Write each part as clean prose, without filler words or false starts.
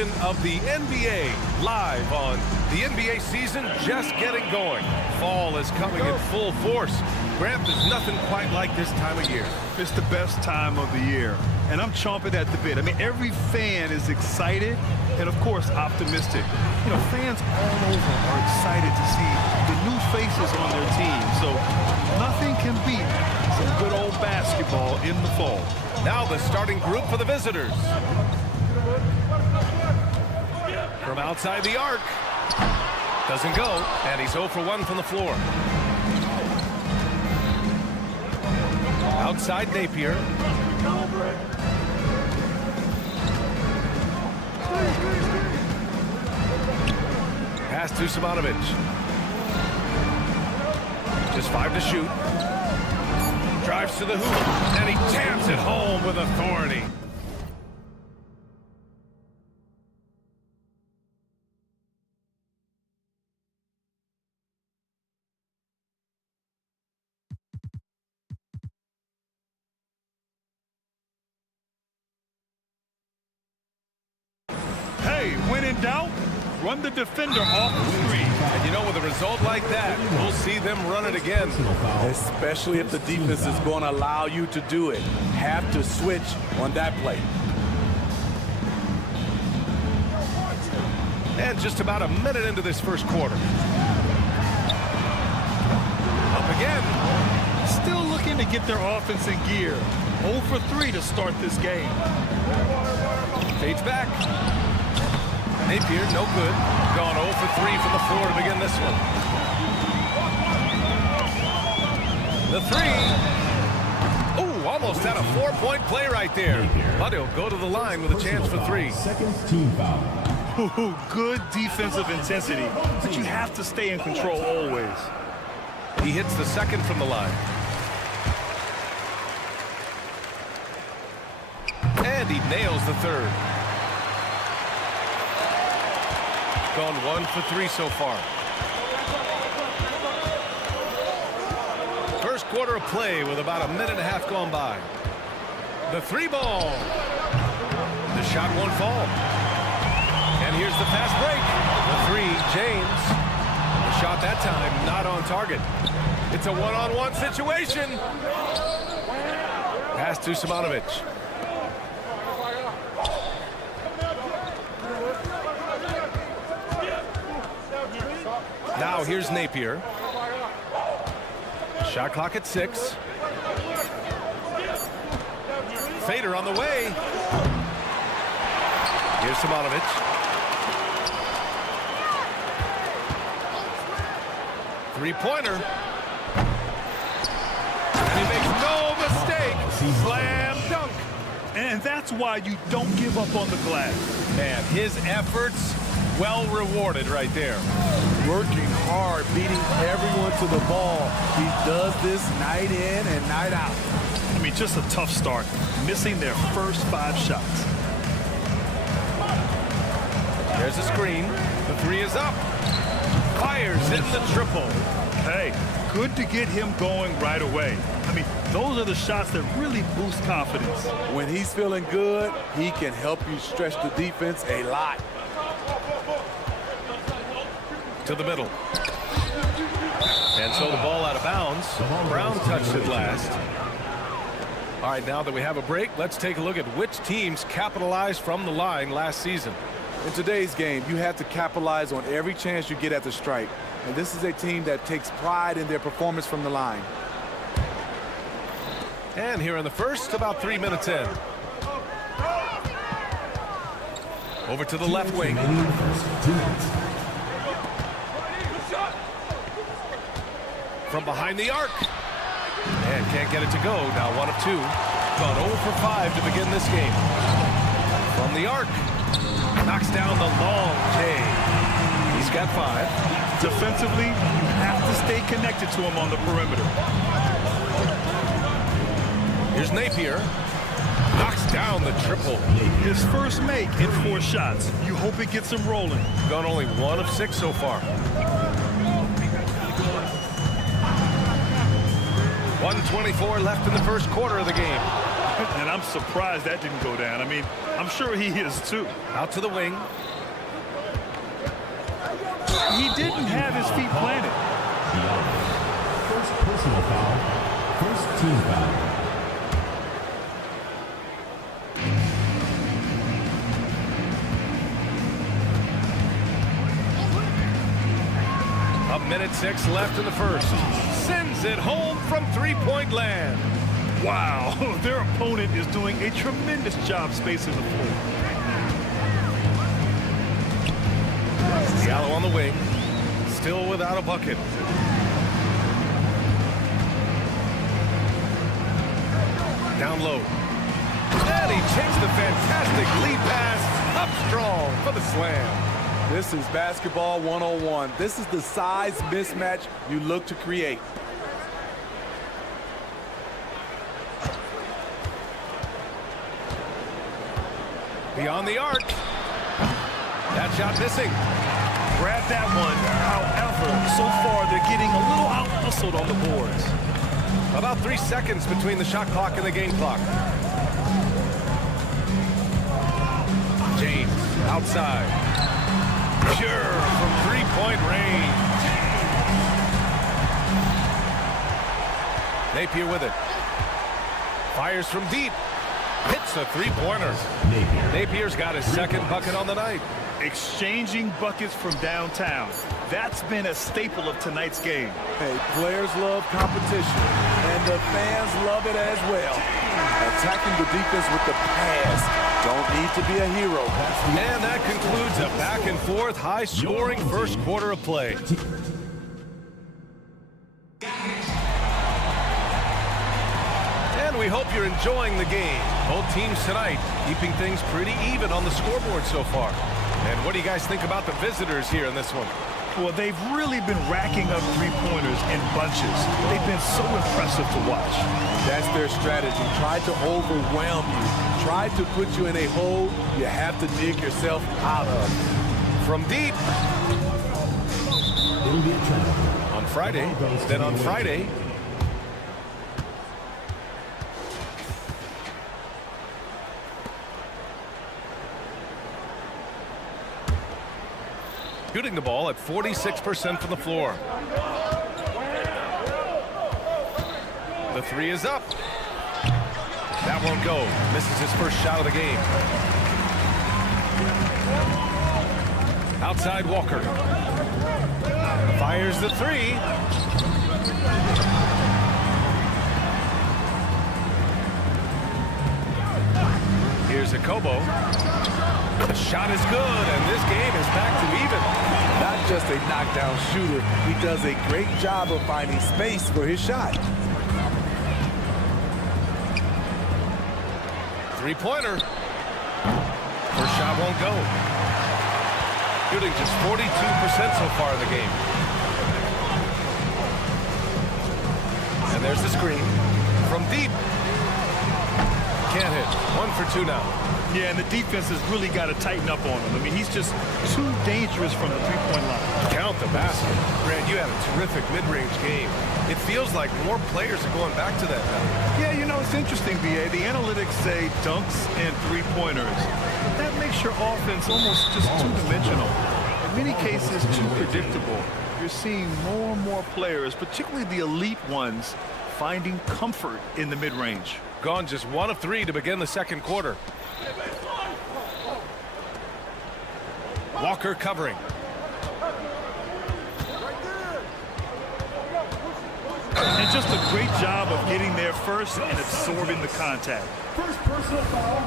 edition of the NBA live on the NBA season just getting going. Fall is coming in full force. Grant, there's nothing quite like this time of year. It's the best time of the year, and I'm chomping at the bit. I mean, every fan is excited and, of course, optimistic. You know, fans all over are excited to see the new faces on their team, so nothing can beat some good old basketball in the fall. Now the starting group for the visitors. From outside the arc. Doesn't go, and he's 0 for 1 from the floor. Outside Napier. Pass to Simonovic. Just 5 to shoot. Drives to the hoop, and he jams it home with authority. Hey, when in doubt, run the defender off the screen. And you know, with a result like that, we'll see them run it again. Especially if the defense is going to allow you to do it. Have to switch on that play. And just about a minute into this first quarter. Up again. Still looking to get their offense in gear. 0 for 3 to start this game. Fades back. Napier, no good. Gone 0 for 3 from the floor to begin this one. The three. Oh, almost had a 4-point play right there. But he'll go to the line with a chance for 3. Second team foul. Ooh, good defensive intensity, but you have to stay in control always. He hits the second from the line. And he nails the third. Gone 1 for 3 so far. First quarter of play with about a minute and a half gone by. The 3 ball. The shot won't fall. And here's the fast break. The 3, James. The shot that time not on target. It's a one-on-one situation. Pass to Simonovic. Now here's Napier. Shot clock at 6. Fader on the way. Here's Simonovic. Three-pointer. And he makes no mistake. Slam dunk. And that's why you don't give up on the glass. Man, his efforts well rewarded right there. Working hard, beating everyone to the ball. He does this night in and night out. I mean, just a tough start, missing their first 5 shots. There's a screen. The 3 is up. Fires in the triple. Hey, good to get him going right away. I mean, those are the shots that really boost confidence. When he's feeling good, he can help you stretch the defense a lot. To the middle. And so the ball out of bounds. Brown touched it last. All right, now that we have a break, let's take a look at which teams capitalized from the line last season. In today's game, you have to capitalize on every chance you get at the strike. And this is a team that takes pride in their performance from the line. And here in the first, about 3 minutes in. Over to the left wing. From behind the arc. And can't get it to go. Now 1 of 2. Gone 0 for 5 to begin this game. From the arc. Knocks down the long J. He's got 5. Defensively, you have to stay connected to him on the perimeter. Here's Napier. Knocks down the triple. His first make in 4 shots. You hope it gets him rolling. Gone only 1 of 6 so far. 1:24 left in the first quarter of the game. And I'm surprised that didn't go down. I mean, I'm sure he is too. Out to the wing. He didn't have his feet planted. First personal foul. First team foul. A minute 6 left in the first. Sends it home from three-point land. Wow, their opponent is doing a tremendous job spacing the floor. Gallo on the wing. Still without a bucket. Down low. And he takes the fantastic lead pass up strong for the slam. This is basketball 101. This is the size mismatch you look to create. Beyond the arc. That shot missing. Grab that one. However, so far they're getting a little out-hustled on the boards. About 3 seconds between the shot clock and the game clock. James outside. Pure from three-point range. Napier with it. Fires from deep. Hits a three-pointer. Napier's got his second bucket on the night. Exchanging buckets from downtown. That's been a staple of tonight's game. Hey, players love competition, and the fans love it as well. Attacking the defense with the pass. Don't need to be a hero. And that concludes a back-and-forth, high-scoring first quarter of play. And we hope you're enjoying the game. Both teams tonight keeping things pretty even on the scoreboard so far. And what do you guys think about the visitors here in this one? Well, they've really been racking up three-pointers in bunches. They've been so impressive to watch. That's their strategy. Try to overwhelm you. Try to put you in a hole you have to dig yourself out of. From deep. It'll be a travel. On Friday. Then on Friday. Shooting the ball at 46% from the floor. The three is up. That won't go. Misses his first shot of the game. Outside Walker. Fires the three. Here's Akobo. The shot is good, and this game is back to even. Not just a knockdown shooter, he does a great job of finding space for his shot. Three-pointer. First shot won't go. Shooting just 42% so far in the game. And there's the screen. From deep. Can't hit. 1 for 2 now. Yeah, and the defense has really got to tighten up on him. I mean, he's just too dangerous from the three-point line. Count the basket. Grant, you had a terrific mid-range game. It feels like more players are going back to that now. Yeah, you know, it's interesting, B.A. The analytics say dunks and three-pointers. That makes your offense almost just two-dimensional. In many cases, too predictable. You're seeing more and more players, particularly the elite ones, finding comfort in the mid-range. Gone just 1 of 3 to begin the second quarter. Walker covering. And just a great job of getting there first and absorbing the contact. First personal foul.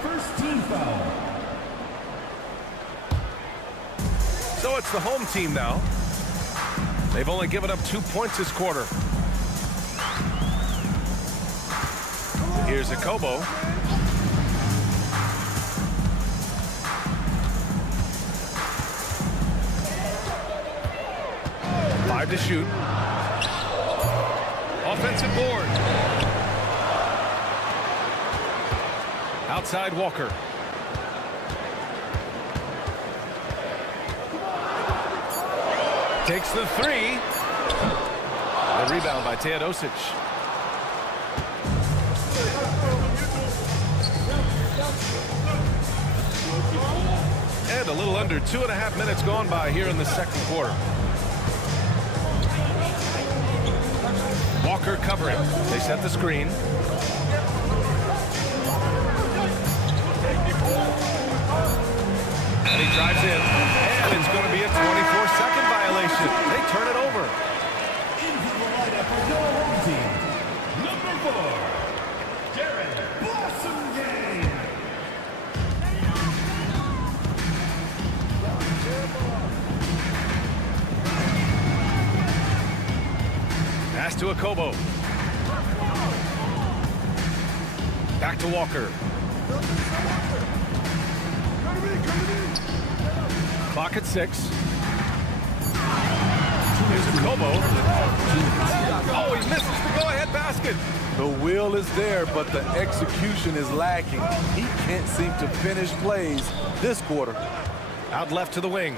First team foul. So it's the home team now. They've only given up 2 points this quarter. Here's Akobo. Five to shoot. Offensive board. Outside Walker. Takes the three. The rebound by Teodosic. And a little under 2.5 minutes gone by here in the second quarter. Walker covering. They set the screen. And he drives in. And it's going to be a 24-second violation. They turn it over. Into the lineup for your home team, number 4, Jared Blossomgame. Pass to Akobo. Back to Walker. Clock at 6. Here's Akobo. Oh, he misses the go-ahead basket. The will is there, but the execution is lacking. He can't seem to finish plays this quarter. Out left to the wing.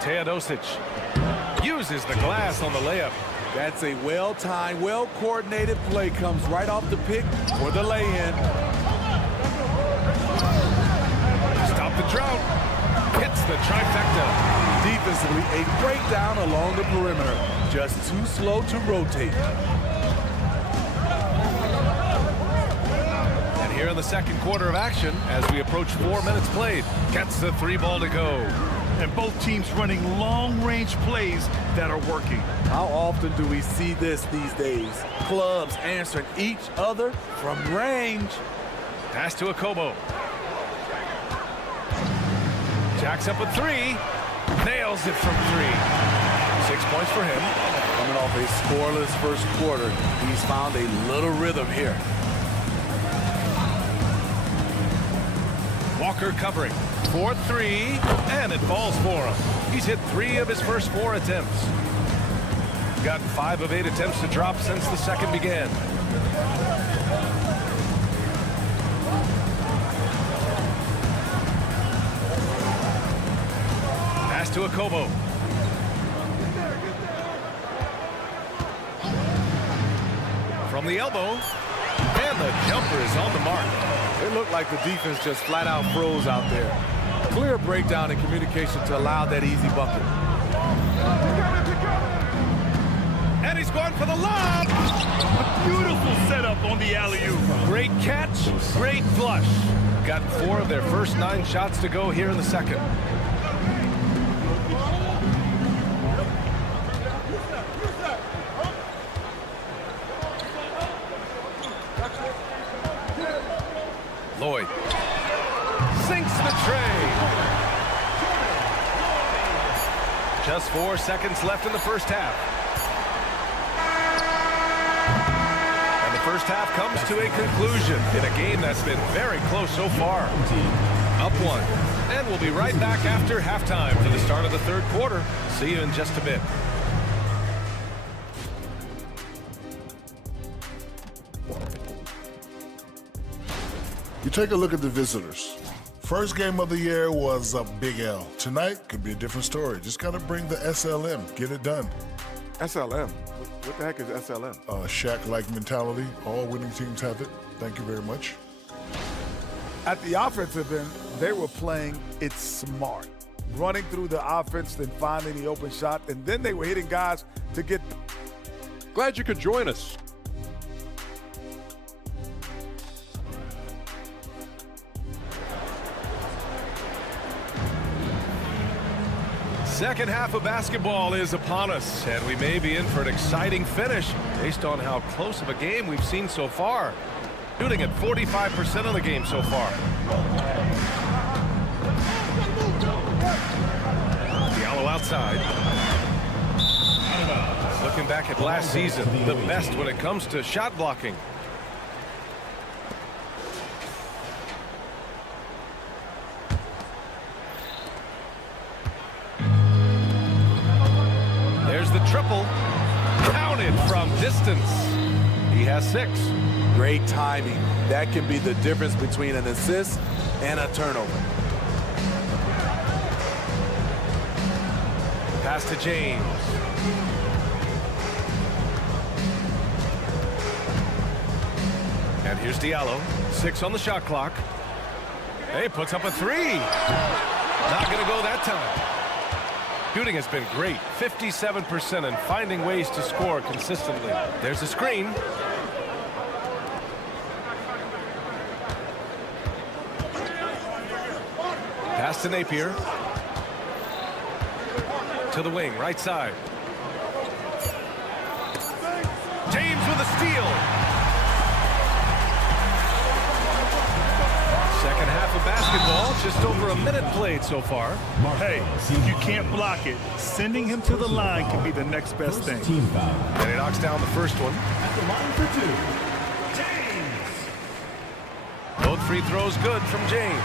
Teodosic uses the glass on the layup. That's a well-timed, well-coordinated play. Comes right off the pick for the lay-in. Stop the drought. Hits the trifecta. Defensively, a breakdown along the perimeter. Just too slow to rotate. And here in the second quarter of action, as we approach 4 minutes played, gets the 3 ball to go. And both teams running long-range plays that are working. How often do we see this these days? Clubs answering each other from range. Pass to Akobo. Jacks up a 3. Nails it from 3. 6 points for him. Coming off a scoreless first quarter, he's found a little rhythm here. Walker covering. 4-3, and it falls for him. He's hit 3 of his first 4 attempts. Gotten 5 of 8 attempts to drop since the second began. Pass to Akobo. From the elbow, and the jumper is on the mark. It looked like the defense just flat out froze out there. Clear breakdown in communication to allow that easy bucket. And he's going for the lob. A beautiful setup on the alley-oop. Great catch, great flush. Got 4 of their first 9 shots to go here in the second. Lloyd sinks the tray. Just 4 seconds left in the first half. And the first half comes to a conclusion in a game that's been very close so far. Up 1. And we'll be right back after halftime for the start of the third quarter. See you in just a bit. You take a look at the visitors. First game of the year was a big L. Tonight could be a different story. Just got to bring the SLM. Get it done. SLM? What the heck is SLM? Shaq-like mentality. All winning teams have it. Thank you very much. At the offensive end, they were playing it smart. Running through the offense, then finding the open shot, and then they were hitting guys to get. Glad you could join us. Second half of basketball is upon us, and we may be in for an exciting finish based on how close of a game we've seen so far. Shooting at 45% of the game so far. Diallo outside. Looking back at last season, the best when it comes to shot blocking. There's the triple. Counted from distance. He has 6. Great timing. That can be the difference between an assist and a turnover. Pass to James. And here's Diallo. 6 on the shot clock. Hey, puts up a three. Not going to go that time. Shooting has been great. 57% and finding ways to score consistently. There's a screen. Pass to Napier. To the wing, right side. James with a steal. Second half of basketball, just over a minute played so far. Hey, if you can't block it, sending him to the line can be the next best thing. Team foul. And he knocks down the first one. At the line for two, James. Both free throws good from James.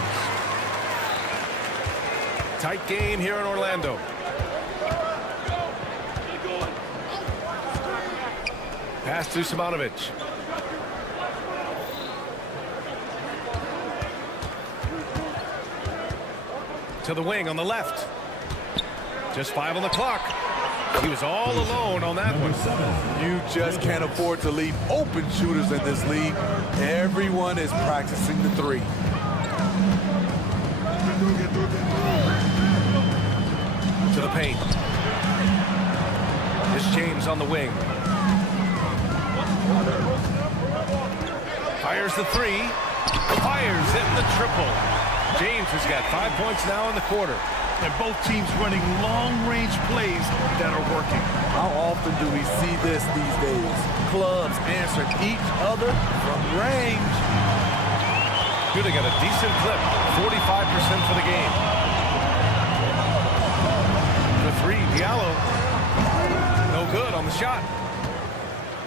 Tight game here in Orlando. Pass to Simonovic. To the wing on the left. Just 5 on the clock. He was all alone on that one. You just can't afford to leave open shooters in this league. Everyone is practicing the three. To the paint. It's James on the wing. Fires the three. Fires it in the triple. James has got 5 points now in the quarter. And both teams running long-range plays that are working. How often do we see this these days? Clubs answering each other from range. Shooting at a decent clip. 45% for the game. The three, Diallo. No good on the shot.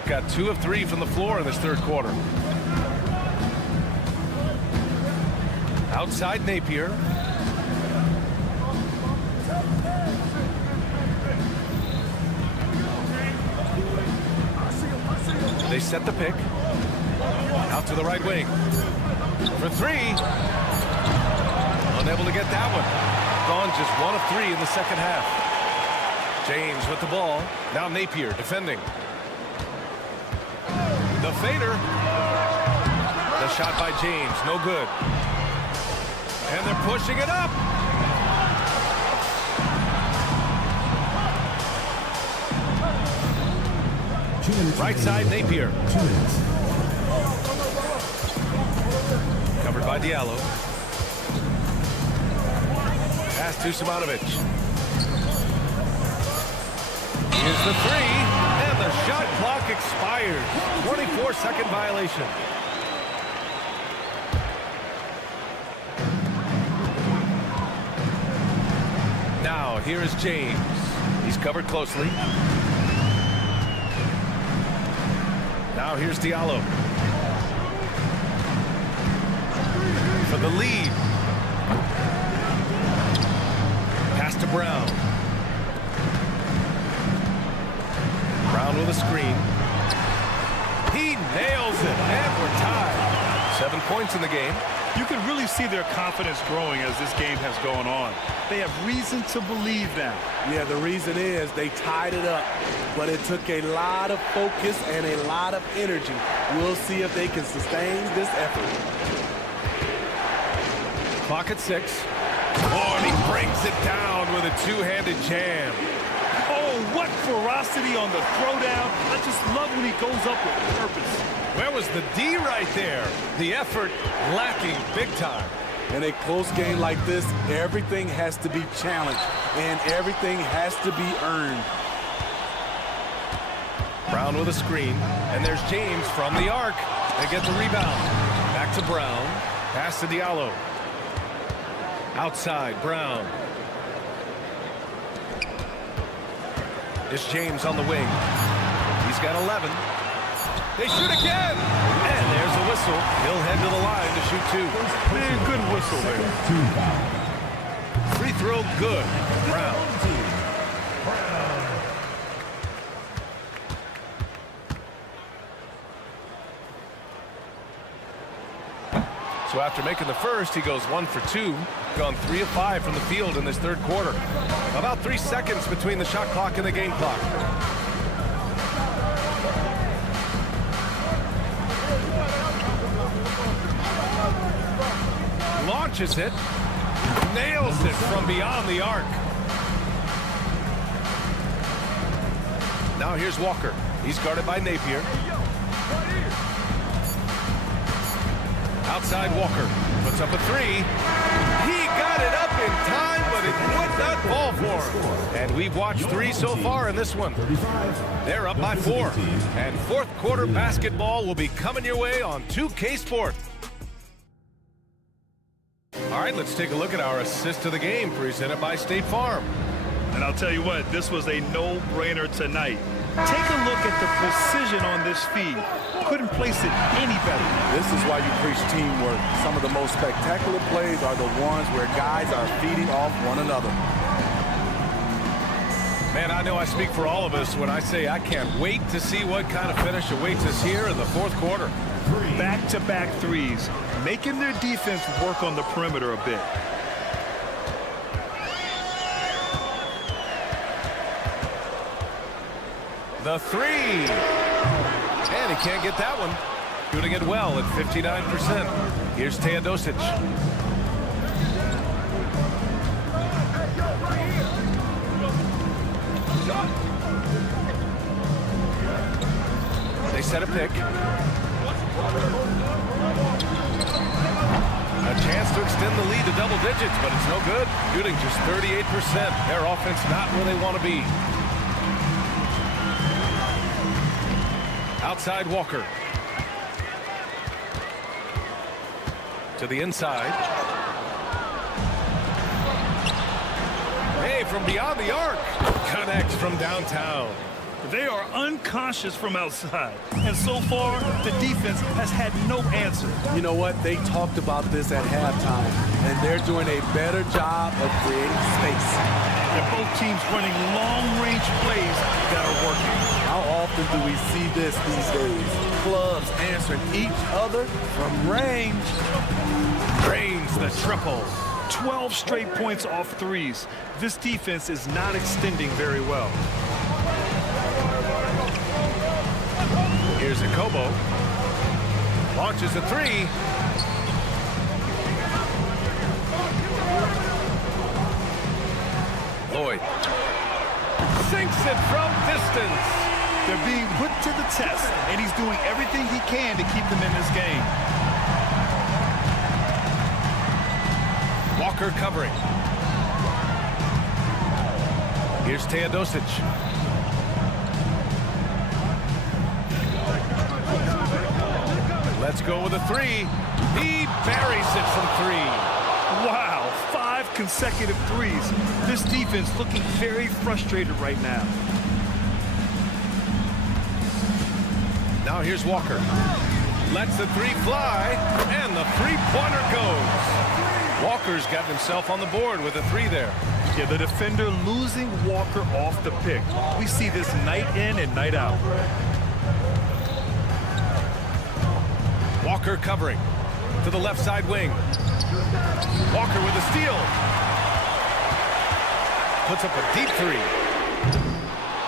Got 2 of 3 from the floor in this third quarter. Outside Napier. They set the pick. Out to the right wing. For 3. Unable to get that one. Gone just 1 of 3 in the second half. James with the ball. Now Napier defending. The fader. The shot by James. No good. And they're pushing it up. Right side, Napier. Covered by Diallo. Pass to Simonovic. Here's the 3. And the shot clock expires. 24-second violation. Now, here is James. He's covered closely. Now, here's Diallo. For the lead. Pass to Brown. Brown with a screen. He nails it, and we're tied. 7 points in the game. You can really see their confidence growing as this game has gone on. They have reason to believe that. Yeah, the reason is they tied it up, but it took a lot of focus and a lot of energy. We'll see if they can sustain this effort. Clock at 6. Oh, and he brings it down with a two-handed jam. Oh, what ferocity on the throwdown. I just love when he goes up with purpose. Where was the D right there? The effort lacking big time. In a close game like this, everything has to be challenged, and everything has to be earned. Brown with a screen, and there's James from the arc. They get the rebound. Back to Brown. Pass to Diallo. Outside, Brown. It's James on the wing. He's got 11. They shoot again! And there's a whistle. He'll head to the line to shoot 2. Man, good whistle there. Team foul. Free throw good. Brown. So after making the first, he goes 1 for 2. Gone 3 of 5 from the field in this third quarter. About 3 seconds between the shot clock and the game clock. launches it. Nails it from beyond the arc. Now here's Walker. He's guarded by Napier. Outside Walker. Puts up a three. He got it up in time, but it would not fall for him. And we've watched 3 so far in this one. They're up by 4. And fourth quarter basketball will be coming your way on 2K Sport. All right, let's take a look at our assist of the game presented by State Farm. And I'll tell you what, this was a no-brainer tonight. Take a look at the precision on this feed. Couldn't place it any better. This is why you preach teamwork. Some of the most spectacular plays are the ones where guys are feeding off one another. Man, I know I speak for all of us when I say I can't wait to see what kind of finish awaits us here in the fourth quarter. Back-to-back threes, making their defense work on the perimeter a bit. The three. And he can't get that one. Shooting it well at 59%. Here's Teodosic. They set a pick. A chance to extend the lead to double digits, but it's no good. Shooting just 38%. Their offense not where they want to be. Outside Walker. To the inside. Hey, from beyond the arc. Connects from downtown. They are unconscious from outside. And so far, the defense has had no answer. You know what? They talked about this at halftime, and they're doing a better job of creating space. And both teams running long-range plays that are working. How often do we see this these days? Clubs answering each other from range. Drains the triple. 12 straight points off threes. This defense is not extending very well. Here's a Kobo. Launches a three. Lloyd. Sinks it from distance. They're being put to the test, and he's doing everything he can to keep them in this game. Walker covering. Here's Teodosic. Let's go with a three. He buries it from 3. Wow, 5 consecutive threes. This defense looking very frustrated right now. Now here's Walker. Lets the three fly, and the three-pointer goes. Walker's got himself on the board with a 3 there. Yeah, the defender losing Walker off the pick. We see this night in and night out. Walker covering to the left side wing. Walker with a steal. Puts up a deep 3.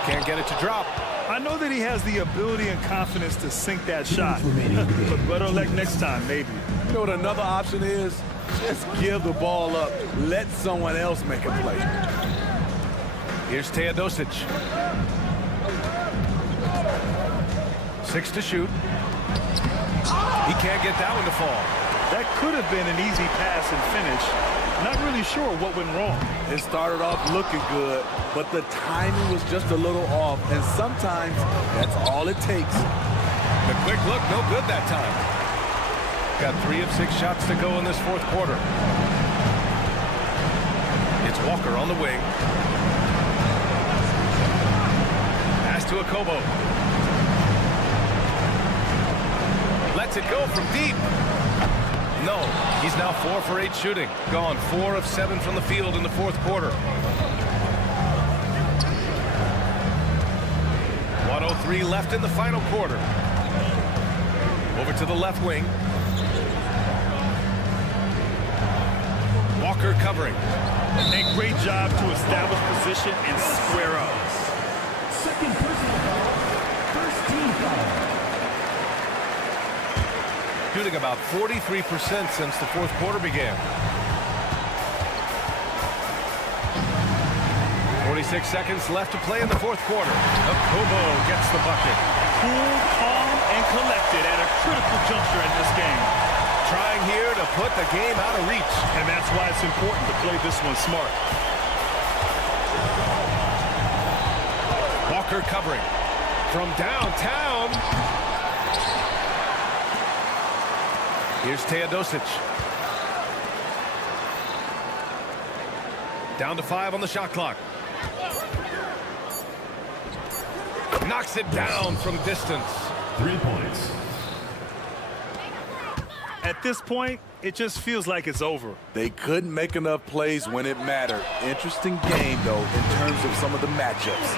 Can't get it to drop. I know that he has the ability and confidence to sink that shot. But better luck next time, maybe. You know what another option is? Just give the ball up. Let someone else make a play. Here's Teodosic. 6 to shoot. He can't get that one to fall. That could have been an easy pass and finish. Not really sure what went wrong. It started off looking good, but the timing was just a little off, and sometimes that's all it takes. The quick look, no good that time. Got 3 of 6 shots to go in this fourth quarter. It's Walker on the wing. Pass to Akobo. Lets it go from deep. No, he's now 4 for 8 shooting. Gone 4 of 7 from the field in the fourth quarter. 1:03 left in the final quarter. Over to the left wing. Walker covering. A great job to establish position and square up. Second personal foul. First team foul. shooting about 43% since the fourth quarter began. 46 seconds left to play in the fourth quarter. Okobo gets the bucket. Cool, calm, and collected at a critical juncture in this game. Trying here to put the game out of reach. And that's why it's important to play this one smart. Walker covering from downtown. Here's Teodosic. Down to 5 on the shot clock. Knocks it down from distance. 3 points. At this point, it just feels like it's over. They couldn't make enough plays when it mattered. Interesting game, though, in terms of some of the matchups.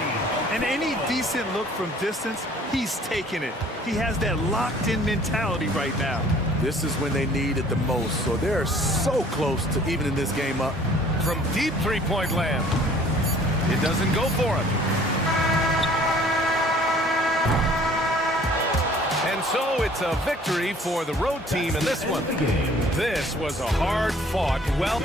And any decent look from distance, he's taking it. He has that locked-in mentality right now. This is when they need it the most, so they're so close to evening this game up. From deep three-point land. It doesn't go for him. And so it's a victory for the road team in this one. This was a hard-fought, well...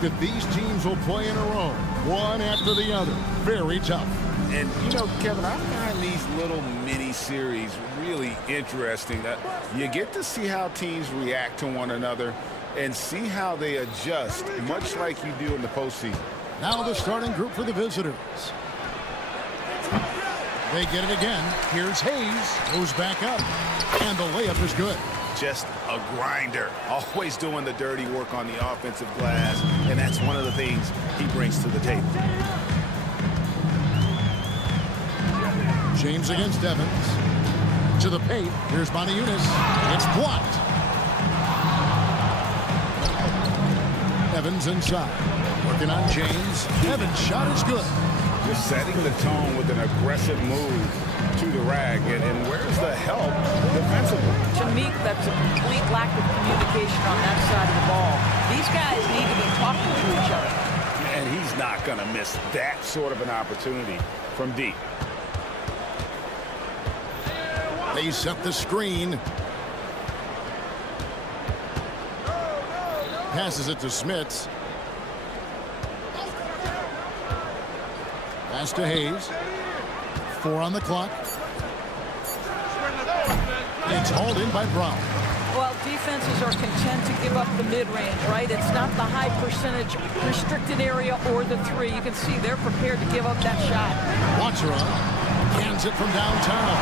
That these teams will play in a row, one after the other. Very tough. And, you know, Kevin, I find these little mini-series really interesting. You get to see how teams react to one another and see how they adjust, much like you do in the postseason. Now the starting group for the visitors. They get it again. Here's Hayes. Goes back up. And the layup is good. Just a grinder, always doing the dirty work on the offensive glass, and that's one of the things he brings to the table. James against Evans. To the paint. Here's Justinijan. It's blocked. Evans inside. Working on James. Evans' shot is good. Just setting the tone with an aggressive move to the rag, and where's the help defensively? To me, that's a complete lack of communication on that side of the ball. These guys need to be talking to each other. And he's not going to miss that sort of an opportunity from deep. They set the screen. Passes it to Smits. Pass to Hayes. 4 on the clock. It's hauled in by Brown. Well, defenses are content to give up the mid-range, right? It's not the high percentage restricted area or the 3. You can see they're prepared to give up that shot. Watchera hands it from downtown.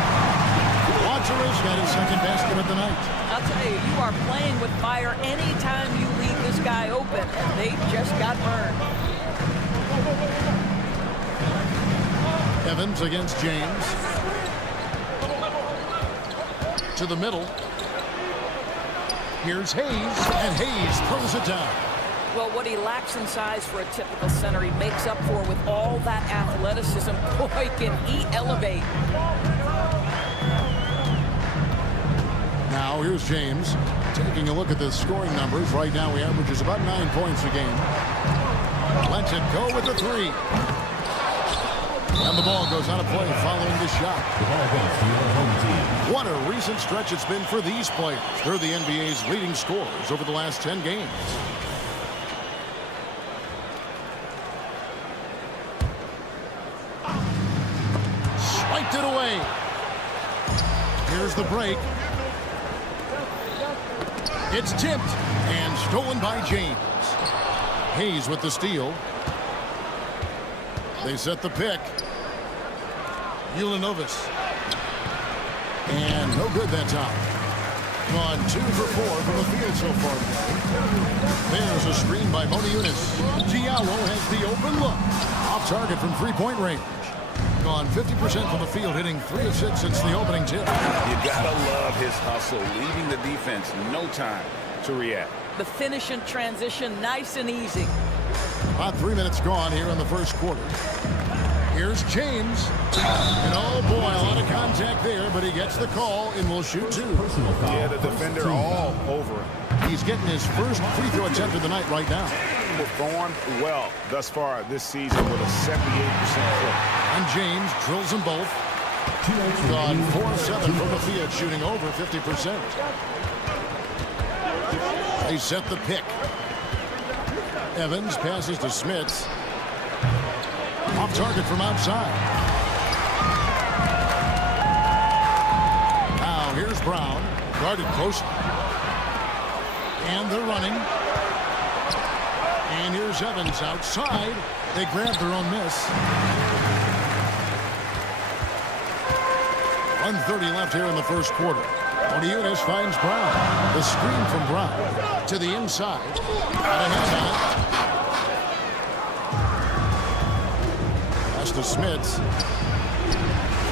Watchera's got his second basket of the night. I'll tell you, you are playing with fire anytime you leave this guy open, and they just got burned. Evans against James. To the middle. Here's Hayes, and Hayes throws it down. Well, what he lacks in size for a typical center, he makes up for with all that athleticism. Boy, can he elevate. Now here's James. Taking a look at the scoring numbers. Right now he averages about 9 points a game. Lets it go with the 3. And the ball goes out of play following the shot. What a recent stretch it's been for these players. They're the NBA's leading scorers over the last 10 games. Swiped it away. Here's the break. It's tipped and stolen by James. Hayes with the steal. They set the pick. Ulanovas. And no good that time. Gone 2 for 4 from the field so far today. There's a screen by Monaco. Diallo has the open look. Off target from 3-point range. Gone 50% from the field, hitting 3 of 6 since the opening tip. You gotta love his hustle, leaving the defense no time to react. The finish in transition, nice and easy. About 3 minutes gone here in the first quarter. Here's James. And oh boy, a lot of contact there, but he gets the call and will shoot 2. Yeah, the defender all over him. He's getting his first free throw attempt of the night right now. Performed well thus far this season with a 78% clip. And James drills them both. Gone 4 of 7 from the field, shooting over 50%. They set the pick. Evans passes to Smits. Off target from outside. Now here's Brown. Guarded close. And they're running. And here's Evans outside. They grab their own miss. 1:30 left here in the first quarter. Odeunis finds Brown. The screen from Brown to the inside. Out of his hand. Pass to Smits.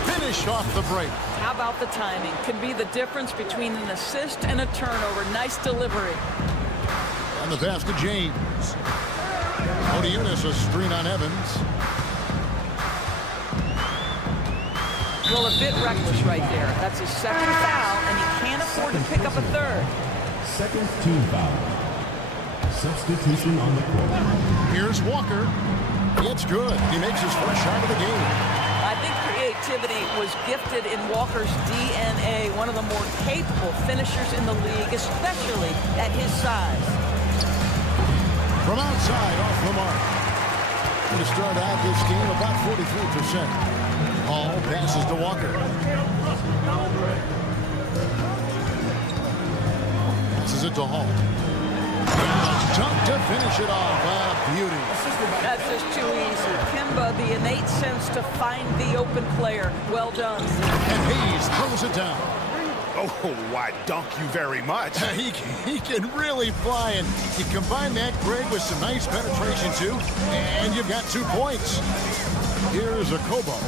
Finished off the break. How about the timing? Can be the difference between an assist and a turnover. Nice delivery. And the pass to James. Odeunis a screen on Evans. Well, a bit reckless right there. That's his second foul, and he can't afford to pick up a third. Second team foul. Substitution on the court. Here's Walker. It's good. He makes his first shot of the game. I think creativity was gifted in Walker's DNA, one of the more capable finishers in the league, especially at his size. From outside, off the mark. Going to start out this game about 43%. Hall passes to Walker. Passes it to Hall. Dunk to finish it off. Beauty. That's just too easy. Kimba, the innate sense to find the open player. Well done. And Hayes throws it down. Oh, why dunk you very much. He can really fly, and you combine that, Greg, with some nice penetration, too, and you've got 2 points. Here's a Kobo.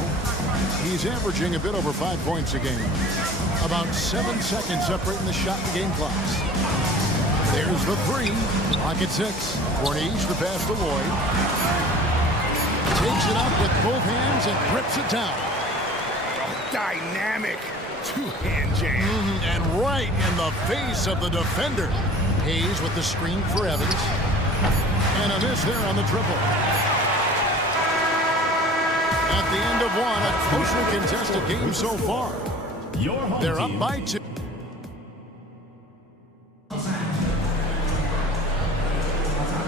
He's averaging a bit over 5 points a game. About 7 seconds separating the shot and game clocks. There's the 3. Clock at 6. Corniche, the pass to Lloyd. Takes it up with both hands and grips it down. Dynamic two-hand jam. And right in the face of the defender. Hayes with the screen for Evans. And a miss there on the triple. At the end of one, a closely contested game so far. They're up by 2.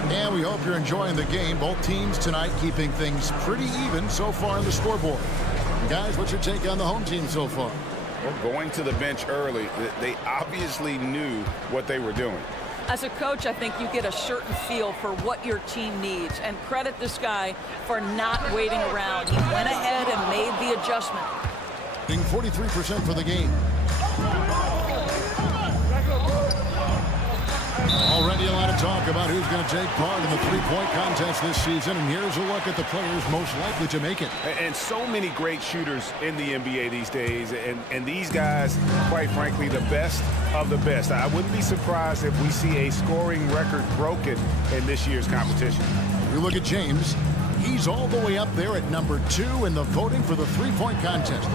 And we hope you're enjoying the game. Both teams tonight keeping things pretty even so far on the scoreboard. Guys, what's your take on the home team so far? Well, going to the bench early, they obviously knew what they were doing. As a coach, I think you get a certain feel for what your team needs, and credit this guy for not waiting around. He went ahead and made the adjustment. Being 43% for the game. Already a lot of talk about who's going to take part in the three-point contest this season, and here's a look at the players most likely to make it. And so many great shooters in the NBA these days, and these guys, quite frankly, the best of the best. I wouldn't be surprised if we see a scoring record broken in this year's competition. You look at James. He's all the way up there at number 2 in the voting for the three-point contest.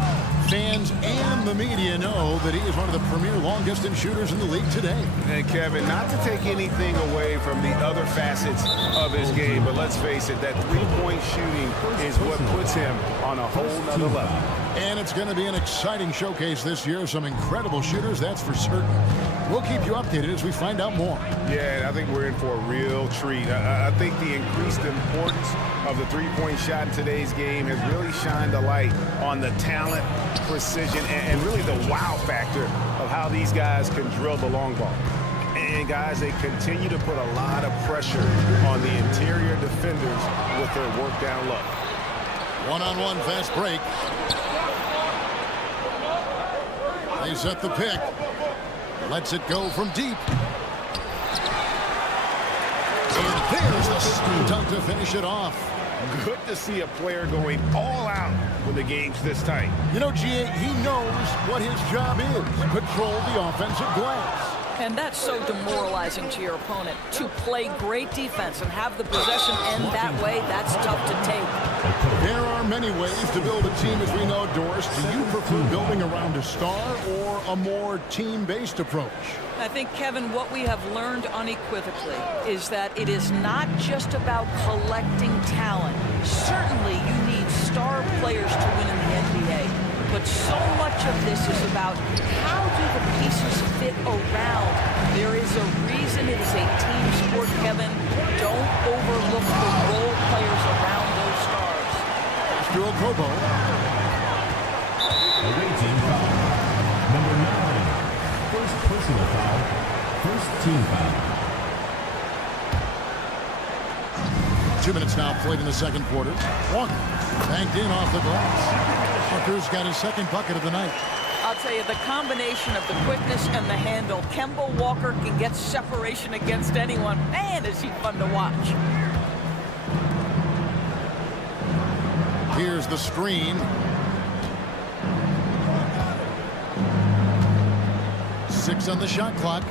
Fans and the media know that he is one of the premier long-distance shooters in the league today. And Kevin, not to take anything away from the other facets of his game, but let's face it, that three-point shooting is what puts him on a whole nother level. And it's going to be an exciting showcase this year. Some incredible shooters, that's for certain. We'll keep you updated as we find out more. Yeah, I think we're in for a real treat. I think the increased importance of the three-point shot in today's game has really shined a light on the talent, precision, and really the wow factor of how these guys can drill the long ball. And guys, they continue to put a lot of pressure on the interior defenders with their work down low. One-on-one fast break. They set the pick. Lets it go from deep. And there's the dunk to finish it off. Good to see a player going all out when the game's this tight. You know, G.A., he knows what his job is. Control the offensive glass. And that's so demoralizing to your opponent. To play great defense and have the possession end that way, that's tough to take. There are many ways to build a team, as we know, Doris. Do you prefer building around a star or a more team-based approach? I think, Kevin, what we have learned unequivocally is that it is not just about collecting talent. Certainly, you need star players to win in the NBA. But so much of this is about how do the pieces fit around. There is a reason it is a team sport, Kevin. Don't overlook the role players around those stars. Stuart Kobo. Away team foul. Number 9. First personal foul. First team foul. 2 minutes now played in the second quarter. Walker banked in off the glass. Walker's got his second bucket of the night. I'll I'll tell you, the combination of the quickness and the handle. Kemba Walker can get separation against anyone. Man, is he fun to watch. Here's the screen. 6 on the shot clock.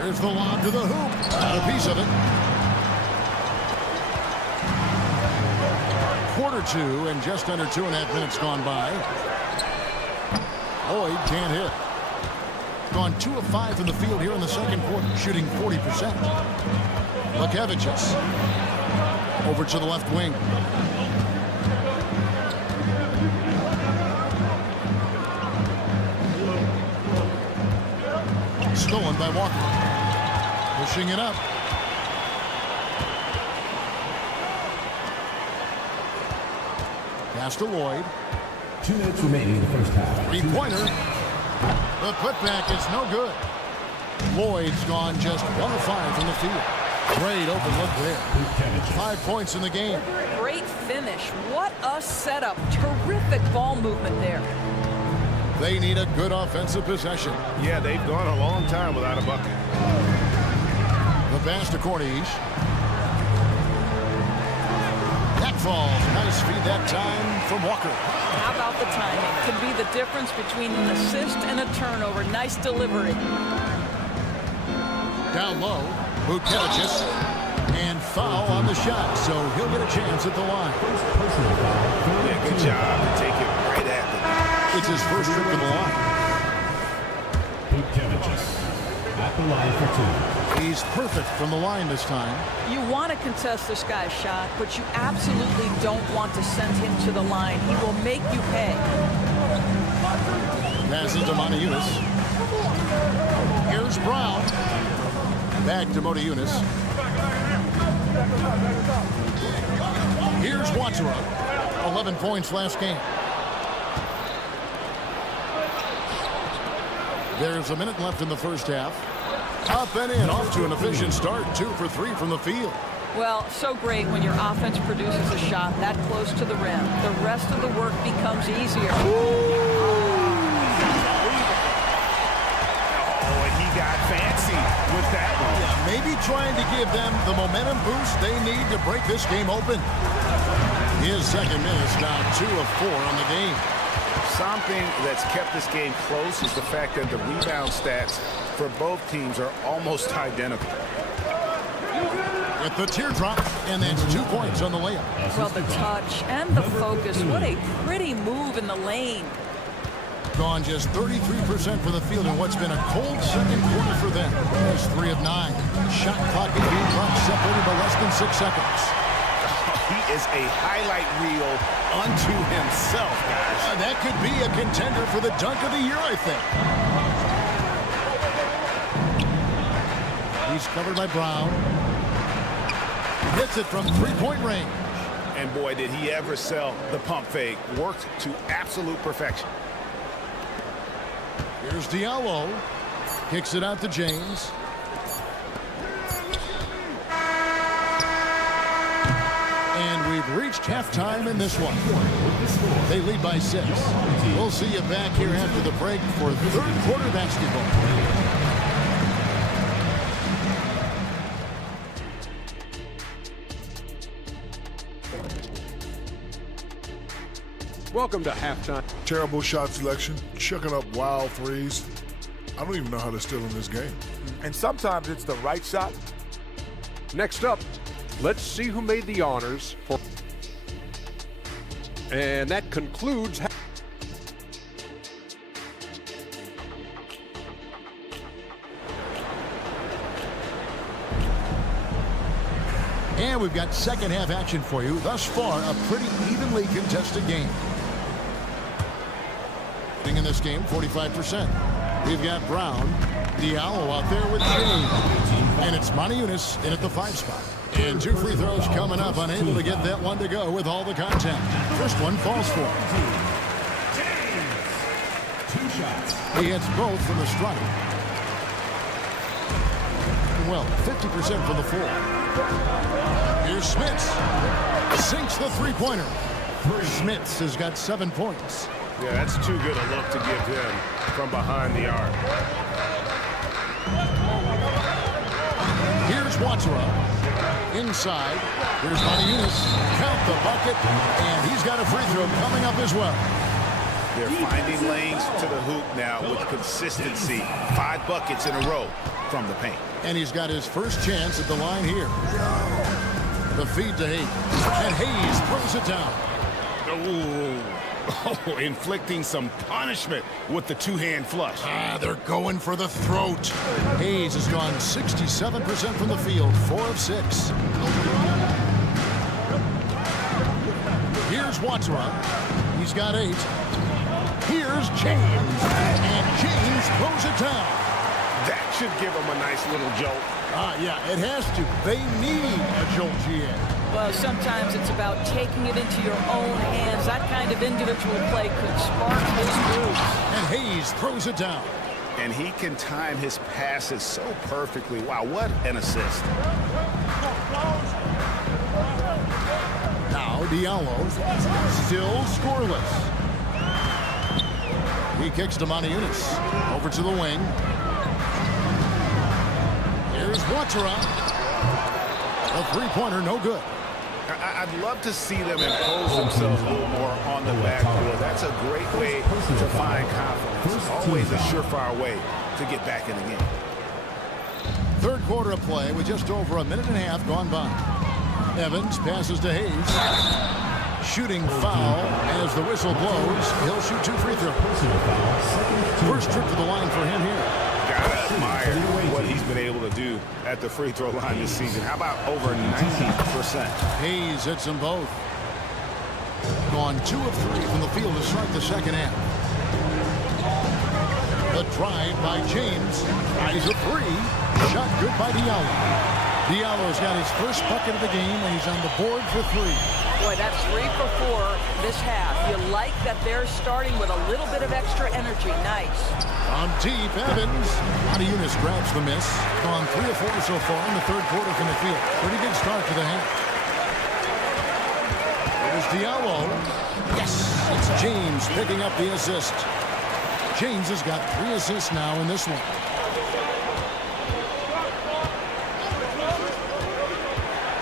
Here's the lob to the hoop. Got a piece of it. Quarter 2 and just under 2.5 minutes gone by. Lloyd can't hit. Gone 2 of 5 from the field here in the second quarter, shooting 40%. Lekevicius over to the left wing. Stolen by Walker. Pushing it up. Pass to Lloyd. 2 minutes remaining in the first half. Three-pointer. The putback is no good. Lloyd's gone just 1 of 5 from the field. Great open look there. 5 points in the game. Great finish. What a setup. Terrific ball movement there. They need a good offensive possession. Yeah, they've gone a long time without a bucket. The pass to Cornish. That falls. Nice feed that time from Walker. How about the timing? Could be the difference between an assist and a turnover. Nice delivery. Down low. Vucevic. And foul on the shot, so he'll get a chance at the line. Yeah, good job to take it right at them. It's his first trip to the line. At the line for 2. He's perfect from the line this time. You want to contest this guy's shot, but you absolutely don't want to send him to the line. He will make you pay. Passes to Monaco. Here's Brown. Back to Monaco. Here's Watera. 11 points last game. There's a minute left in the first half. Up and in, off to an efficient start. 2 for 3 from the field. Well, so great when your offense produces a shot that close to the rim. The rest of the work becomes easier. Oh, and he got fancy with that one. Yeah, maybe trying to give them the momentum boost they need to break this game open. His second minute is now 2 of 4 on the game. Something that's kept this game close is the fact that the rebound stats for both teams are almost identical. At the teardrop, and that's 2 points on the layup. Well, the touch and the focus. What a pretty move in the lane. Gone just 33% for the field in what's been a cold second quarter for them. There's 3 of 9. Shot clock is being dropped, separated by less than 6 seconds. He is a highlight reel unto himself, guys. That could be a contender for the dunk of the year, I think. He's covered by Brown. Hits it from 3-point range. And boy, did he ever sell the pump fake. Worked to absolute perfection. Here's Diallo. Kicks it out to James. And we've reached halftime in this one. They lead by 6. We'll see you back here after the break for third quarter basketball. Welcome to halftime. Terrible shot selection, chucking up wild threes. I don't even know how they're still in this game. And sometimes it's the right shot. Next up, let's see who made the honors for. And that concludes. And we've got second half action for you. Thus far, a pretty evenly contested game. In this game, 45%. We've got Brown, Diallo out there with James. And it's Monaco in at the 5 spot. And 2 free throws coming up, unable to get that one to go with all the contact. First one falls for him. 2 shots. He hits both from the strike. Well, 50% from the floor. Here's Smits. Sinks the 3-pointer. Smits has got 7 points. Yeah, that's too good a look to give him from behind the arc. Here's Watsura. Inside. Here's Moniunas. Count the bucket. And he's got a free throw coming up as well. They're finding lanes to the hoop now with consistency. 5 buckets in a row from the paint. And he's got his first chance at the line here. The feed to Hayes. And Hayes throws it down. Oh, inflicting some punishment with the two-hand flush. They're going for the throat. Hayes has gone 67% from the field, 4 of 6. Here's Watsura. He's got 8. Here's James. And James throws it down. That should give him a nice little jolt. Yeah, it has to. They need a jolt, GM. Well, sometimes it's about taking it into your own hands. That kind of individual play could spark his moves. And Hayes throws it down. And he can time his passes so perfectly. Wow, what an assist. Now Diallo, still scoreless. He kicks to Moniunas. Over to the wing. Here's Watsura. A three-pointer, no good. I'd love to see them impose themselves a little more on the backboard. That's a great way to find confidence. Always a surefire way to get back in the game. Third quarter of play with just over a minute and a half gone by. Evans passes to Hayes. Shooting foul as the whistle blows. He'll shoot 2 free throws. First trip to the line for him here. Gotta admire what he's been able to do at the free throw line this season. How about over 90%? Hayes hits them both. Gone 2 of 3 from the field to start the second half. The drive by James. Eyes a 3. Shot good by Diallo. Diallo's got his first bucket of the game, and he's on the board for 3. Boy, that's 3 for 4 this half. You like that they're starting with a little bit of extra energy. Nice. On deep, Evans. Moniunas grabs the miss. Gone 3 of 4 so far in the third quarter from the field. Pretty good start to the half. There's Diallo. Yes, it's James picking up the assist. James has got 3 assists now in this one.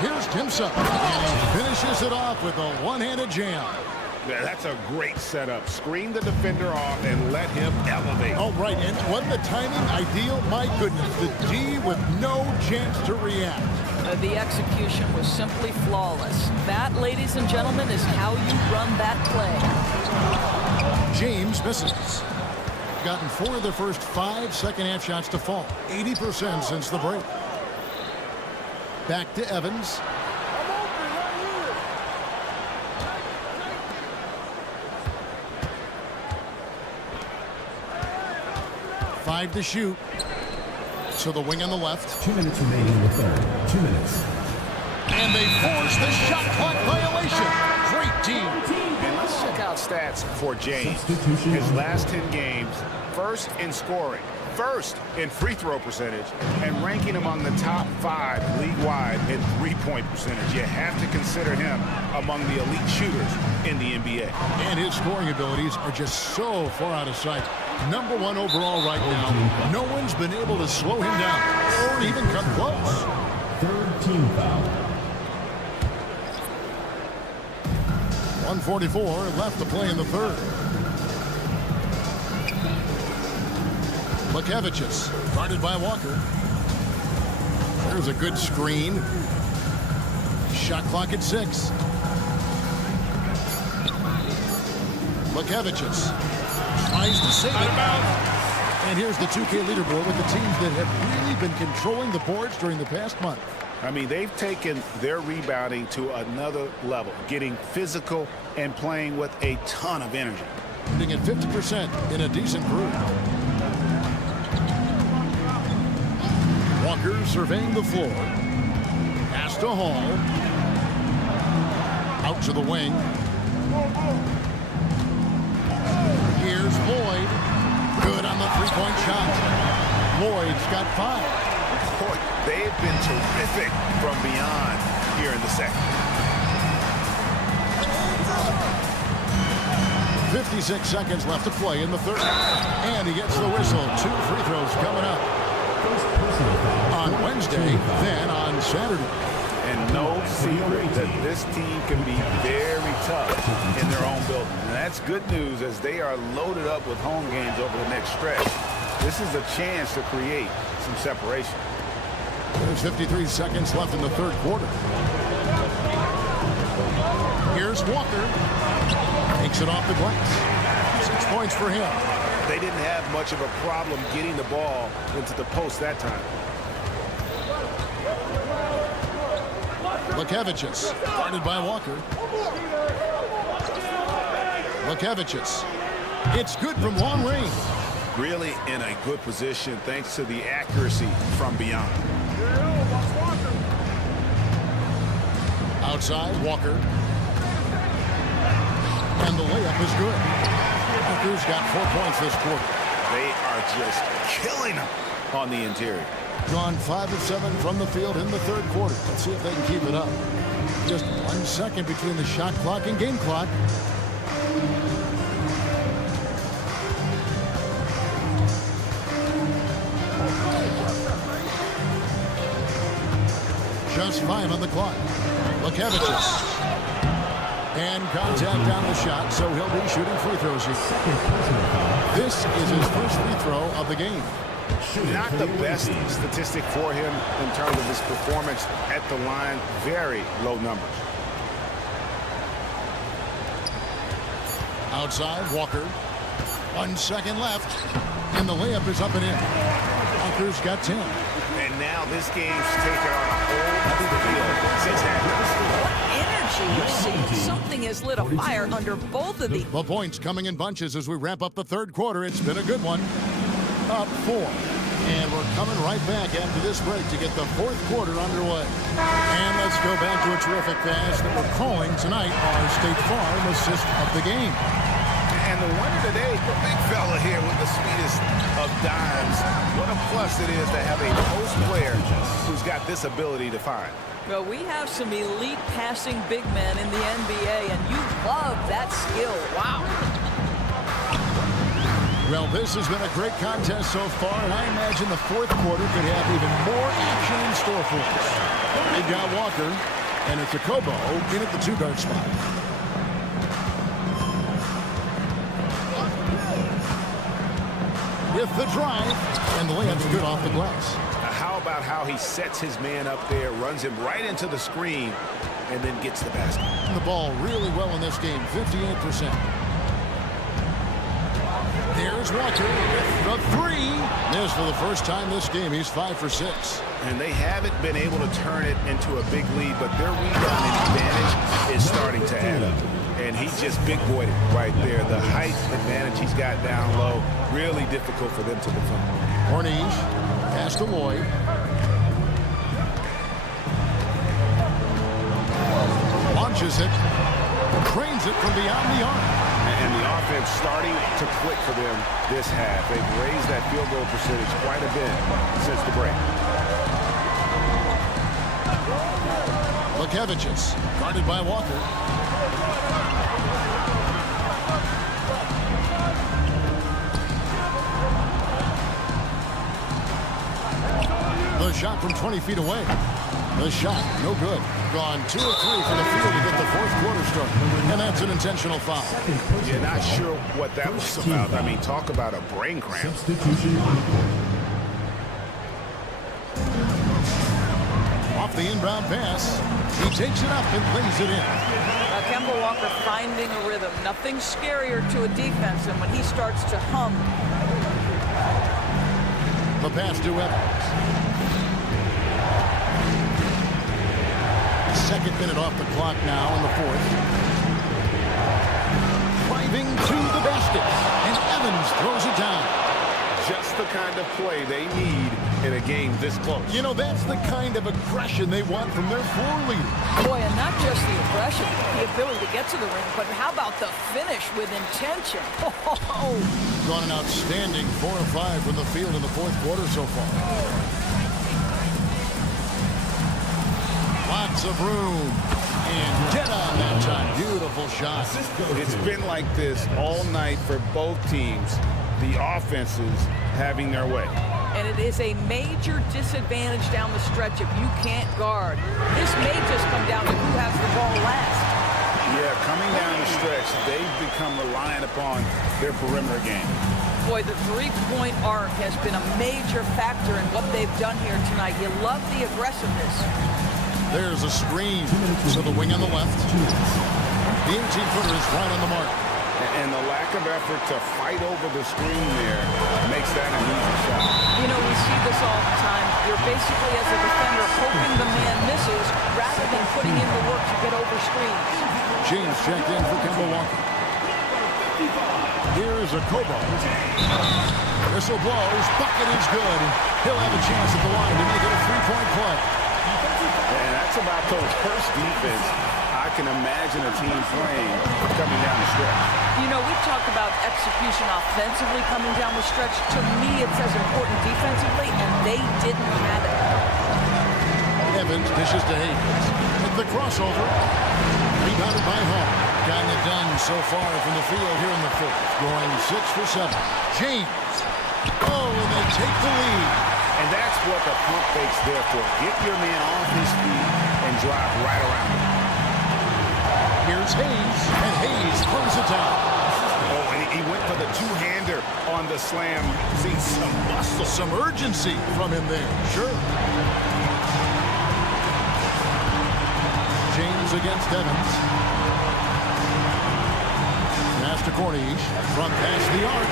Here's Timsa. And he finishes it off with a one-handed jam. Yeah, that's a great setup. Screen the defender off and let him elevate. Oh, right. And wasn't the timing ideal? My goodness. The D with no chance to react. The execution was simply flawless. That, ladies and gentlemen, is how you run that play. James misses. Gotten 4 of the first 5 second-half shots to fall. 80% since the break. Back to Evans. Five to shoot. So the wing on the left. 2 minutes remaining in the third. 2 minutes. And they force the shot clock violation. Great team. And let's check out stats for James. His last 10 games, first in scoring, first in free throw percentage, and ranking among the top 5 league-wide in three-point percentage. You have to consider him among the elite shooters in the NBA. And his scoring abilities are just so far out of sight. Number 1 overall right now. No one's been able to slow him down or even come close. Third team foul. 1:44 left to play in the third. Lukevicius, guarded by Walker. There's a good screen. Shot clock at 6. Lukevicius tries to save it. And here's the 2K leaderboard with the teams that have really been controlling the boards during the past month. I mean, they've taken their rebounding to another level, getting physical and playing with a ton of energy. Shooting at 50% in a decent group. Walker surveying the floor. Pass to Hall. Out to the wing. Here's Lloyd. Good on the three-point shot. Lloyd's got 5. Boy, they have been terrific from beyond here in the second. 56 seconds left to play in the third. And he gets the whistle. 2 free throws coming up on Wednesday, then on Saturday. And no secret that this team can be very tough in their own building. And that's good news as they are loaded up with home games over the next stretch. This is a chance to create some separation. There's 53 seconds left in the third quarter. Here's Walker. Takes it off the glass. 6 points for him. They didn't have much of a problem getting the ball into the post that time. Lekevicius, guarded by Walker. Lekevicius. It's good from long range. Really in a good position thanks to the accuracy from beyond. Outside, Walker. And the layup is good. Walker's got 4 points this quarter. They are just killing them on the interior. Gone 5 of 7 from the field in the third quarter. Let's see if they can keep it up. Just 1 second between the shot clock and game clock. Just 5 on the clock. Lekevicius. And contact on the shot, so he'll be shooting free throws here. This is his first free throw of the game. Not the best statistic for him in terms of his performance at the line. Very low numbers. Outside, Walker. 1 second left. And the layup is up and in. Walker's got 10. And now this game's taken on a whole other field since halftime. Energy you see. Something has lit a fire under both of these. The points coming in bunches as we wrap up the third quarter. It's been a good one. Up 4. And we're coming right back after this break to get the fourth quarter underway. And let's go back to a terrific pass that we're calling tonight our State Farm assist of the game. And the winner today, the big fella here with the sweetest of dimes. What a plus it is to have a post player who's got this ability to find. Well, we have some elite passing big men in the NBA, and you love that skill. Wow. Well, this has been a great contest so far, and I imagine the fourth quarter could have even more action in store for us. They've got Walker, and it's a Kobo in at the 2-guard spot. With the drive, and the layup's good off the glass. How about how he sets his man up there, runs him right into the screen, and then gets the basket. And the ball really well in this game, 58%. There's Walker with the 3. Missed for the first time this game. He's 5 for 6. And they haven't been able to turn it into a big lead, but their rebounding advantage is starting to add up. And he just big-boyed it right there. The height advantage he's got down low, really difficult for them to defend. Corniche, pass to Lloyd. Launches it, trains it from beyond the arc. And the offense starting to click for them this half. They've raised that field goal percentage quite a bit since the break. Lekevicius, guarded by Walker. The shot from 20 feet away. The shot, no good. Gone 2 of 3 from the field to get the fourth quarter started. And that's an intentional foul. You're not sure what that was about. I mean, talk about a brain cramp. Off the inbound pass. He takes it up and lays it in. Kemba Walker finding a rhythm. Nothing scarier to a defense than when he starts to hum. The pass to Evans. Second minute off the clock now in the fourth. Driving to the basket. And Evans throws it down. Just the kind of play they need in a game this close. You know, that's the kind of aggression they want from their floor leader. Boy, and not just the aggression, the ability to get to the ring, but how about the finish with intention? Gone an outstanding 4 of 5 from the field in the fourth quarter so far. Lots of room. And dead on that time. Beautiful shot. shot. It's been like this all night for both teams. The offenses having their way. And it is a major disadvantage down the stretch if you can't guard. This may just come down to who has the ball last. Yeah, coming down the stretch, they've become reliant upon their perimeter game. Boy, the three-point arc has been a major factor in what they've done here tonight. You love the aggressiveness. There's a screen to the wing on the left. The 18-footer is right on the mark. And the lack of effort to fight over the screen there makes that an easy shot. You know, we see this all the time. You're basically, as a defender, hoping the man misses rather than putting in the work to get over screens. James checked in for Kemba Walker. Here's a Kobo. Whistle blows. Bucket is good. He'll have a chance at the line to make it a three-point play. And that's about the worst defense I can imagine a team playing coming down the stretch. You know, we talk about execution offensively coming down the stretch. To me, it's as important defensively, and they didn't have it. Evans dishes to Hayes. With the crossover. Rebounded by Hall. Gotten it done so far from the field here in the fourth. Going 6 for 7. James. Oh, and they take the lead. And that's what the pump fake's there for. Get your man off his feet and drive right around him. Here's Hayes, and Hayes closes it down. Oh, and he went for the two-hander on the slam. See some muscle. Some urgency from him there. Sure. James against Evans. Pass to Corniche. From past the arc.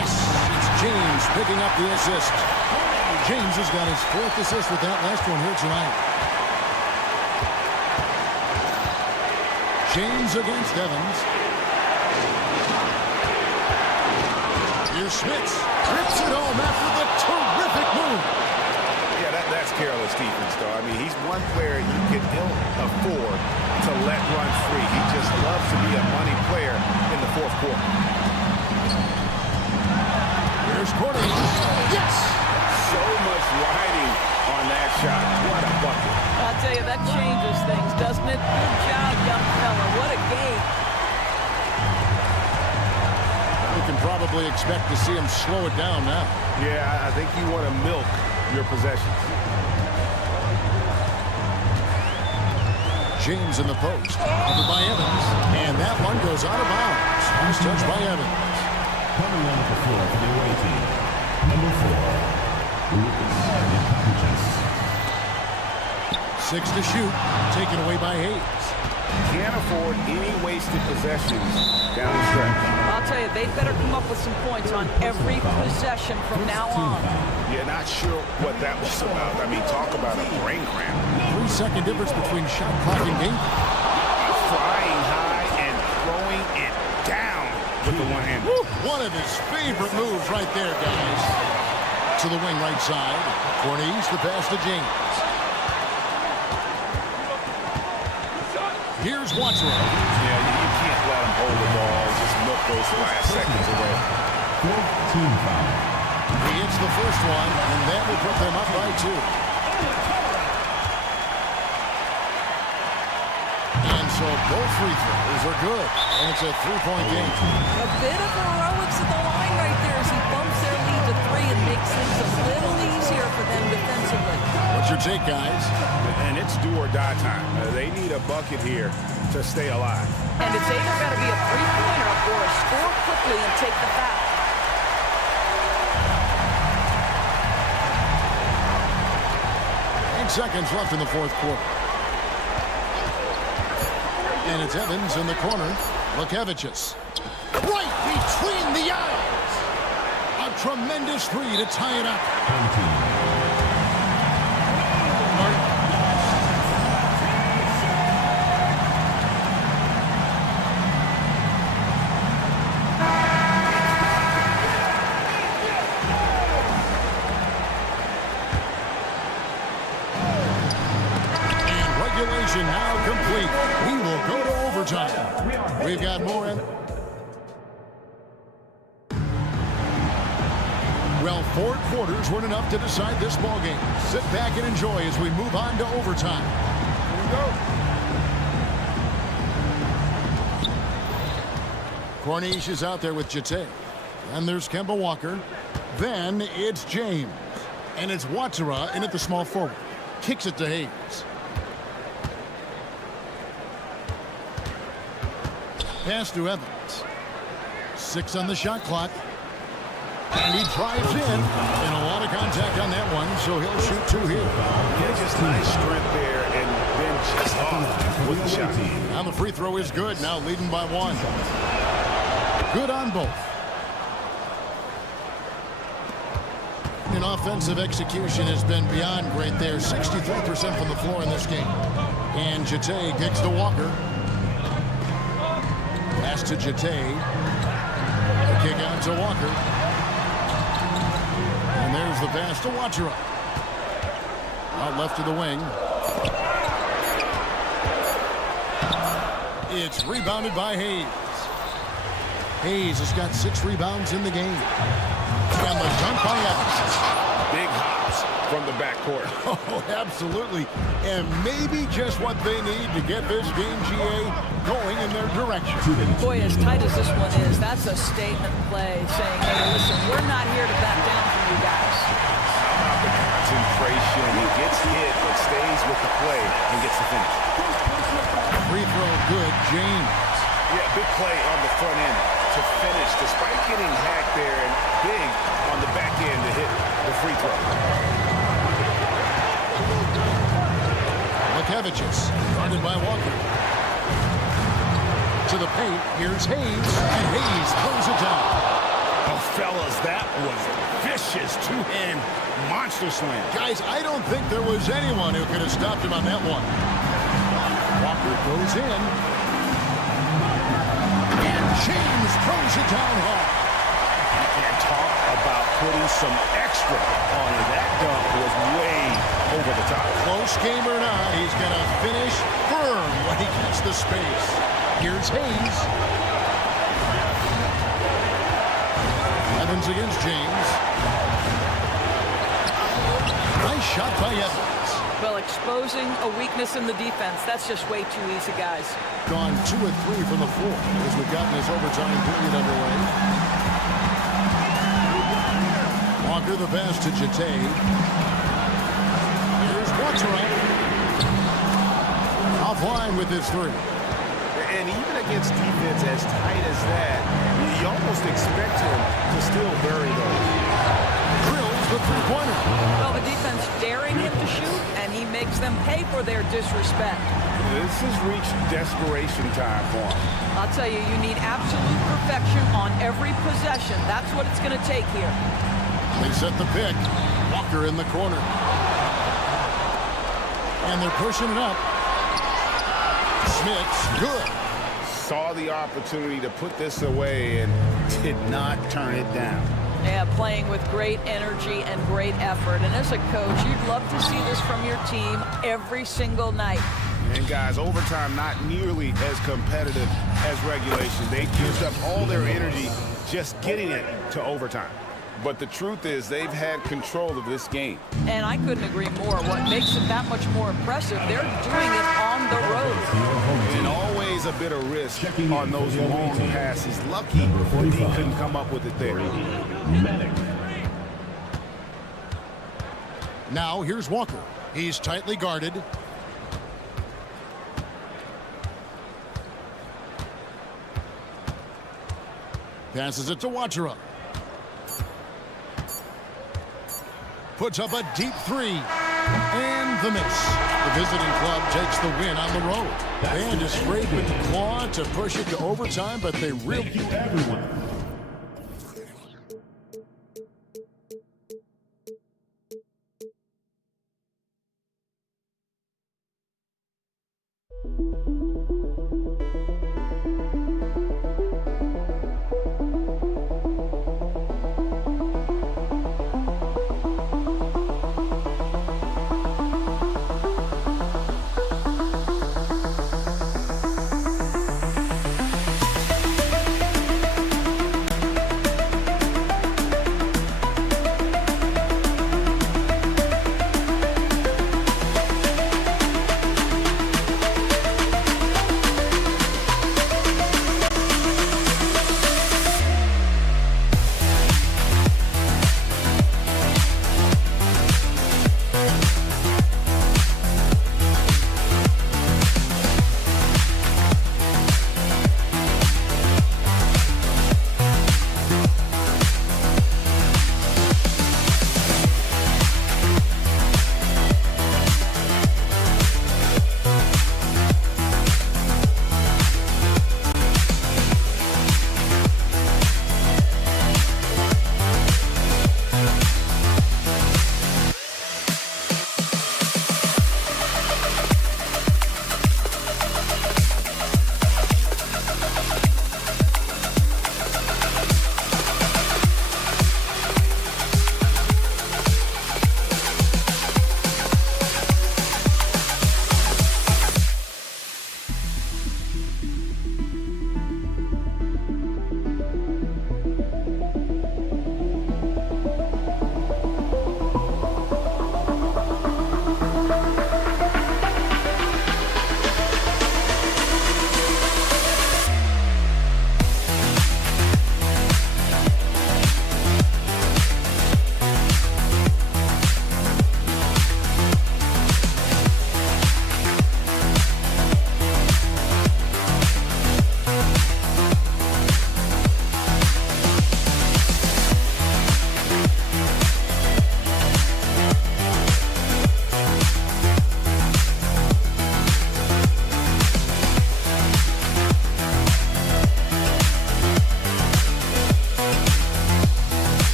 Yes, it's James picking up the assist. James has got his 4th assist with that last one here tonight. James against Evans. Here's Schmitz. Rips it home after the terrific move. Yeah, that's careless defense, though. I mean, he's one player you can ill afford to let run free. He just loves to be a money player in the fourth quarter. Here's Corniche. Yes! So much riding on that shot. What a bucket. I'll tell you, that changes things, doesn't it? Good job, young fella. What a game. You can probably expect to see him slow it down now. Yeah, I think you want to milk your possessions. James in the post. Covered by Evans. And that one goes out of bounds. Nice touch by Evans. Coming on the floor for the away team, number 4. 6 to shoot, taken away by Hayes. Can't afford any wasted possessions down the stretch. I'll tell you, they better come up with some points on every possession from now on. Yeah, not sure what that was about. I mean, talk about a brain cramp. 3-second difference between shot clock and game. Flying high and throwing it down with the one hand. One of his favorite moves right there, guys. To the wing right side. Corniche, the pass to James. Here's Wadsworth. Yeah, you can't let him hold the ball. Just look those last seconds away. 14 foul. He hits the first one, and that will put them up by 2. And so both free throws are good, and it's a 3-point game. A bit of heroics at the line right there as he bumps their lead to 3 and makes things a little easier for them defensively. What's your take, guys? And it's do or die time. They need a bucket here to stay alive. And it's either got to be a three-pointer or score quickly and take the foul. 8 seconds left in the fourth quarter. And it's Evans in the corner. Lukevicius. Right between the eyes. A tremendous 3 to tie it up. 19. Now complete. We will go to overtime. We've got more in. Well, 4 quarters weren't enough to decide this ball game. Sit back and enjoy as we move on to overtime. Here we go. Corniche is out there with Jete. And there's Kemba Walker. Then it's James. And it's Watsara in at the small forward. Kicks it to Hayes. Pass to Evans. 6 on the shot clock. And he drives in. And a lot of contact on that one, so he'll shoot 2 here. Yeah, just nice strength there, and then just off with the shot. Now the free throw is good. Now leading by 1. Good on both. And offensive execution has been beyond great there. 63% from the floor in this game. And Jete kicks to Walker. Pass to Jete. The kick out to Walker. And there's the pass to Watsara. Out left to the wing. It's rebounded by Hayes. Hayes has got 6 rebounds in the game. And the dunk by Evans. Big hops from the backcourt. Oh, absolutely. And maybe just what they need to get this game, GA, going in their direction. Boy, as tight as this one is, that's a statement play saying, hey, listen, we're not here to back down from you guys. The concentration. He gets hit, but stays with the play and gets the finish. Free throw good, James. Yeah, big play on the front end to finish, despite getting hacked there, and big on the back end to hit the free throw. Lukevicius, guarded by Walker. To the paint, here's Hayes, and Hayes throws it down. Oh, fellas, that was vicious two-hand monster slam. Guys, I don't think there was anyone who could have stopped him on that one. Walker goes in. And James throws it down hard. You can't talk about putting some extra on it. That dunk was way over the top. Close game or not, he's going to finish firm when he gets the space. Here's Hayes. Evans against James. Nice shot by Evans. Well, exposing a weakness in the defense, that's just way too easy, guys. Gone 2 of 3 from the floor as we've gotten this overtime period underway. Walker the pass to Jete. Here's Watsara. Offline with his 3. And even against defense as tight as that, you almost expect him to still bury those. Drills the 3-pointer. Well, the defense daring him to shoot, and he makes them pay for their disrespect. This has reached desperation time for him. I'll tell you, you need absolute perfection on every possession. That's what it's going to take here. They set the pick. Walker in the corner. And they're pushing it up. Smith's good. Saw the opportunity to put this away and did not turn it down. Yeah, playing with great energy and great effort. And as a coach, you'd love to see this from your team every single night. And guys, overtime not nearly as competitive as regulation. They used up all their energy just getting it to overtime. But the truth is they've had control of this game. And I couldn't agree more. What makes it that much more impressive, they're doing it on the road. And always a bit of risk on those long passes. Lucky he couldn't come up with it there. Now here's Walker. He's tightly guarded. Passes it to Watsara. Puts up a deep 3. And the miss. The visiting club takes the win on the road. They had to scrape and claw to push it to overtime, but they really... Thank you, everyone.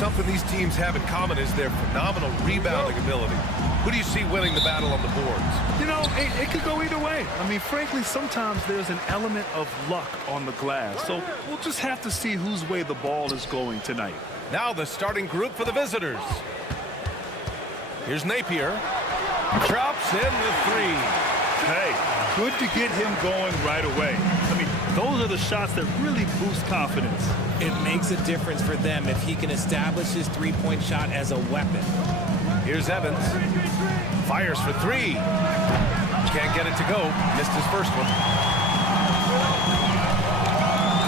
Something these teams have in common is their phenomenal rebounding ability. Who do you see winning the battle on the boards? You know, it could go either way. I mean, frankly, sometimes there's an element of luck on the glass. So we'll just have to see whose way the ball is going tonight. Now the starting group for the visitors. Here's Napier. Drops in the three. Hey, good to get him going right away. I mean, those are the shots that really boost confidence. It makes a difference for them if he can establish his three-point shot as a weapon. Here's Evans. Fires for three. Can't get it to go. Missed his first one.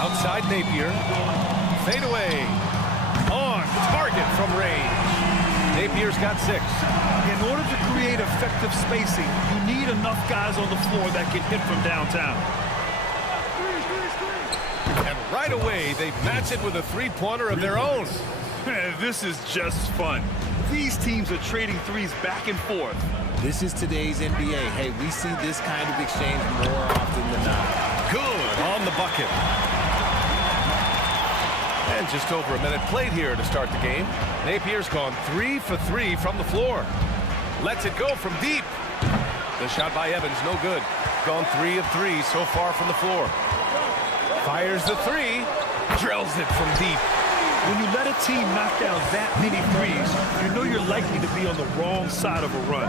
Outside Napier. Fade away. On target from range. Napier's got 6. In order to create effective spacing, you need enough guys on the floor that can hit from downtown. And right away, they match it with a three-pointer of their own. This is just fun. These teams are trading threes back and forth. This is today's NBA. Hey, we see this kind of exchange more often than not. Good on the bucket. And just over a minute played here to start the game. Napier's gone 3 for 3 from the floor. Lets it go from deep. The shot by Evans, no good. Gone 3 of 3 so far from the floor. Fires the three. Drills it from deep. When you let a team knock down that many threes, you know you're likely to be on the wrong side of a run.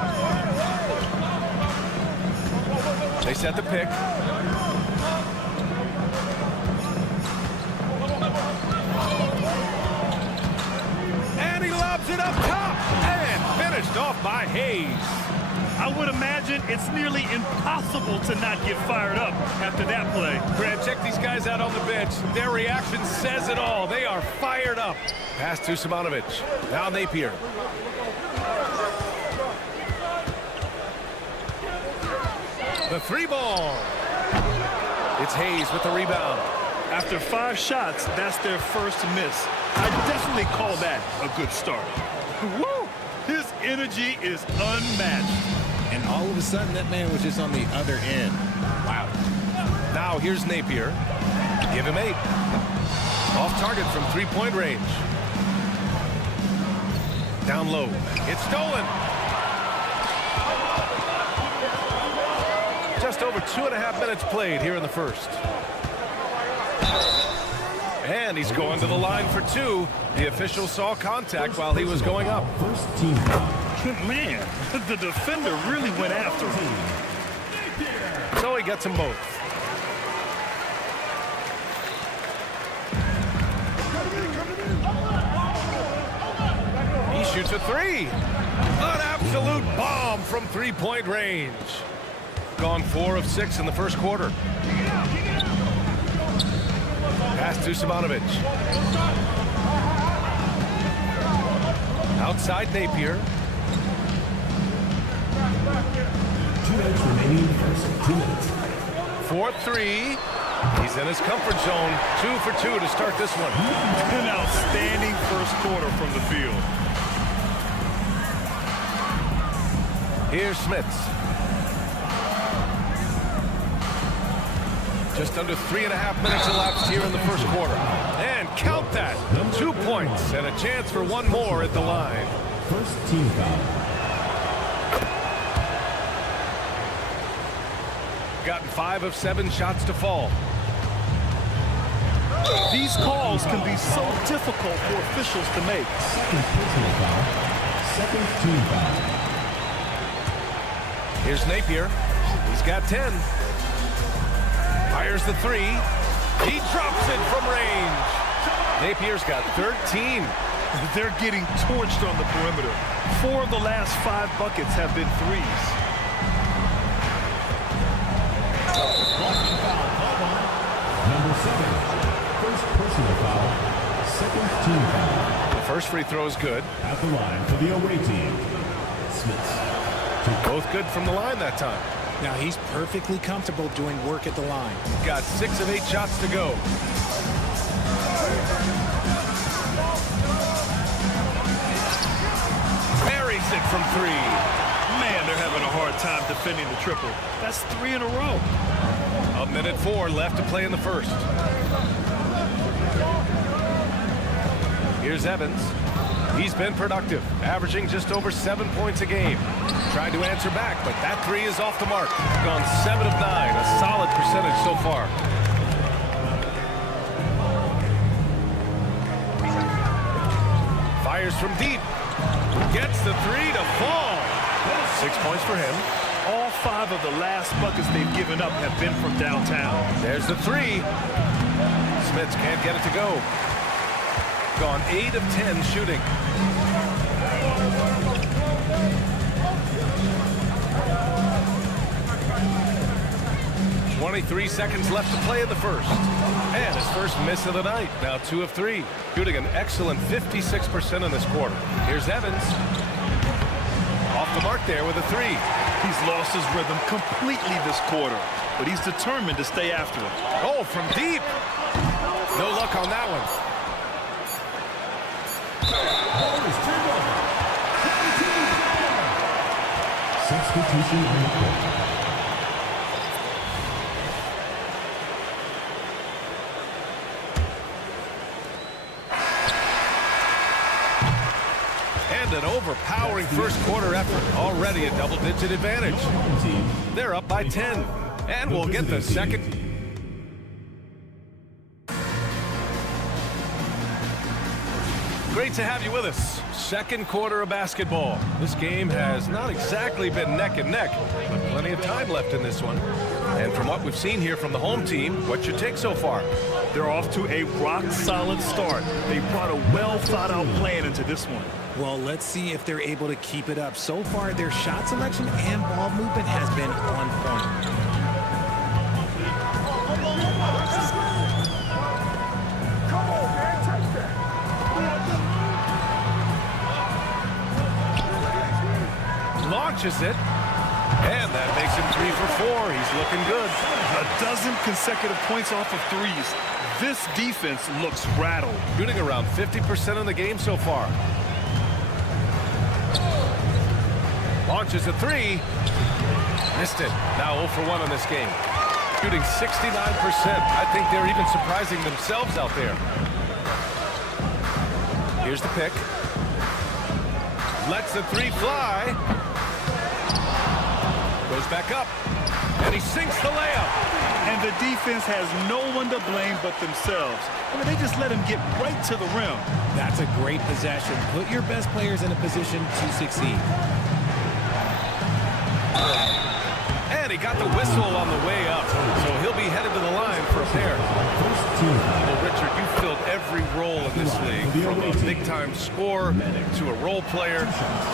They set the pick. And he lobs it up top. And finished off by Hayes. I would imagine it's nearly impossible to not get fired up after that play. Grant, check these guys out on the bench. Their reaction says it all. They are fired up. Pass to Simonovic. Now Napier. The three ball. It's Hayes with the rebound. After 5 shots, that's their first miss. I definitely call that a good start. Woo! His energy is unmatched. And all of a sudden, that man was just on the other end. Wow. Now here's Napier. Give him 8. Off target from three-point range. Down low. It's stolen. Just over 2.5 minutes played here in the first. And he's going to the line for 2. The official saw contact while he was going up. First team foul. Man, the defender really went after him. So he gets them both. He shoots a 3. An absolute bomb from three-point range. Gone 4 of 6 in the first quarter. Pass to Simonovic. Outside Napier. 2 minutes remaining in the first. 2 minutes. 4-3. He's in his comfort zone. 2 for 2 to start this one. An outstanding first quarter from the field. Here's Smits. Just under 3.5 minutes elapsed here in the first quarter. And count that. 2 points and a chance for one more at the line. First team foul. Gotten 5 of 7 shots to fall. These calls can be so difficult for officials to make. Second personal foul. Second team foul. Here's Napier. He's got 10. Fires the 3. He drops it from range. Napier's got 13. They're getting torched on the perimeter. 4 of the last 5 buckets have been threes. Number 7. First personal foul. Second team foul. The first free throw is good. At the line for the away team. Smith. Both good from the line that time. Now he's perfectly comfortable doing work at the line. Got 6 of 8 shots to go. Buries it from 3. Man, they're having a hard time defending the triple. That's 3 in a row. 1:04 left to play in the first. Here's Evans. He's been productive, averaging just over 7 points a game. Tried to answer back, but that three is off the mark. Gone 7 of 9, a solid percentage so far. Fires from deep. Gets the three to fall. 6 points for him. All 5 of the last buckets they've given up have been from downtown. There's the three. Smits can't get it to go. Gone 8 of 10 shooting. .23 seconds left to play in the first. And his first miss of the night. Now 2 of 3. Shooting an excellent 56% in this quarter. Here's Evans. Off the mark there with a three. He's lost his rhythm completely this quarter, but he's determined to stay after it. Oh, from deep. No luck on that one. Substitution on the court. And an overpowering first quarter effort. Already a double-digit advantage. They're up by 10. And we'll get the second. Great to have you with us. Second quarter of basketball. This game has not exactly been neck and neck, but plenty of time left in this one. And from what we've seen here from the home team, what's your take so far? They're off to a rock-solid start. They brought a well-thought-out plan into this one. Well, let's see if they're able to keep it up. So far, their shot selection and ball movement has been on point. Launches it, and that makes him 3 for 4. He's looking good. A dozen consecutive points off of threes. This defense looks rattled. Shooting around 50% in the game so far. Launches a three. Missed it. Now 0 for 1 in this game. Shooting 69%. I think they're even surprising themselves out there. Here's the pick. Lets the three fly. Goes back up. And he sinks the layup. And the defense has no one to blame but themselves. I mean, they just let him get right to the rim. That's a great possession. Put your best players in a position to succeed. And he got the whistle on the way up. So he'll be headed to the line for a pair. Well, Richard, you filled every role in this league, from a big-time scorer to a role player.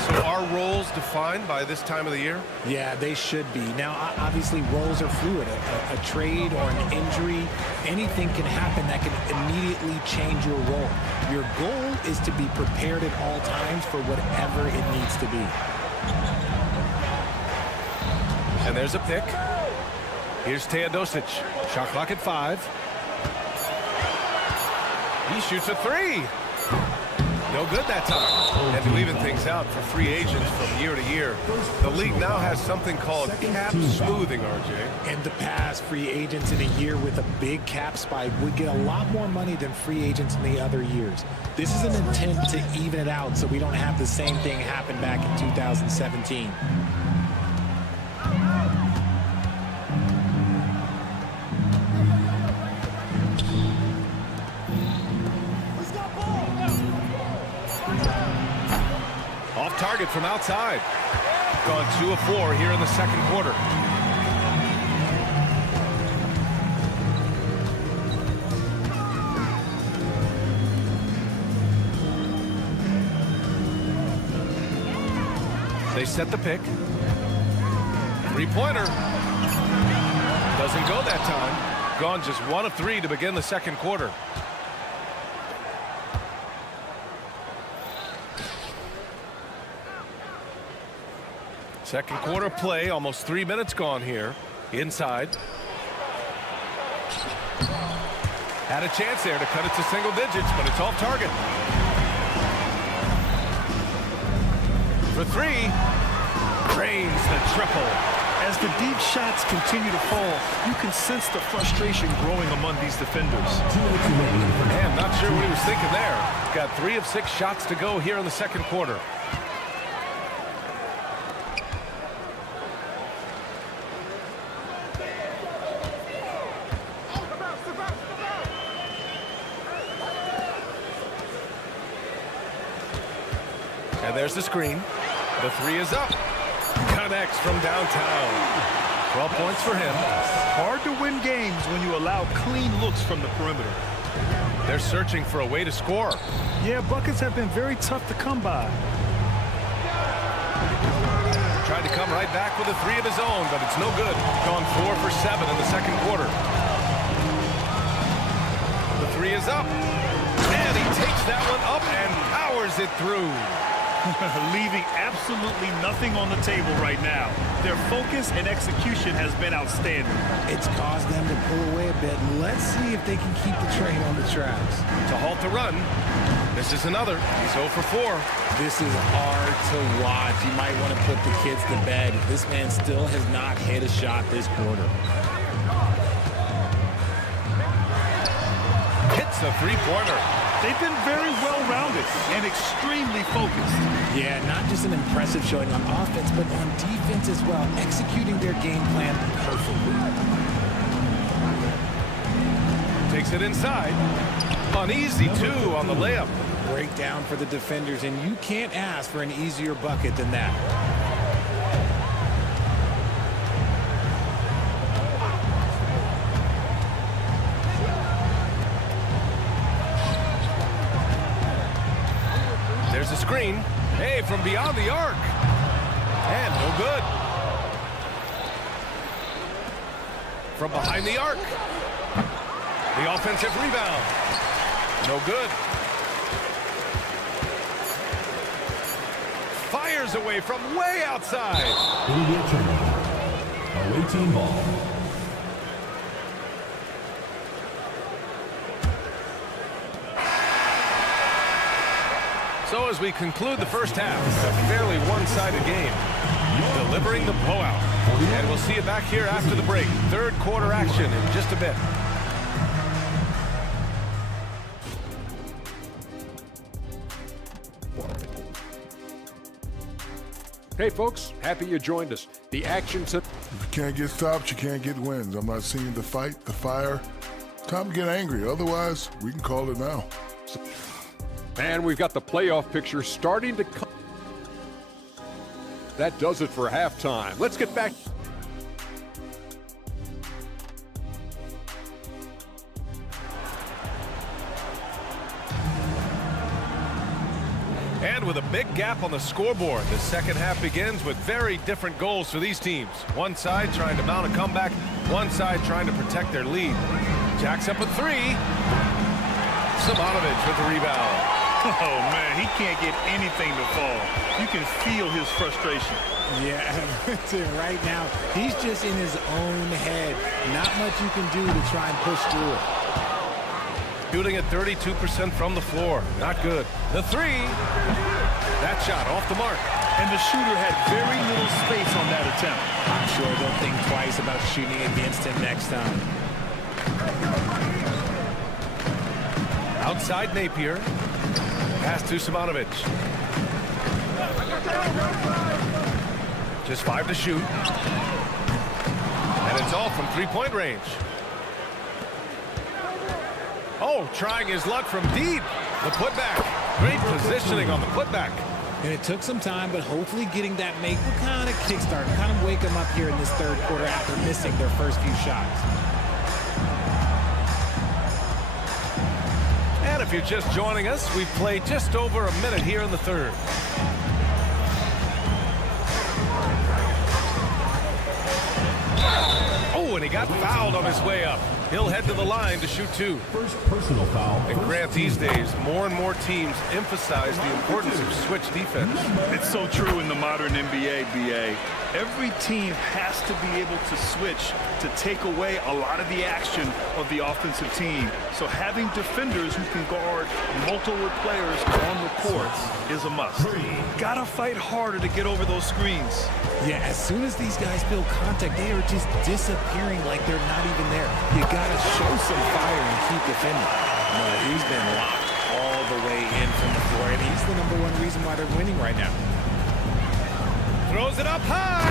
So are roles defined by this time of the year? Yeah, they should be. Now, obviously, roles are fluid. A trade or an injury, anything can happen that can immediately change your role. Your goal is to be prepared at all times for whatever it needs to be. And there's a pick. Here's Teodosic. Shot clock at 5. He shoots a three. No good that time. And to even things out for free agents from year to year, the league now has something called cap smoothing, RJ. In the past, free agents in a year with a big cap spike would get a lot more money than free agents in the other years. This is an attempt to even it out so we don't have the same thing happen back in 2017. Target from outside. Gone 2 of 4 here in the second quarter. They set the pick. Three-pointer. Doesn't go that time. Gone just 1 of 3 to begin the second quarter. Second quarter play, almost 3 minutes gone here. Inside. Had a chance there to cut it to single digits, but it's off target. For 3. Drains the triple. As the deep shots continue to fall, you can sense the frustration growing among these defenders. And not sure what he was thinking there. Got 3 of 6 shots to go here in the second quarter. And there's the screen. The 3 is up. Connects from downtown. 12 points for him. Hard to win games when you allow clean looks from the perimeter. They're searching for a way to score. Yeah, buckets have been very tough to come by. Tried to come right back with a 3 of his own, but it's no good. Gone 4 for 7 in the second quarter. The 3 is up. And he takes that one up and powers it through. Leaving absolutely nothing on the table right now. Their focus and execution has been outstanding. It's caused them to pull away a bit. Let's see if they can keep the train on the tracks. To halt the run. This is another. He's 0 for 4. This is hard to watch. You might want to put the kids to bed. This man still has not hit a shot this quarter. Hits a 3-pointer. They've been very well-rounded and extremely focused. Yeah, not just an impressive showing on offense, but on defense as well, executing their game plan perfectly. Takes it inside. An easy 2 on the layup. Breakdown for the defenders, and you can't ask for an easier bucket than that. There's a screen. Hey, from beyond the arc. And no good. From behind the arc. The offensive rebound. No good. Fires away from way outside. Away team ball. So as we conclude the first half, a fairly one-sided game. Delivering the blowout. And we'll see you back here after the break. Third quarter action in just a bit. Hey, folks, happy you joined us. The action... If you can't get stops, you can't get wins. I'm not seeing the fight, the fire. Time to get angry. Otherwise, we can call it now. And we've got the playoff picture starting to come. That does it for halftime. Let's get back. And with a big gap on the scoreboard, the second half begins with very different goals for these teams. One side trying to mount a comeback, one side trying to protect their lead. Jacks up a 3. Simonovic with the rebound. Oh, man, he can't get anything to fall. You can feel his frustration. Yeah, right now, he's just in his own head. Not much you can do to try and push through it. Shooting at 32% from the floor. Not good. The 3. That shot off the mark. And the shooter had very little space on that attempt. I'm sure they'll think twice about shooting against him next time. Outside Napier. Pass to Simonovic. Just 5 to shoot. And it's all from three-point range. Oh, trying his luck from deep. The putback. Great positioning on the putback. And it took some time, but hopefully getting that make will kind of kickstart, kind of wake them up here in this third quarter after missing their first few shots. And if you're just joining us, we've played just over a minute here in the third. Oh, and he got fouled on his way up. He'll head to the line to shoot 2. First personal foul. And Grant, these days, more and more teams emphasize the importance of switch defense. It's so true in the modern NBA, BA. Every team has to be able to switch to take away a lot of the action of the offensive team. So having defenders who can guard multiple players on the court is a must. Gotta fight harder to get over those screens. Yeah, as soon as these guys feel contact, they are just disappearing like they're not even there. You gotta show some fire and keep defending. No, he's been locked all the way in from the floor, and he's the #1 reason why they're winning right now. Throws it up high,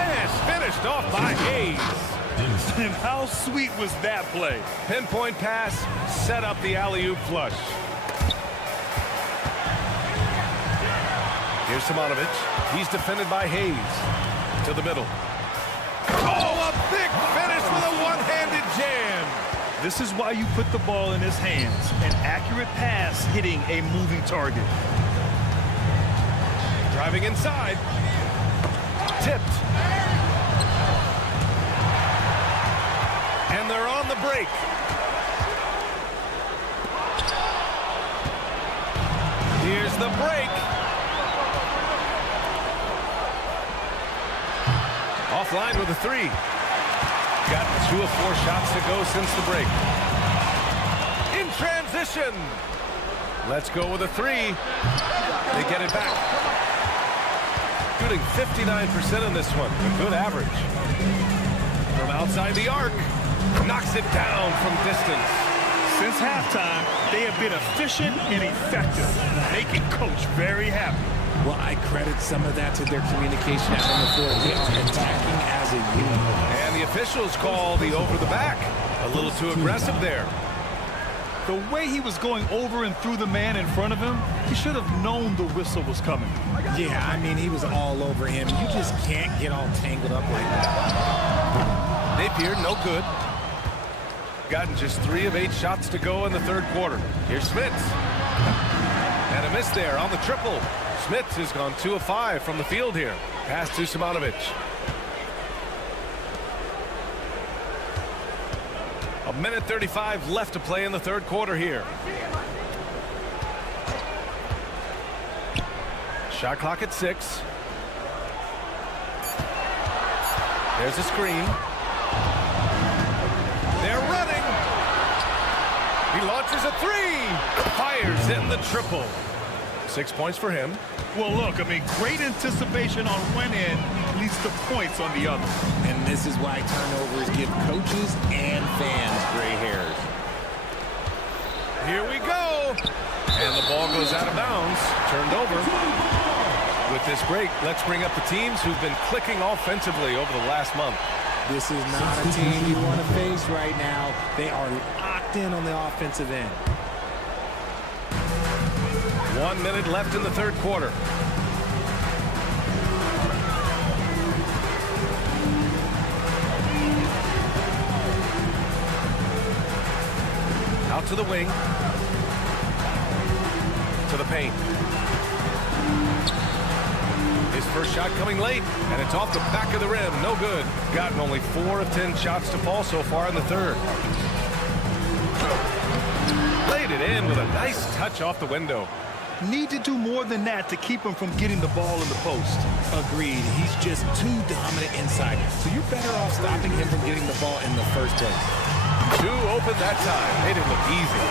and it's finished off by Hayes. And how sweet was that play? Pinpoint pass, set up the alley-oop flush. Here's Simonovic. He's defended by Hayes. To the middle. Oh, a big finish with a one-handed jam. This is why you put the ball in his hands. An accurate pass hitting a moving target. Driving inside. Tipped. And they're on the break. Here's the break. Offline with a 3. Got 2 of 4 shots to go since the break. In transition. Let's go with a 3. They get it back. Shooting 59% in this one. A good average. From outside the arc. Knocks it down from distance. Since halftime, they have been efficient and effective, making Coach very happy. Well, I credit some of that to their communication out on the floor. They are attacking as a unit. And the officials call the over the back. A little too aggressive there. The way he was going over and through the man in front of him, he should have known the whistle was coming. Yeah, I mean, he was all over him. You just can't get all tangled up like that. Napier, no good. Gotten just 3 of 8 shots to go in the 3rd quarter. Here's Smits. And a miss there on the triple. Smits has gone 2 of 5 from the field here. Pass to Simonovic. A minute 35 left to play in the 3rd quarter here. Shot clock at 6. There's a screen. They're running. He launches a 3. Fires in the triple. 6 points for him. Well, look, I mean, great anticipation on one end leads to points on the other. And this is why turnovers give coaches and fans gray hairs. Here we go. And the ball goes out of bounds. Turned over. With this break, let's bring up the teams who've been clicking offensively over the last month. This is not a team you want to face right now. They are locked in on the offensive end. 1 minute left in the 3rd quarter. Out to the wing. To the paint. His first shot coming late, and it's off the back of the rim. No good. Gotten only 4 of 10 shots to fall so far in the 3rd. Laid it in with a nice touch off the window. Need to do more than that to keep him from getting the ball in the post. Agreed. He's just too dominant inside. So you're better off stopping him from getting the ball in the first place. 2 open that time. Made it look easy.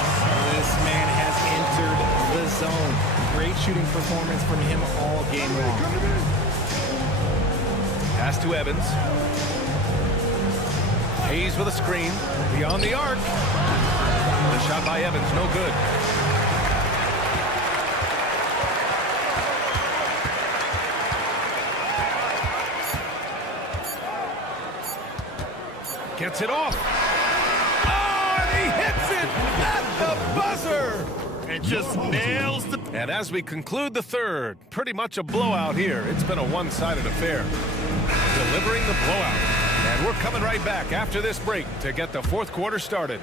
This man has entered the zone. Great shooting performance from him all game long. Pass to Evans. Hayes with a screen. Beyond the arc. The shot by Evans, no good. Gets it off. Oh, and he hits it at the buzzer. And just nails the... And as we conclude the 3rd, pretty much a blowout here. It's been a one-sided affair. Delivering the blowout. And we're coming right back after this break to get the 4th quarter started.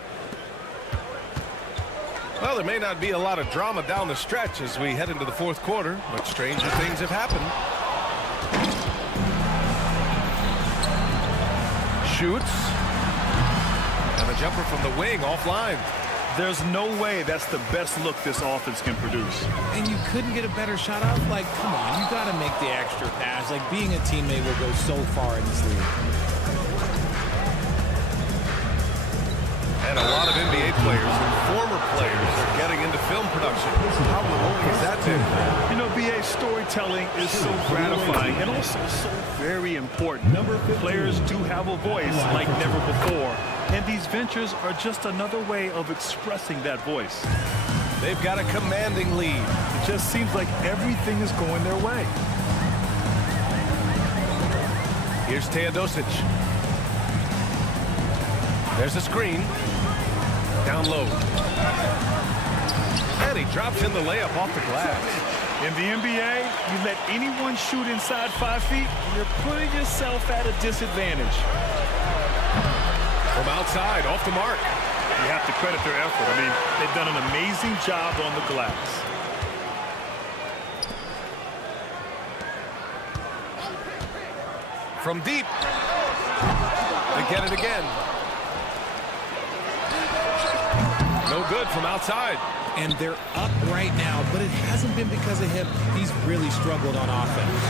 Well, there may not be a lot of drama down the stretch as we head into the 4th quarter, but stranger things have happened. Shoots. And the jumper from the wing offline. There's no way that's the best look this offense can produce. And you couldn't get a better shot out? Like, come on, you got to make the extra pass. Like, being a teammate will go so far in this league. And a lot of NBA players and former players are getting into film production. How rewarding has that been? You know, BA, storytelling is so gratifying and also so very important. Players do have a voice like never before, and these ventures are just another way of expressing that voice. They've got a commanding lead. It just seems like everything is going their way. Here's Teodosic. There's a screen. Down low. And he drops in the layup off the glass. In the NBA, you let anyone shoot inside 5 feet, you're putting yourself at a disadvantage. From outside, off the mark. You have to credit their effort. I mean, they've done an amazing job on the glass. From deep. They get it again. No good from outside. And they're up right now, but it hasn't been because of him. He's really struggled on offense.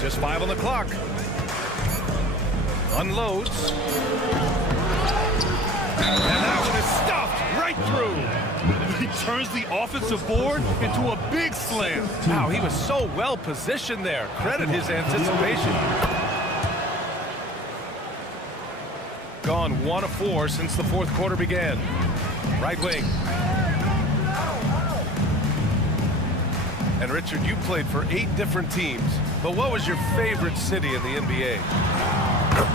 Just 5 on the clock. Unloads. And that one is stuffed right through. He turns the offensive board into a big slam. Wow, he was so well positioned there. Credit his anticipation. Gone 1 of 4 since the fourth quarter began. Right wing. And Richard, you played for 8 different teams, but what was your favorite city in the NBA?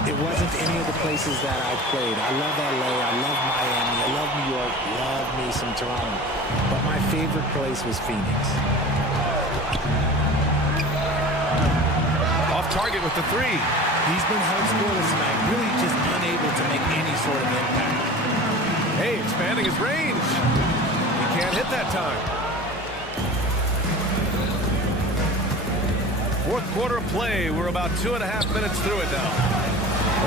It wasn't any of the places that I played. I love LA, I love Miami, I love New York, love me some Toronto. But my favorite place was Phoenix. Off target with the 3. He's been held scoreless tonight, really just unable to make any sort of impact. Hey, expanding his range. He can't hit that time. Fourth quarter of play. We're about 2.5 minutes through it now.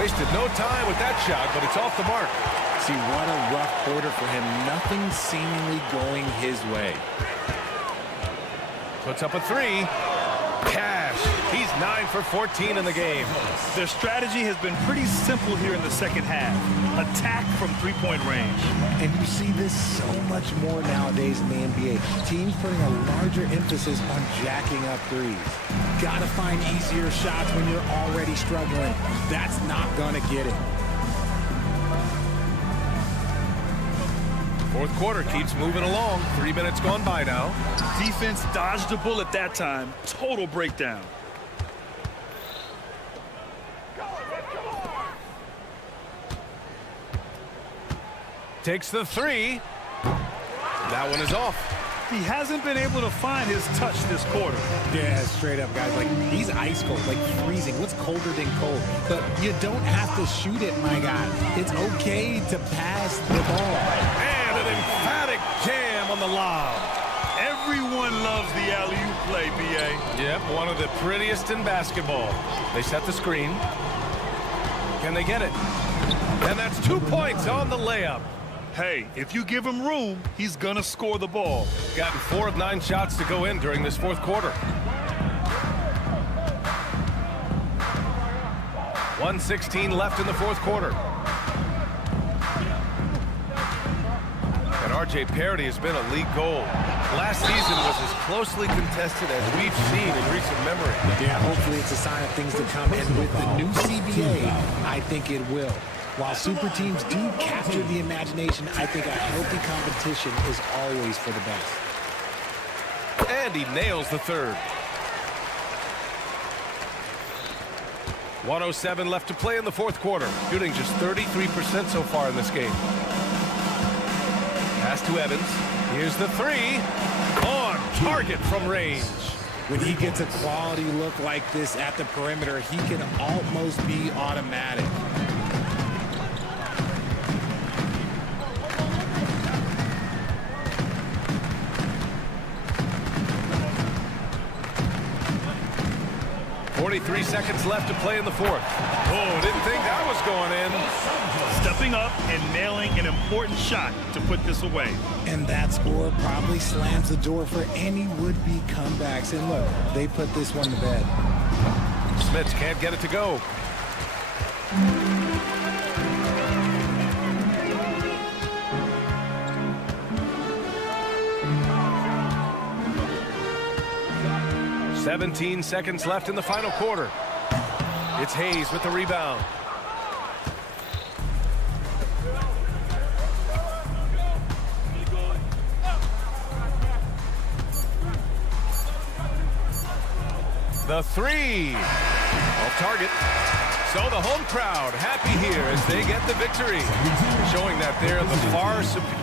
Wasted no time with that shot, but it's off the mark. See, what a rough quarter for him. Nothing seemingly going his way. Puts up a 3. Cash. He's 9 for 14 in the game. Their strategy has been pretty simple here in the second half. Attack from three-point range. And you see this so much more nowadays in the NBA. Teams putting a larger emphasis on jacking up threes. Gotta find easier shots when you're already struggling. That's not gonna get it. Fourth quarter keeps moving along. 3 minutes gone by now. Defense dodged a bullet that time. Total breakdown. Takes the 3. That one is off. He hasn't been able to find his touch this quarter. Yeah, straight up, guys. Like, he's ice cold, like freezing. What's colder than cold? But you don't have to shoot it, my guy. It's okay to pass the ball. And an emphatic jam on the lob. Everyone loves the alley-oop play, B.A. Yep, one of the prettiest in basketball. They set the screen. Can they get it? And that's 2 points on the layup. Hey, if you give him room, he's gonna score the ball. Gotten 4 of 9 shots to go in during this fourth quarter. 1:16 left in the fourth quarter. And R.J. Parity has been a league goal. Last season was as closely contested as we've seen in recent memory. Yeah, hopefully it's a sign of things to come. And with the new CBA, I think it will. While super teams do capture the imagination, I think a healthy competition is always for the best. And he nails the third. 1:07 left to play in the fourth quarter. Shooting just 33% so far in this game. Pass to Evans. Here's the 3. On target from range. When he gets a quality look like this at the perimeter, he can almost be automatic. 43 seconds left to play in the fourth. Oh, didn't think that was going in. Stepping up and nailing an important shot to put this away. And that score probably slams the door for any would-be comebacks. And look, they put this one to bed. Smits can't get it to go. "17 seconds left in the final quarter. It's Hayes with the rebound. The three. Off target. So the home crowd happy here as they get the victory, showing that they're the far superior.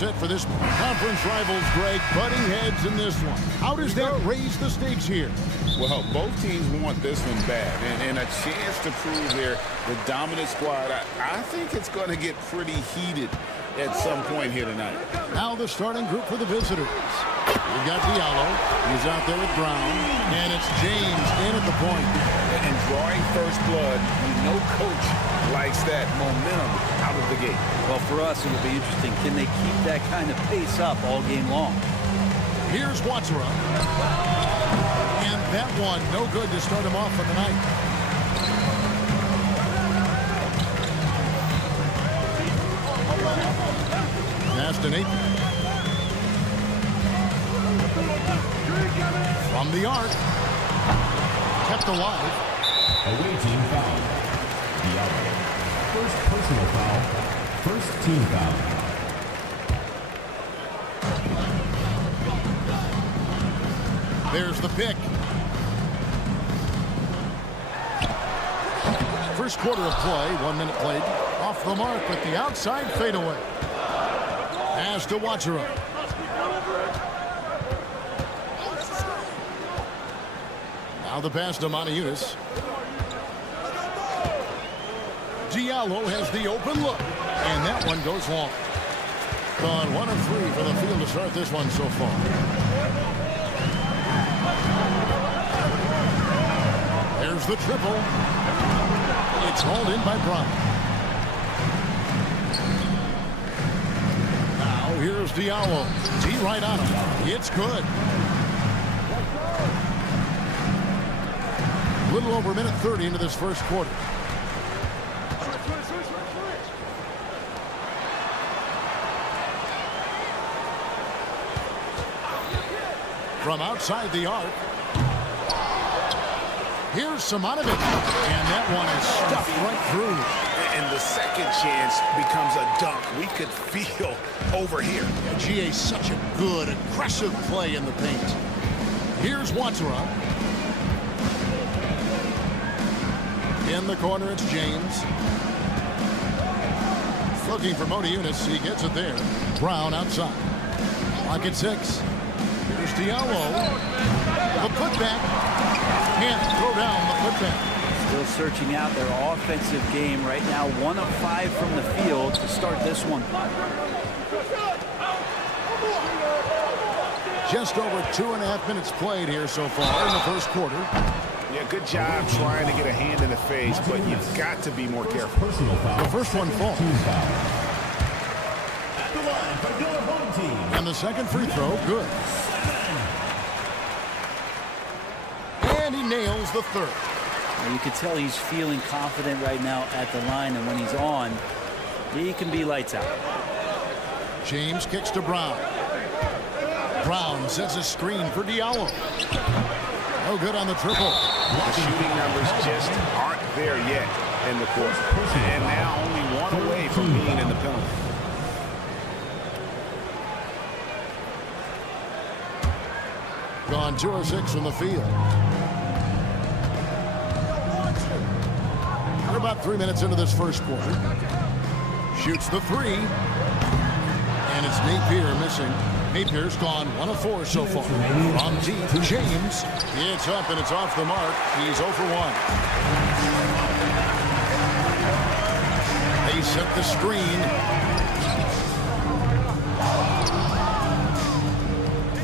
set for this conference rivals, Greg, butting heads in this one. How does that raise the stakes here? Well, both teams want this one bad, and a chance to prove they're the dominant squad. I think it's going to get pretty heated at some point here tonight. Now the starting group for the visitors. We've got Diallo. He's out there with Brown. And it's James in at the point. And drawing first blood, no coach likes that momentum out of the gate. Well, for us, it'll be interesting. Can they keep that kind of pace up all game long? Here's Watsura. And that one, no good to start him off for the night. Pass to Nate. From the arc. Kept alive. Away team foul. Diallo. First personal foul. First team foul. There's the pick. First quarter of play, 1 minute played. Off the mark with the outside fadeaway. Pass to Watsura. Now the pass to Montiunas. Diallo has the open look. And that one goes long. Gone 1 of 3 for the field to start this one so far. There's the triple. It's hauled in by Brown. Now here's Diallo. D right on him. It's good. A little over a minute 30 into this first quarter. From outside the arc. Here's Simonovic. And that one is stuffed right through. And the second chance becomes a dunk. We could feel over here. Yeah, GA, such a good, aggressive play in the paint. Here's Watsura. In the corner, it's James. Looking for Montiunas. He gets it there. Brown outside. Lock at 6. Here's Diallo. The putback. Can't throw down the putback. Still searching out their offensive game right now. 1 of 5 from the field to start this one. Just over 2.5 minutes played here so far in the first quarter. Yeah, good job trying to get a hand in the face, but you've got to be more careful. The first one falls. At the line for your home team. And the second free throw, good. And he nails the third. Well, you can tell he's feeling confident right now at the line, and when he's on, he can be lights out. James kicks to Brown. Brown sets a screen for Diallo. No good on the triple. The shooting numbers just aren't there yet in the court. And now only 1 away from being in the penalty. Gone 2 of 6 from the field. We're about 3 minutes into this first quarter. Shoots the 3. And it's Napier missing. Napier's gone 1 of 4 so far. From deep, James. It's up and it's off the mark. He's 0 for 1. They set the screen.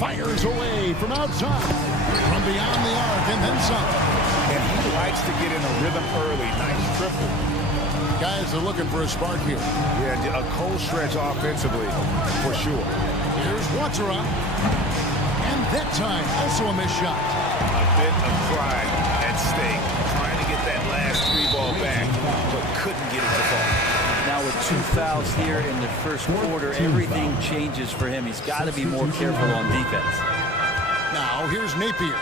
Fires away from outside. From beyond the arc and then some. And he likes to get in a rhythm early. Nice triple. Guys are looking for a spark here. Yeah, a cold stretch offensively, for sure. Here's Watsura. And that time, also a missed shot. A bit of pride at stake. Trying to get that last 3 ball back, but couldn't get it to fall. Now with 2 fouls here in the first quarter, everything changes for him. He's got to be more careful on defense. Now here's Napier.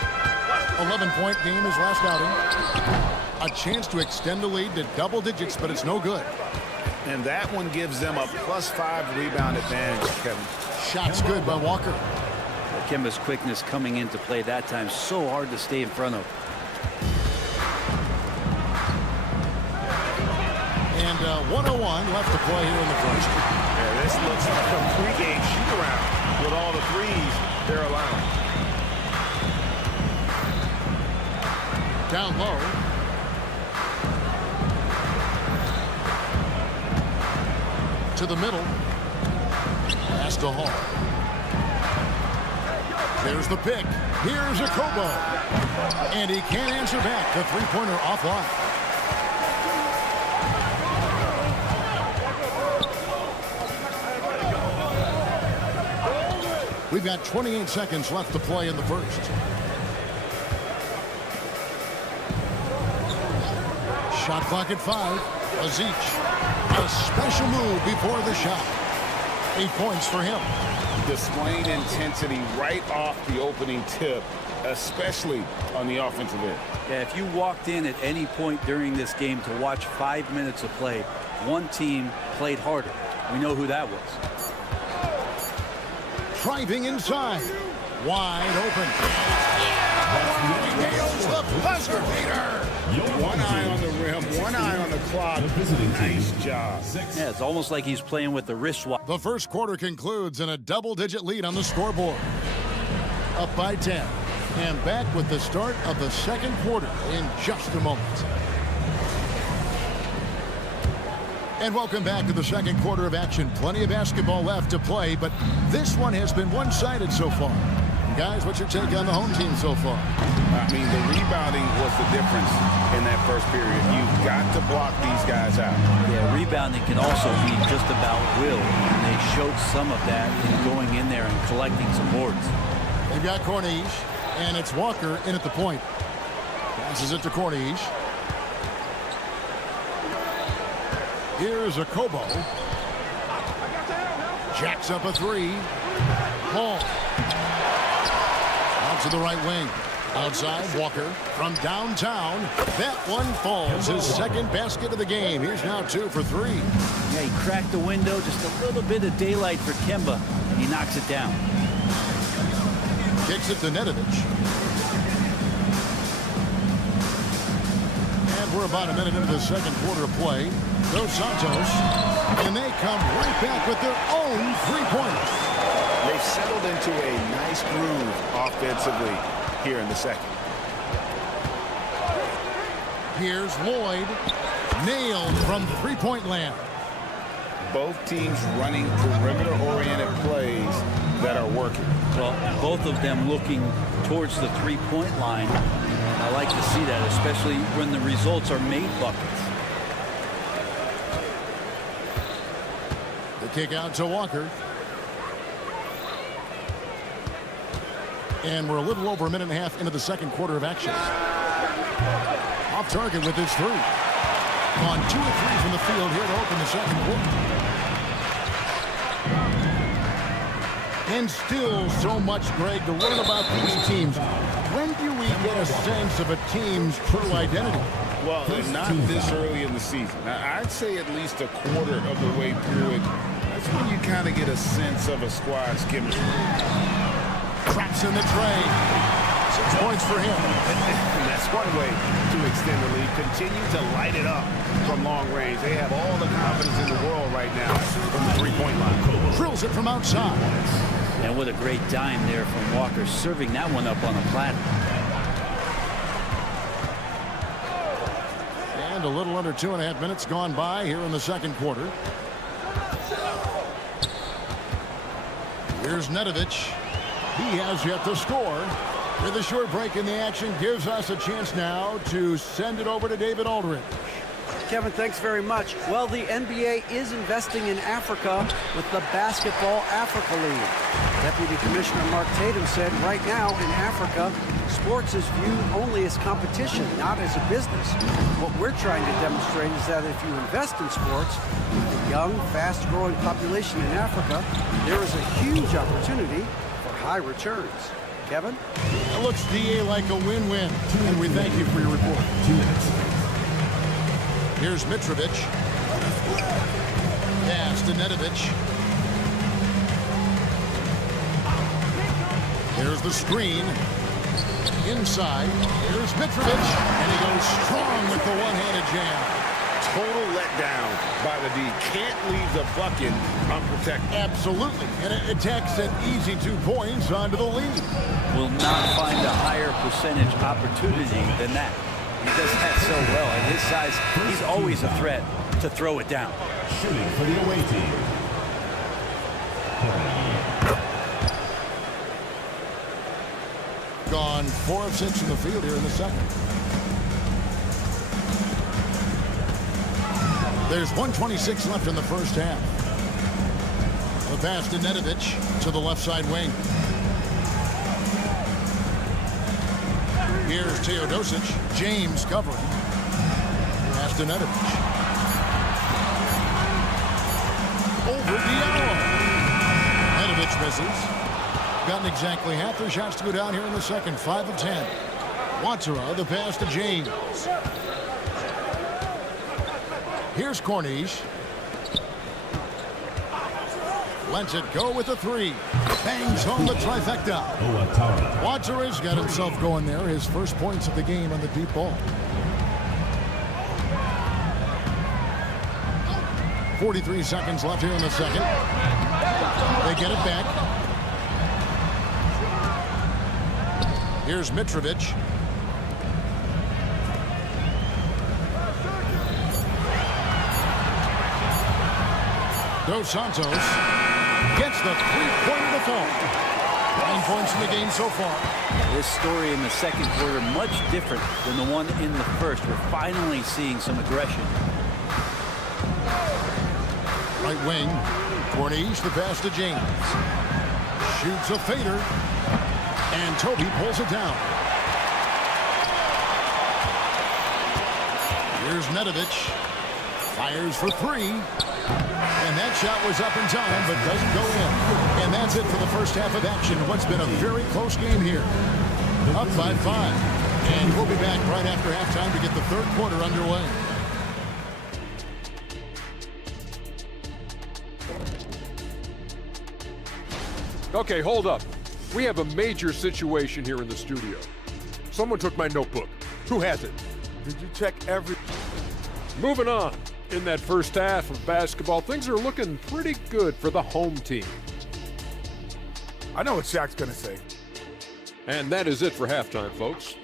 11-point game his last outing. A chance to extend the lead to double digits, but it's no good. And that one gives them a +5 rebound advantage, Kevin. Shot's good by Walker. Kemba's quickness coming into play that time. So hard to stay in front of. And 101 left to play here in the first. Yeah, this looks like a pregame shoot-around with all the threes they're allowing. Down low. To the middle. pass to Hall. There's the pick. Here's a Kobo. And he can't answer back. The three-pointer offline. We've got 28 seconds left to play in the first. Shot clock at 5. Aziz. A special move before the shot. 8 points for him. Displaying intensity right off the opening tip, especially on the offensive end. Yeah, if you walked in at any point during this game to watch 5 minutes of play, one team played harder. We know who that was. Driving inside. Wide open. Nails the buzzer beater. One eye on the rim, one eye on the clock. Nice job. Yeah, it's almost like he's playing with the wristwatch. The first quarter concludes in a double-digit lead on the scoreboard. Up by 10. And back with the start of the second quarter in just a moment. And welcome back to the second quarter of action. Plenty of basketball left to play, but this one has been one-sided so far. Guys, what's your take on the home team so far? I mean, the rebounding was the difference in that first period. You've got to block these guys out. Yeah, rebounding can also be just about will, and they showed some of that in going in there and collecting some boards. They've got Corniche, and it's Walker in at the point. Passes it to Corniche. Here's a Kobo. Jacks up a three. Ball. Out to the right wing. Outside, Walker from downtown. That one falls. His second basket of the game. Here's now 2 for 3. Yeah, he cracked the window. Just a little bit of daylight for Kemba, and he knocks it down. Kicks it to Nedovic. And we're about a minute into the second quarter of play. Dos Santos, and they come right back with their own three-pointers. They've settled into a nice groove offensively here in the second. Here's Lloyd, nailed from three-point land. Both teams running perimeter-oriented plays that are working. Well, both of them looking towards the three-point line. I like to see that, especially when the results are made buckets. The kick out to Walker. And we're a little over a minute and a half into the second quarter of action. Off target with his three. On 2 of 3 from the field here to open the second quarter. And still so much, Greg, to learn about these teams. When do we get a sense of a team's true identity? Well, not this early in the season. Now, I'd say at least a quarter of the way through it. That's when you kind of get a sense of a squad's chemistry. Traps in the tray. 6 points for him. And that's one way to extend the lead. Continue to light it up from long range. They have all the confidence in the world right now from the three-point line. Drills it from outside. And what a great dime there from Walker, serving that one up on a platter. And a little under 2.5 minutes gone by here in the second quarter. Here's Nedovic. He has yet to score. With a short break in the action, gives us a chance now to send it over to David Aldridge. Kevin, thanks very much. Well, the NBA is investing in Africa with the Basketball Africa League. Deputy Commissioner Mark Tatum said right now in Africa, sports is viewed only as competition, not as a business. What we're trying to demonstrate is that if you invest in sports, with a young, fast-growing population in Africa, there is a huge opportunity for high returns. Kevin? It looks, DA, like a win-win, and we thank you for your report. 2 minutes. Here's Mitrovic. Pass to Nedovic. There's the screen. Inside. Here's Mitrovic. And he goes strong with the one-handed jam. Total letdown by the D. Can't leave the bucket unprotected. Absolutely. And it attacks an easy 2 points onto the lead. Will not find a higher percentage opportunity than that. He does that so well. At his size, he's always a threat to throw it down. Shooting for the away team. Gone 4 of 6 in the field here in the second. There's 1:26 left in the first half. The pass to Nedovic to the left side wing. Here's Teodosic. James covering. Pass to Nedovic. Over Diallo. Nedovic misses. Gotten exactly half their shots to go down here in the second. 5 of 10. Watsura, the pass to James. Here's Cornish. Lets it go with a 3. Bangs home the trifecta. Watsura's got himself going there. His first points of the game on the deep ball. 43 seconds left here in the second. They get it back. Here's Mitrovic. Dos Santos gets the 3-point default. 9 points in the game so far. This story in the second quarter much different than the one in the first. We're finally seeing some aggression. Right wing. Cornish, the pass to James. Shoots a fader. And Toby pulls it down. Here's Nedovic. Fires for 3. And that shot was up in time, but doesn't go in. And that's it for the first half of action. What's been a very close game here. Up by 5. And we'll be back right after halftime to get the third quarter underway. Okay, hold up. We have a major situation here in the studio. Someone took my notebook. Who has it? Did you check every... Moving on. In that first half of basketball, things are looking pretty good for the home team. I know what Shaq's going to say. And that is it for halftime, folks.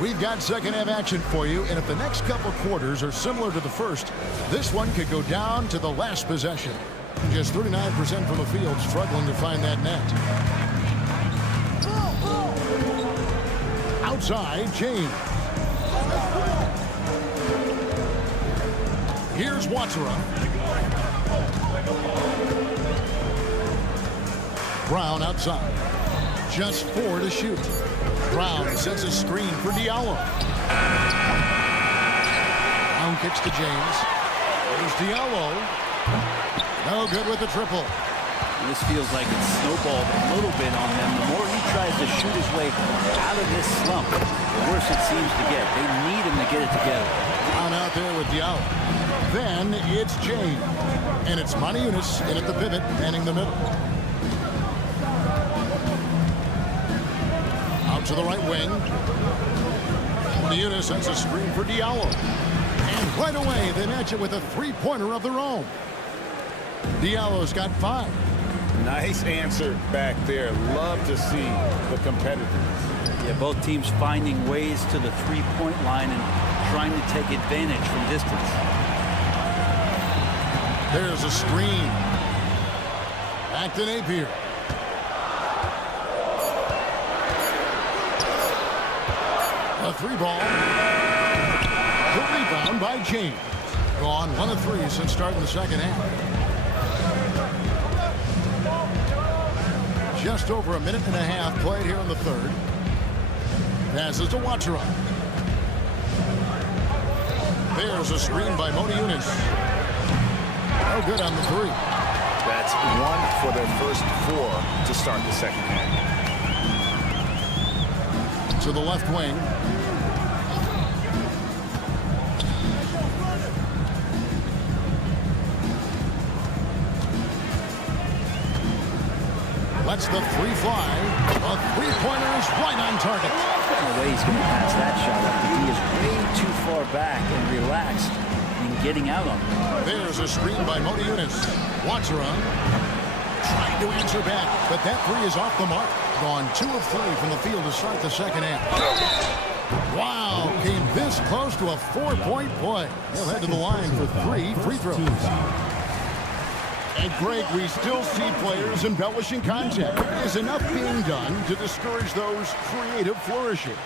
We've got second half action for you, and if the next couple quarters are similar to the first, this one could go down to the last possession. Just 39% from the field, struggling to find that net. Outside, James. Here's Watsura. Brown outside. Just 4 to shoot. Brown sends a screen for Diallo. Brown kicks to James. There's Diallo. No good with the triple. This feels like it's snowballed a little bit on them. The more he tries to shoot his way out of this slump, the worse it seems to get. They need him to get it together. Brown out there with Diallo. Then it's James. And it's Monaco in at the pivot, manning the middle. Out to the right wing. Monaco sends a screen for Diallo. And right away, they match it with a 3-pointer of their own. Diallo's got 5. Nice answer back there. Love to see the competitors. Yeah, both teams finding ways to the 3-point line and trying to take advantage from distance. There's a screen. Back to Napier. A 3-ball. The rebound by James. Gone 1 of 3 since starting the second half. Just over a minute and a half played here in the third. Passes to Watsura. There's a screen by Monaco. No good on the 3. That's 1 for their first 4 to start the second half. To the left wing. Lets the 3 fly. A 3-pointer is right on target. The way he's going to pass that shot up, he is way too far back and relaxed in getting out on it. There's a screen by Monaco. Watsura trying to answer back, but that 3 is off the mark. Gone 2 of 3 from the field to start the second half. Wow, came this close to a 4-point play. He'll head to the line for 3 free throws. And Greg, we still see players embellishing contact. Is enough being done to discourage those creative flourishes?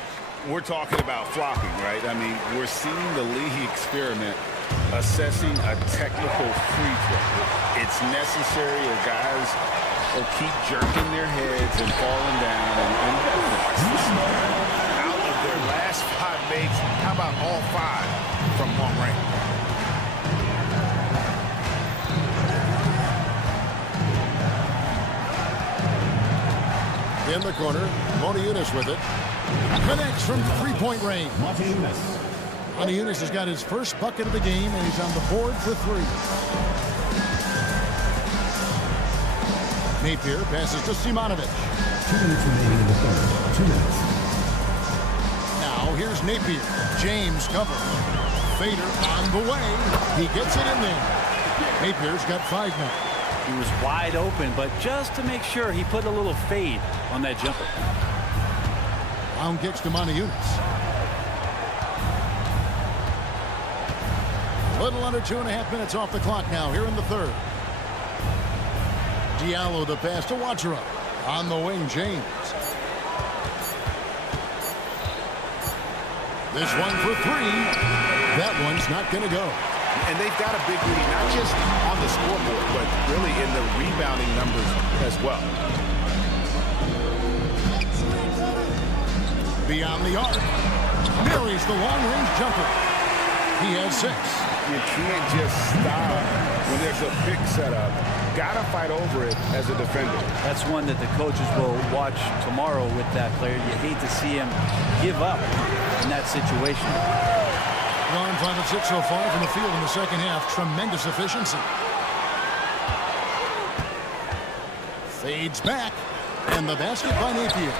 We're talking about flopping, right? I mean, we're seeing the league experiment assessing a technical free throw. It's necessary, or guys will keep jerking their heads and falling down. And out of their last 5 makes, how about all 5 from long range? In the corner, Monaco with it. Connects from 3-point range. Monaco has got his first bucket of the game, and he's on the board for 3. Napier passes to Simonovic. 2 minutes remaining in the third. 2 minutes. Now here's Napier. James cover. Fader on the way. He gets it in there. Napier's got 5 now. He was wide open, but just to make sure, he put a little fade on that jumper. Round kicks to Monaco. A little under 2.5 minutes off the clock now here in the third. Diallo the pass to Watchera. On the wing, James. This one for 3. That one's not going to go. And they've got a big lead, not just on the scoreboard, but really in the rebounding numbers as well. Beyond the arc. Marries the long-range jumper. He has 6. You can't just stop when there's a pick set up. Gotta fight over it as a defender. That's one that the coaches will watch tomorrow with that player. You hate to see him give up in that situation. Gone 5 of 6 so far from the field in the second half. Tremendous efficiency. Fades back. And the basket by Napier.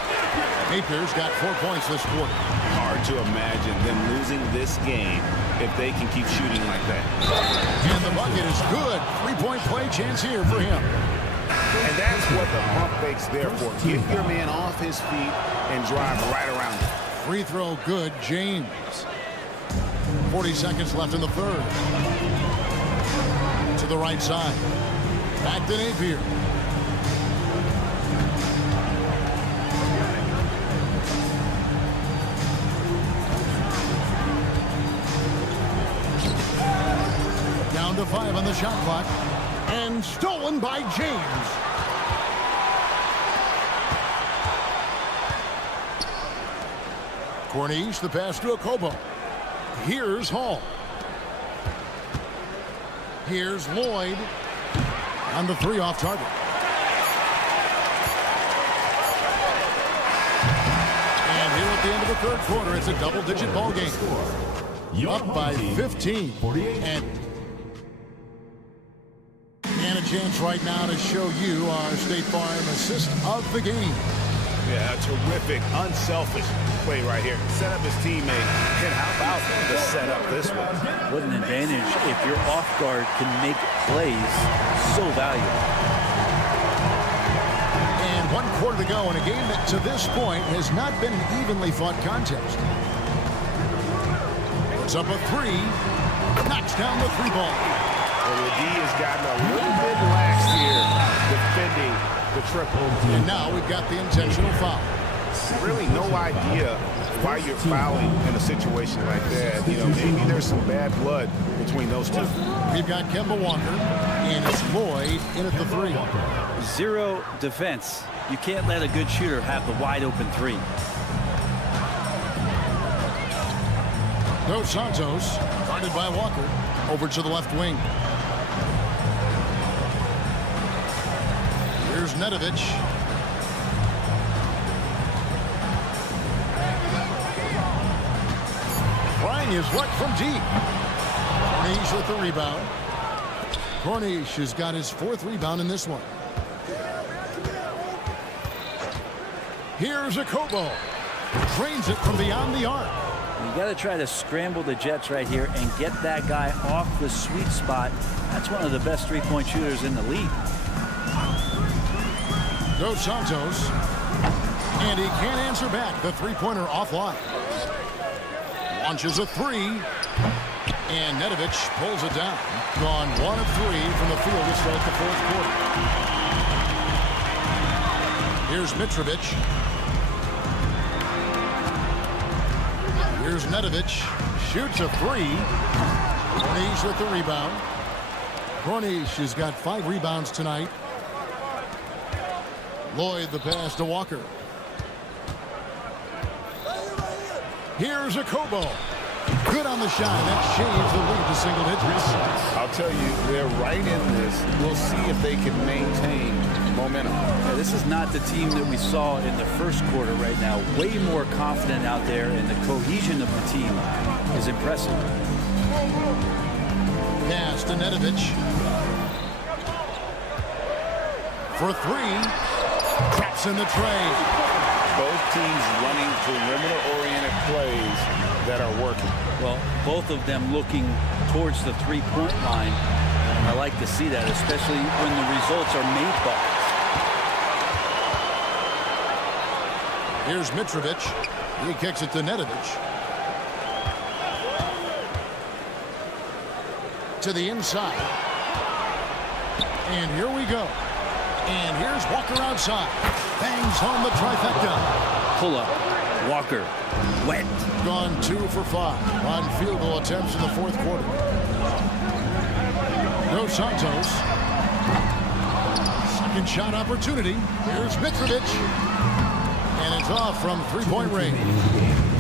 Napier's got 4 points this quarter. Hard to imagine them losing this game if they can keep shooting like that. And the bucket is good. 3-point play chance here for him. And that's what the pump fake's there for. Get your man off his feet and drive right around him. Free throw good, James. 40 seconds left in the third. To the right side. Back to Napier. Down to 5 on the shot clock. And stolen by James. Corniche, the pass to Okobo. Here's Hall. Here's Lloyd. On the 3 off target. And here at the end of the third quarter, it's a double-digit ball game. Up by 15. And a chance right now to show you our State Farm assist of the game. Yeah, a terrific, unselfish play right here. Set up his teammate. And how about the setup this one? What an advantage if your off guard can make plays so valuable. And 1 quarter to go in a game that to this point has not been an evenly fought contest. Puts up a 3. Knocks down the 3 ball. Well, the D has gotten a little bit lax here defending the triple. And now we've got the intentional foul. Really no idea why you're fouling in a situation like that. You know, maybe there's some bad blood between those two. We've got Kemba Walker, and it's Lloyd in at the 3. 0 defense. You can't let a good shooter have the wide open 3. Dos Santos, guarded by Walker, over to the left wing. Here's Nedovic. Flying his luck from deep. Corniche with the rebound. Corniche has got his 4th rebound in this one. Here's Okobo. Drains it from beyond the arc. You got to try to scramble the Jets right here and get that guy off the sweet spot. That's one of the best 3-point shooters in the league. Dos Santos And he can't answer back. The three-pointer offline. Launches a three. And Nedovic pulls it down. Gone 1 of 3 from the field to start the fourth quarter. Here's Mitrovic. Here's Nedovic. Shoots a three. Corniche with the rebound. Corniche has got 5 rebounds tonight. Lloyd the pass to Walker. Here's a Kobo. Good on the shot. That shaves the lead to single digits. I'll tell you, they're right in this. We'll see if they can maintain momentum. Yeah, this is not the team that we saw in the first quarter right now. Way more confident out there, and the cohesion of the team is impressive. Pass to Nedovic. For 3. Traps in the tray. Both teams running perimeter-oriented plays that are working. Well, both of them looking towards the three-point line. And I like to see that, especially when the results are made balls. Here's Mitrovic. He kicks it to Nedovic. To the inside. And here we go. And here's Walker outside. Bangs home the trifecta. Pull up. Walker. Wet. Gone 2 for 5 on field goal attempts in the fourth quarter. Dos Santos. Second shot opportunity. Here's Mitrovic. And it's off from three-point range.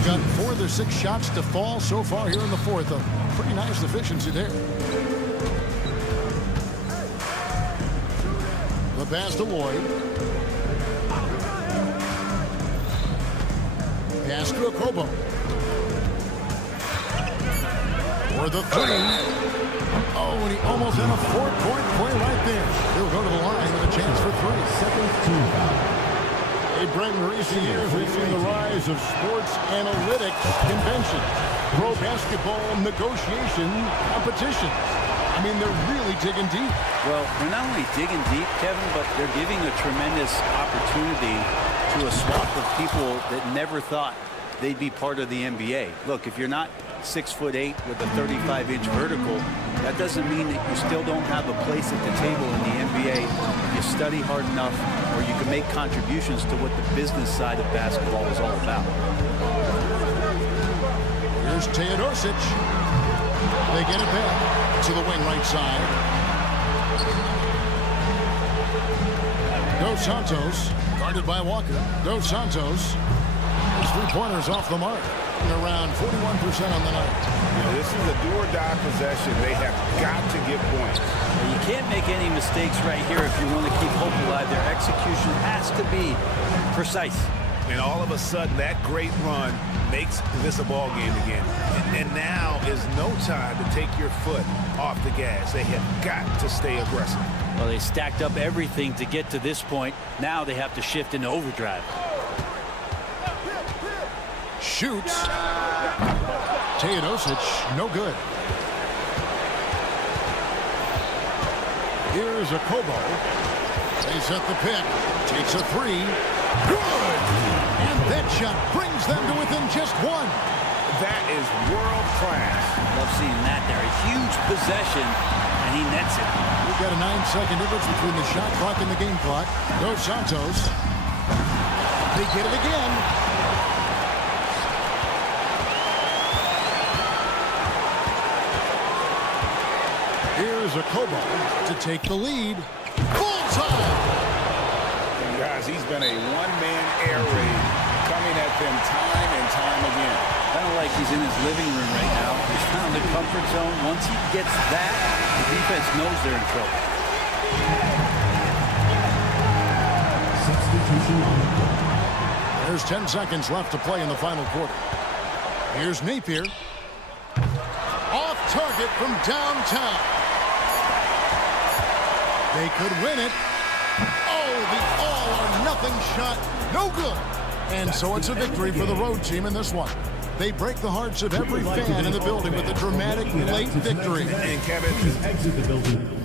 Got 4 of their 6 shots to fall so far here in the fourth. A pretty nice efficiency there. The pass to Lloyd. Pass to Kobo. For the 3. Oh, and he almost had a 4-point play right there. He'll go to the line with a chance for 3. Hey, Brent, in recent years, we've seen the rise of sports analytics conventions, pro basketball negotiation competition. I mean, they're really digging deep. Well, they're not only digging deep, Kevin, but they're giving a tremendous opportunity to a swath of people that never thought they'd be part of the NBA. Look, if you're not 6'8" with a 35-inch vertical, that doesn't mean that you still don't have a place at the table in the NBA if you study hard enough, or you can make contributions to what the business side of basketball is all about. Here's Teodosic. They get it back to the wing right side. Dos Santos, guarded by Walker. Dos Santos. His three-pointers off the mark. And around 41% on the night. This is a do-or-die possession. They have got to get points. You can't make any mistakes right here if you want to keep hope alive. Their execution has to be precise. And all of a sudden, that great run makes this a ball game again. And now is no time to take your foot off the gas. They have got to stay aggressive. Well, they stacked up everything to get to this point. Now they have to shift into overdrive. Shoots. Teodosic, no good. Here's a Kobo. They set the pick. Takes a 3. Good! And that shot brings them to within just 1. That is world class. Love seeing that there. A huge possession, and he nets it. We've got a 9-second difference between the shot clock and the game clock. Dos Santos. They get it again. Here's a Kobo to take the lead. Full-time! Guys, he's been a one-man air raid coming at them time and time again. Kind of like he's in his living room right now. He's found the comfort zone. Once he gets that, the defense knows they're in trouble. There's 10 seconds left to play in the final quarter. Here's Napier. Off target from downtown. They could win it. Oh, the all-or-nothing shot. No good. And so it's a victory for the road team in this one. They break the hearts of every fan in the building with a dramatic late victory. And Kevin, Exit the building.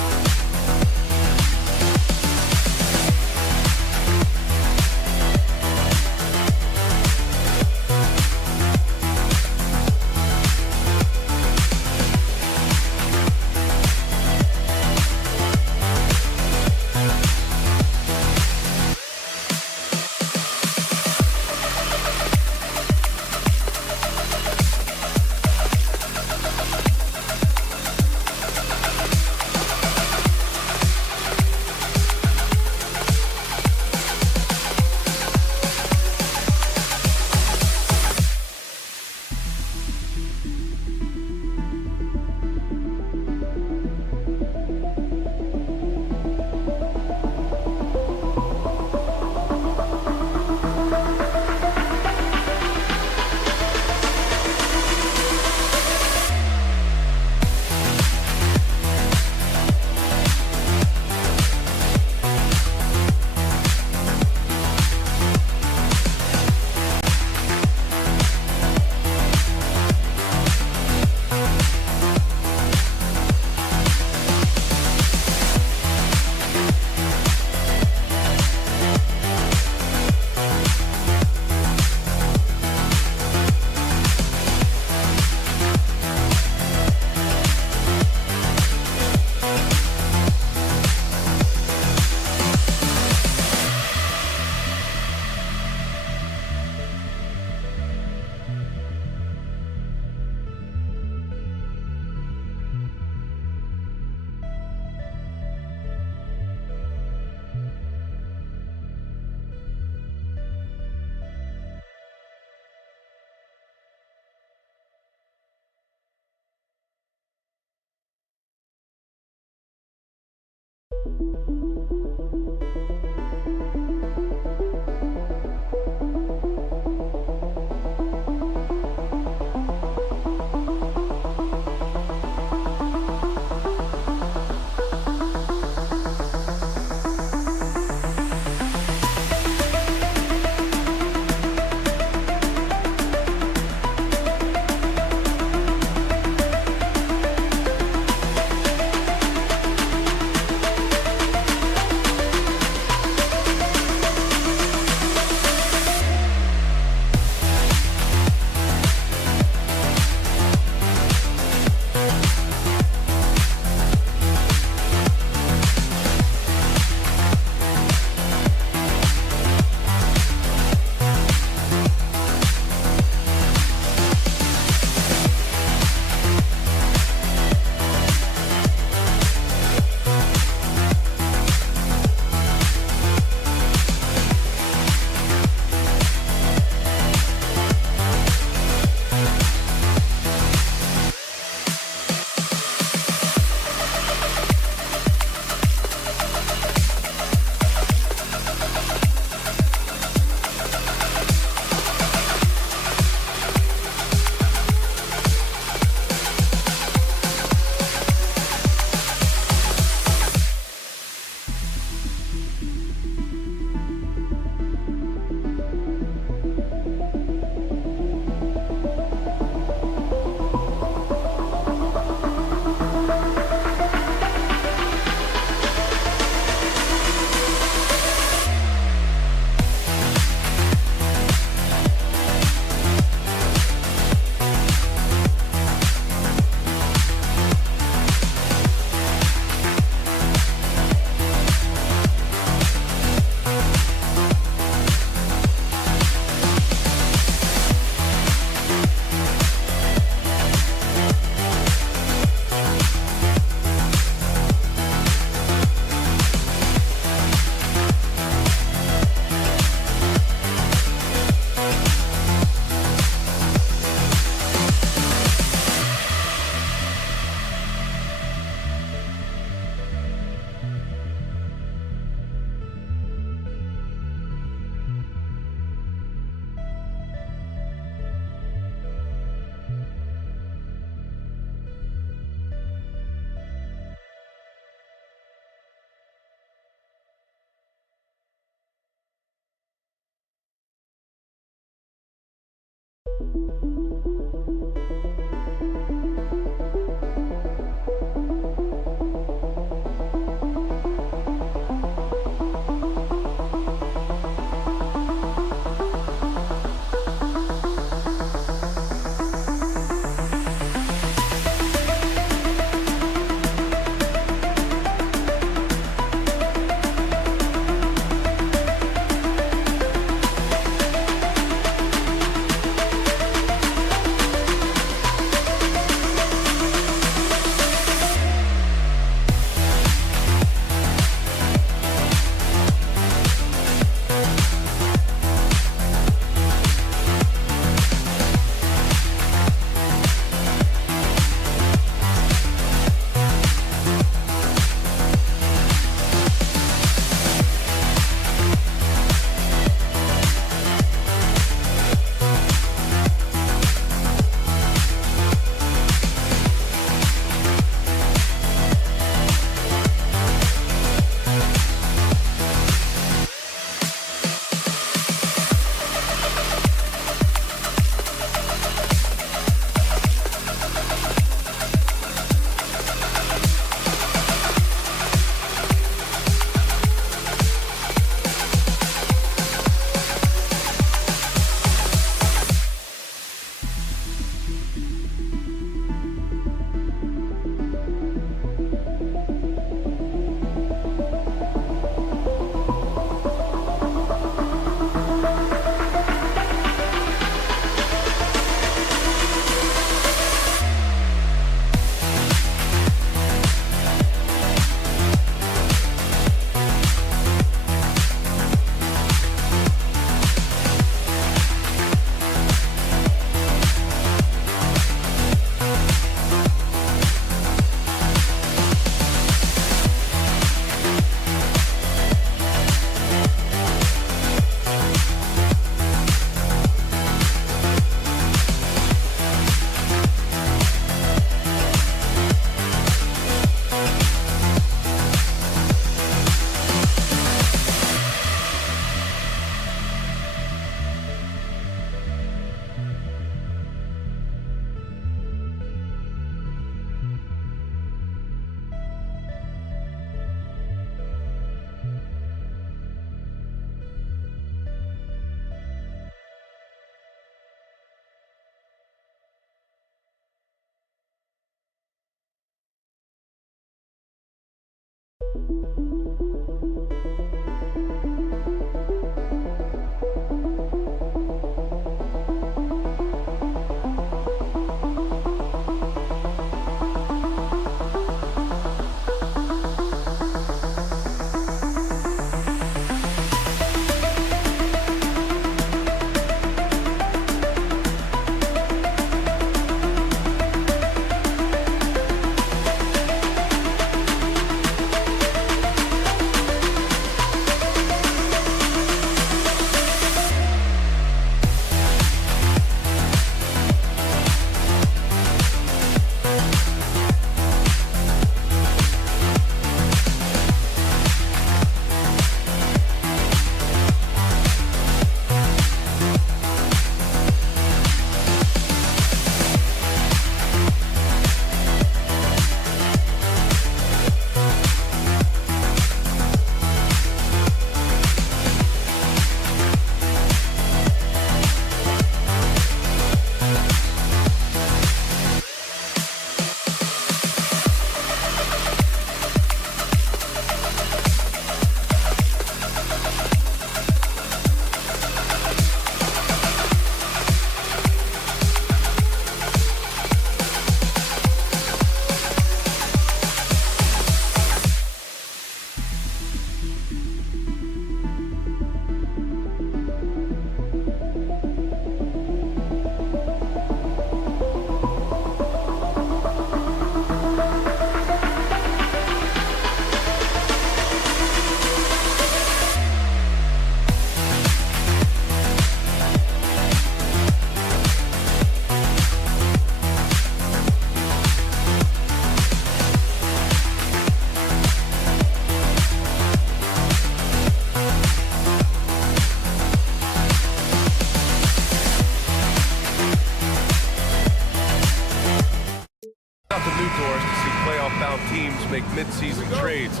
make mid-season trades,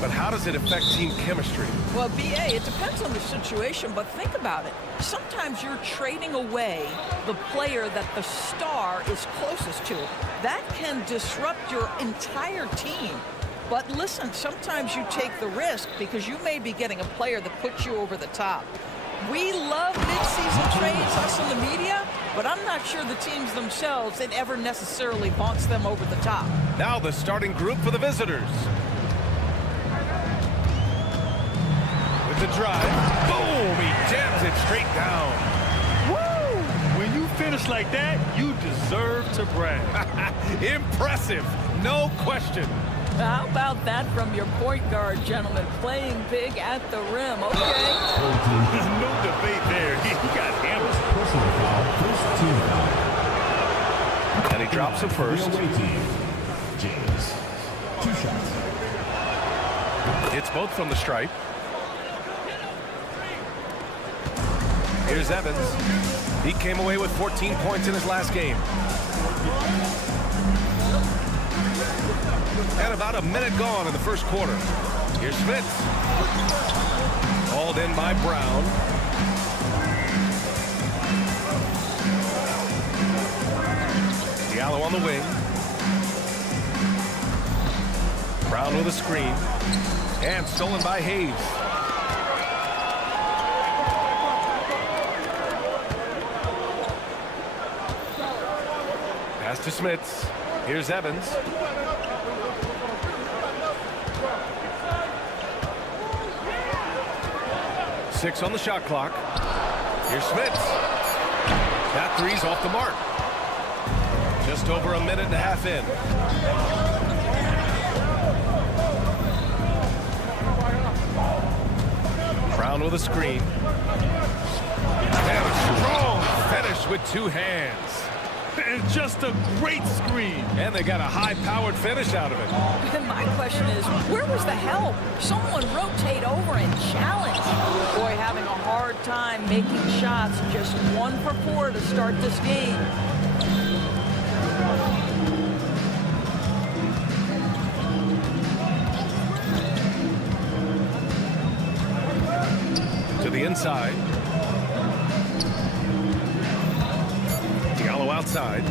but how does it affect team chemistry? Well, BA, it depends on the situation, but think about it. Sometimes you're trading away the player that the star is closest to. That can disrupt your entire team. But listen, sometimes you take the risk because you may be getting a player that puts you over the top. We love mid-season trades, us in the media, but I'm not sure the teams themselves, it ever necessarily vaunts them over the top. Now the starting group for the visitors. With the drive, boom, he jams it straight down. Woo! When you finish like that, you deserve to brag. Impressive, no question. How about that from your point guard, gentlemen? Playing big at the rim, okay? There's no debate there. He got hammered. Personal foul, first team foul. And he drops it first. The away team, James. 2 shots. It's both from the stripe. Here's Evans. He came away with 14 points in his last game. And about a minute gone in the first quarter. Here's Smith. Hauled in by Brown. Diallo on the wing. Brown with a screen. And stolen by Hayes. Pass to Smith. Here's Evans. Six on the shot clock. Here's Smith. That three's off the mark. Just over a minute and a half in. Brown with a screen. And a strong finish with 2 hands. And just a great screen. And they got a high-powered finish out of it. And my question is, where was the help? Someone rotate over and challenge. Boy, having a hard time making shots. Just 1 for 4 to start this game. To the inside. Diallo outside.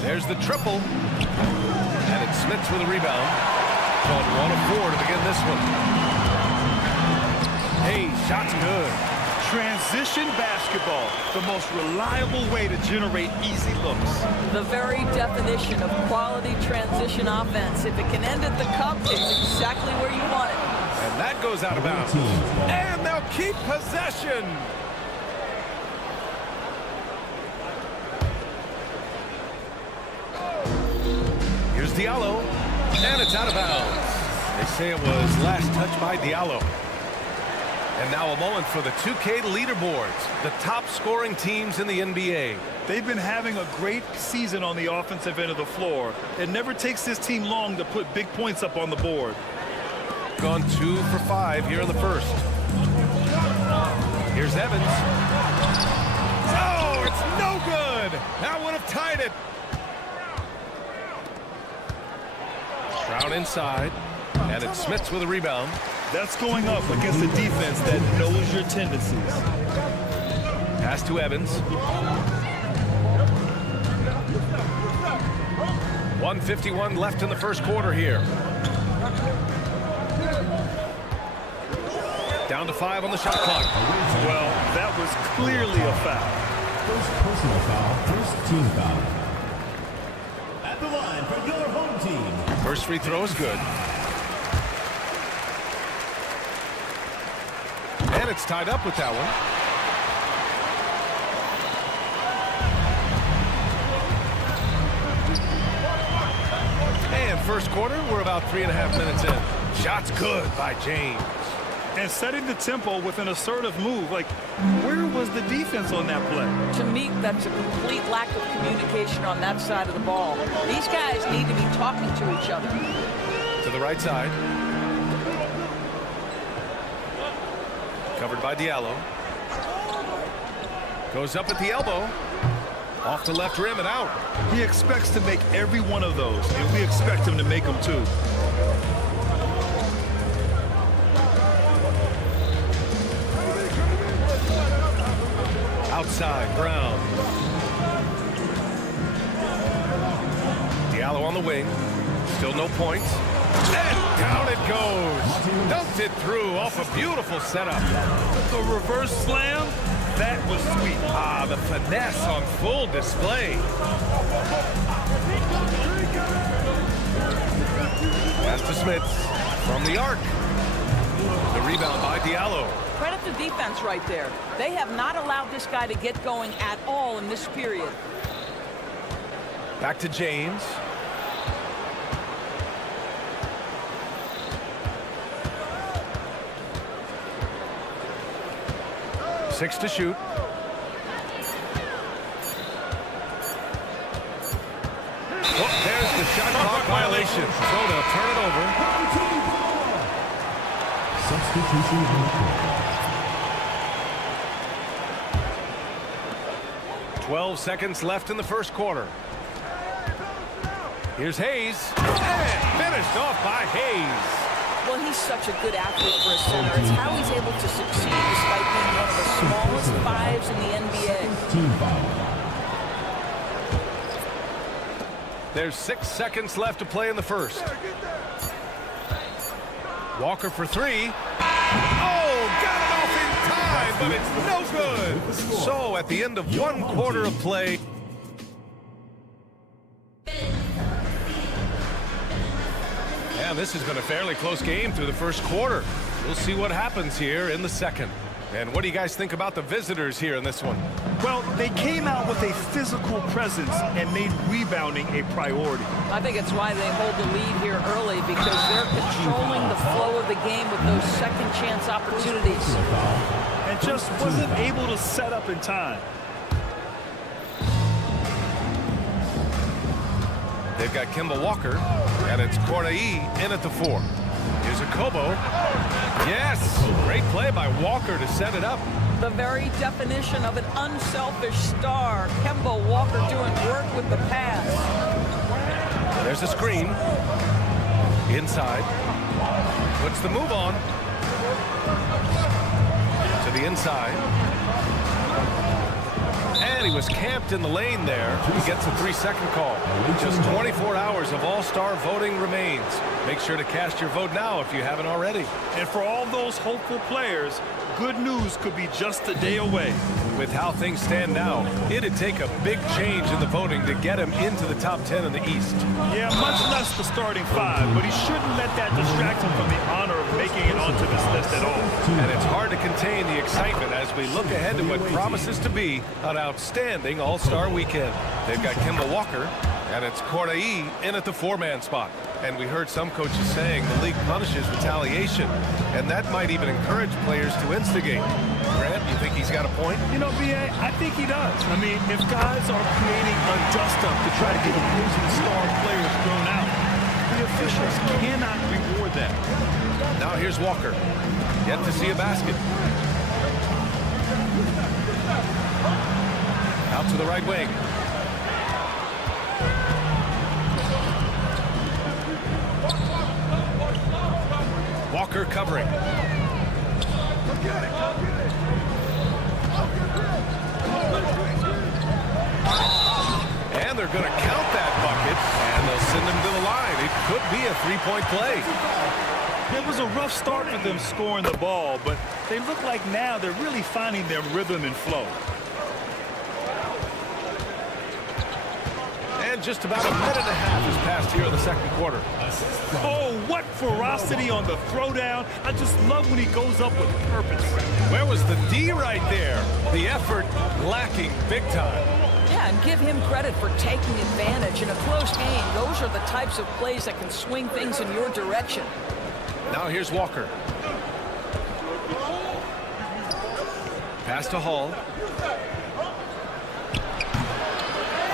There's the triple. And it's Smith with a rebound. gone 1 of 4 to begin this one. Hey, shot's good. Transition basketball, the most reliable way to generate easy looks. The very definition of quality transition offense. If it can end at the cup, it's exactly where you want it. And that goes out of bounds. And they'll keep possession. Here's Diallo. And it's out of bounds. They say it was last touched by Diallo. And now a moment for the 2K leaderboards, the top scoring teams in the NBA. They've been having a great season on the offensive end of the floor. It never takes this team long to put big points up on the board. Gone 2 for 5 here in the first. Here's Evans. Oh, it's no good. That would have tied it. Brown inside, and it's Smits with a rebound. That's going up against a defense that knows your tendencies. Pass to Evans. 1:51 left in the first quarter here. Down to 5 on the shot clock. Well, that was clearly a foul. First personal foul, first team foul. At the line for your home team. First free throw is good. And it's tied up with that one. And first quarter, we're about 3.5 minutes in. Shot's good by James. And setting the tempo with an assertive move. Like, where was the defense on that play? To me, that's a complete lack of communication on that side of the ball. These guys need to be talking to each other. To the right side. Covered by Diallo. Goes up at the elbow. Off the left rim and out. He expects to make every one of those, and we expect him to make them too. Outside, Brown. Diallo on the wing. Still no points. And down it goes. Dumped it through off a beautiful setup. The reverse slam, that was sweet. Ah, the finesse on full display. Pass to Smits from the arc. The rebound by Diallo. Credit the defense right there. They have not allowed this guy to get going at all in this period. Back to James. Six to shoot. Oh, there's the shot clock violation. So they'll turn it over. Substitution on the court. 12 seconds left in the first quarter. Here's Hayes. And finished off by Hayes. Well, he's such a good athlete for a center. It's how he's able to succeed despite being one of the smallest fives in the NBA. Team foul. There's 6 seconds left to play in the first. Walker for 3. Oh, got it off in time, but it's no good. So at the end of 1 quarter of play. And this has been a fairly close game through the first quarter. We'll see what happens here in the second. And what do you guys think about the visitors here in this one? Well, they came out with a physical presence and made rebounding a priority. I think it's why they hold the lead here early, because they're controlling the flow of the game with those second chance opportunities. And just wasn't able to set up in time. They've got Kemba Walker, and it's Corneille in at the 4. Here's a Kobo. Yes, great play by Walker to set it up. The very definition of an unselfish star. Kemba Walker doing work with the pass. There's a screen. Inside. Puts the move on. To the inside. And he was camped in the lane there. He gets a 3-second call. Just 24 hours of all-star voting remains. Make sure to cast your vote now if you haven't already. And for all those hopeful players, good news could be just a day away. With how things stand now, it'd take a big change in the voting to get him into the top 10 in the East. Yeah, much less the starting 5, but he shouldn't let that distract him from the honor of making it onto this list at all. And it's hard to contain the excitement as we look ahead to what promises to be an outstanding All-Star weekend. They've got Kemba Walker, and it's Corday in at the 4-man spot. And we heard some coaches saying the league punishes retaliation, and that might even encourage players to instigate. Grant, you think he's got a point? You know, B.A., I think he does. I mean, if guys are creating a dust-up to try to get opposing star players thrown out, the officials cannot reward that. Now here's Walker. Yet to see a basket. Out to the right wing. Walker covering. And they're going to count that bucket, and they'll send him to the line. It could be a 3-point play. It was a rough start for them scoring the ball, but they look like now they're really finding their rhythm and flow. And just about a minute and a half has passed here in the second quarter. Oh, what ferocity on the throwdown. I just love when he goes up with purpose. Where was the D right there? The effort lacking big time. Yeah, and give him credit for taking advantage in a close game. Those are the types of plays that can swing things in your direction. Now here's Walker. Pass to Hall.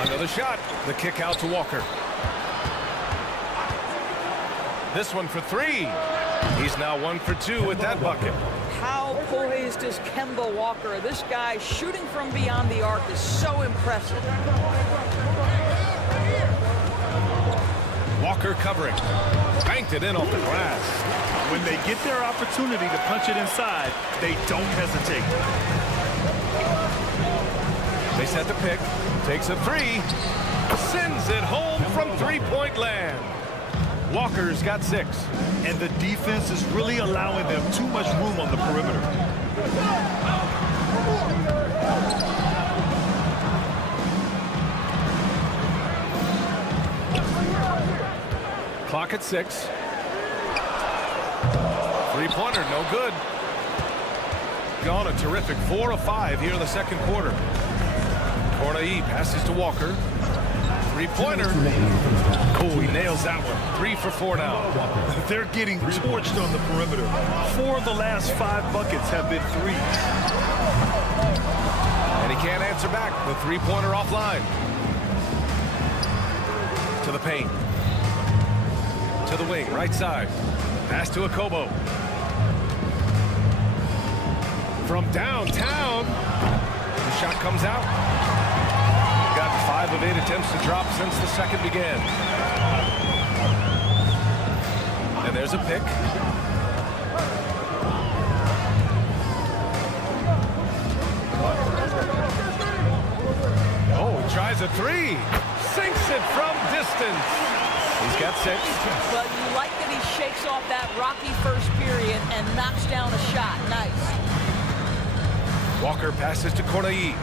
Another shot. The kick out to Walker. This one for 3. He's now 1 for 2 with that bucket. How poised is Kemba Walker? This guy shooting from beyond the arc is so impressive. Walker covering. Banked it in off the glass. When they get their opportunity to punch it inside, they don't hesitate. They set the pick. Takes a 3. Sends it home from three-point land. Walker's got 6. And the defense is really allowing them too much room on the perimeter. Clock at 6. Three-pointer, no good. Gone a terrific 4 of 5 here in the second quarter. Corday passes to Walker. Three-pointer. Oh, he nails that one. 3 for 4 now. They're getting torched on the perimeter. 4 of the last 5 buckets have been threes. And he can't answer back. The three-pointer offline. To the paint. To the wing, right side. Pass to Akobo. From downtown. The shot comes out. Got 5 of 8 attempts to drop since the second began. And there's a pick. Oh, he tries a 3. Sinks it from distance. He's got 6. But you like that he shakes off that rocky first period and knocks down a shot. Nice. Walker passes to Corday.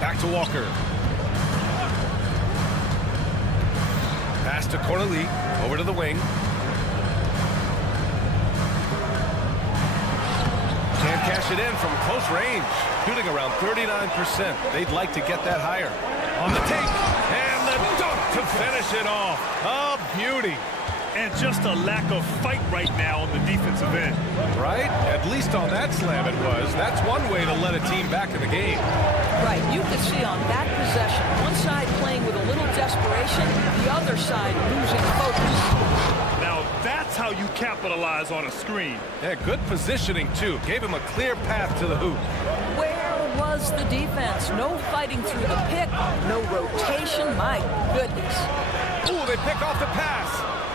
Back to Walker. Pass to Corday. Over to the wing. Can't cash it in from close range. Shooting around 39%. They'd like to get that higher. On the take. And the dunk to finish it off. A beauty. And just a lack of fight right now on the defensive end. Right? At least on that slam it was. That's one way to let a team back in the game. Right. You can see on that possession, one side playing with a little desperation, the other side losing focus. Now that's how you capitalize on a screen. Yeah, good positioning, too. Gave him a clear path to the hoop. Where was the defense? No fighting through the pick, no rotation. My goodness. Ooh, they pick off the pass.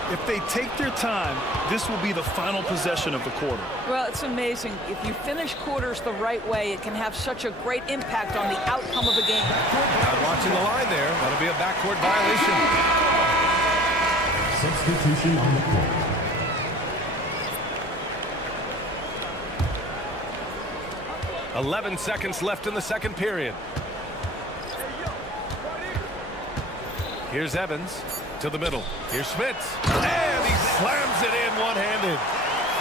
If they take their time, this will be the final possession of the quarter. Well, it's amazing. If you finish quarters the right way, it can have such a great impact on the outcome of a game. Not watching the line there. That'll be a backcourt violation. Substitution on the court. 11 seconds left in the second period. Here's Evans to the middle. Here's Schmitz. And he slams it in one-handed.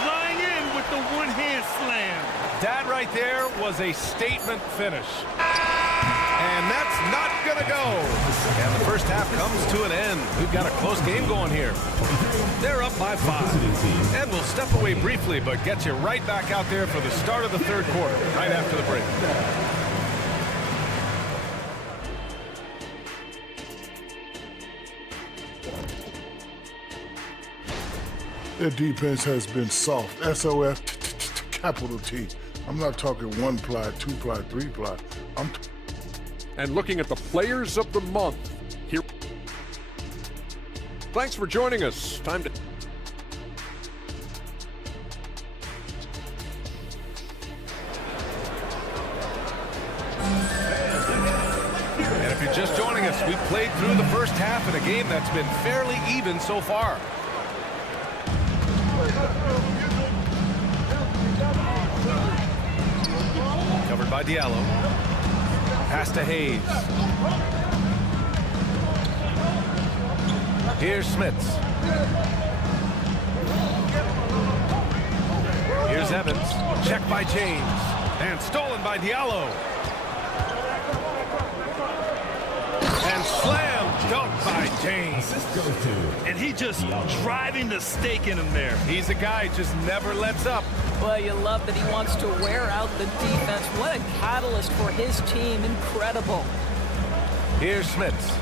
Flying in with the one-hand slam. That right there was a statement finish. And that's not going to go. And the first half comes to an end. We've got a close game going here. They're up by 5. And we'll step away briefly, but get you right back out there for the start of the third quarter, right after the break. Their defense has been soft. SOF, capital T. I'm not talking 1-ply, 2-ply, 3-ply. And looking at the players of the month here. Thanks for joining us. Time to. And if you're just joining us, we've played through the first half in a game that's been fairly even so far. Covered by Diallo. Pass to Hayes. Here's Schmitz. Here's Evans. Checked by James. And stolen by Diallo. And slam dunked by James. And he just driving the stake in him there. He's a guy who just never lets up. Well, you love that he wants to wear out the defense. What a catalyst for his team. Incredible. Here's Schmitz.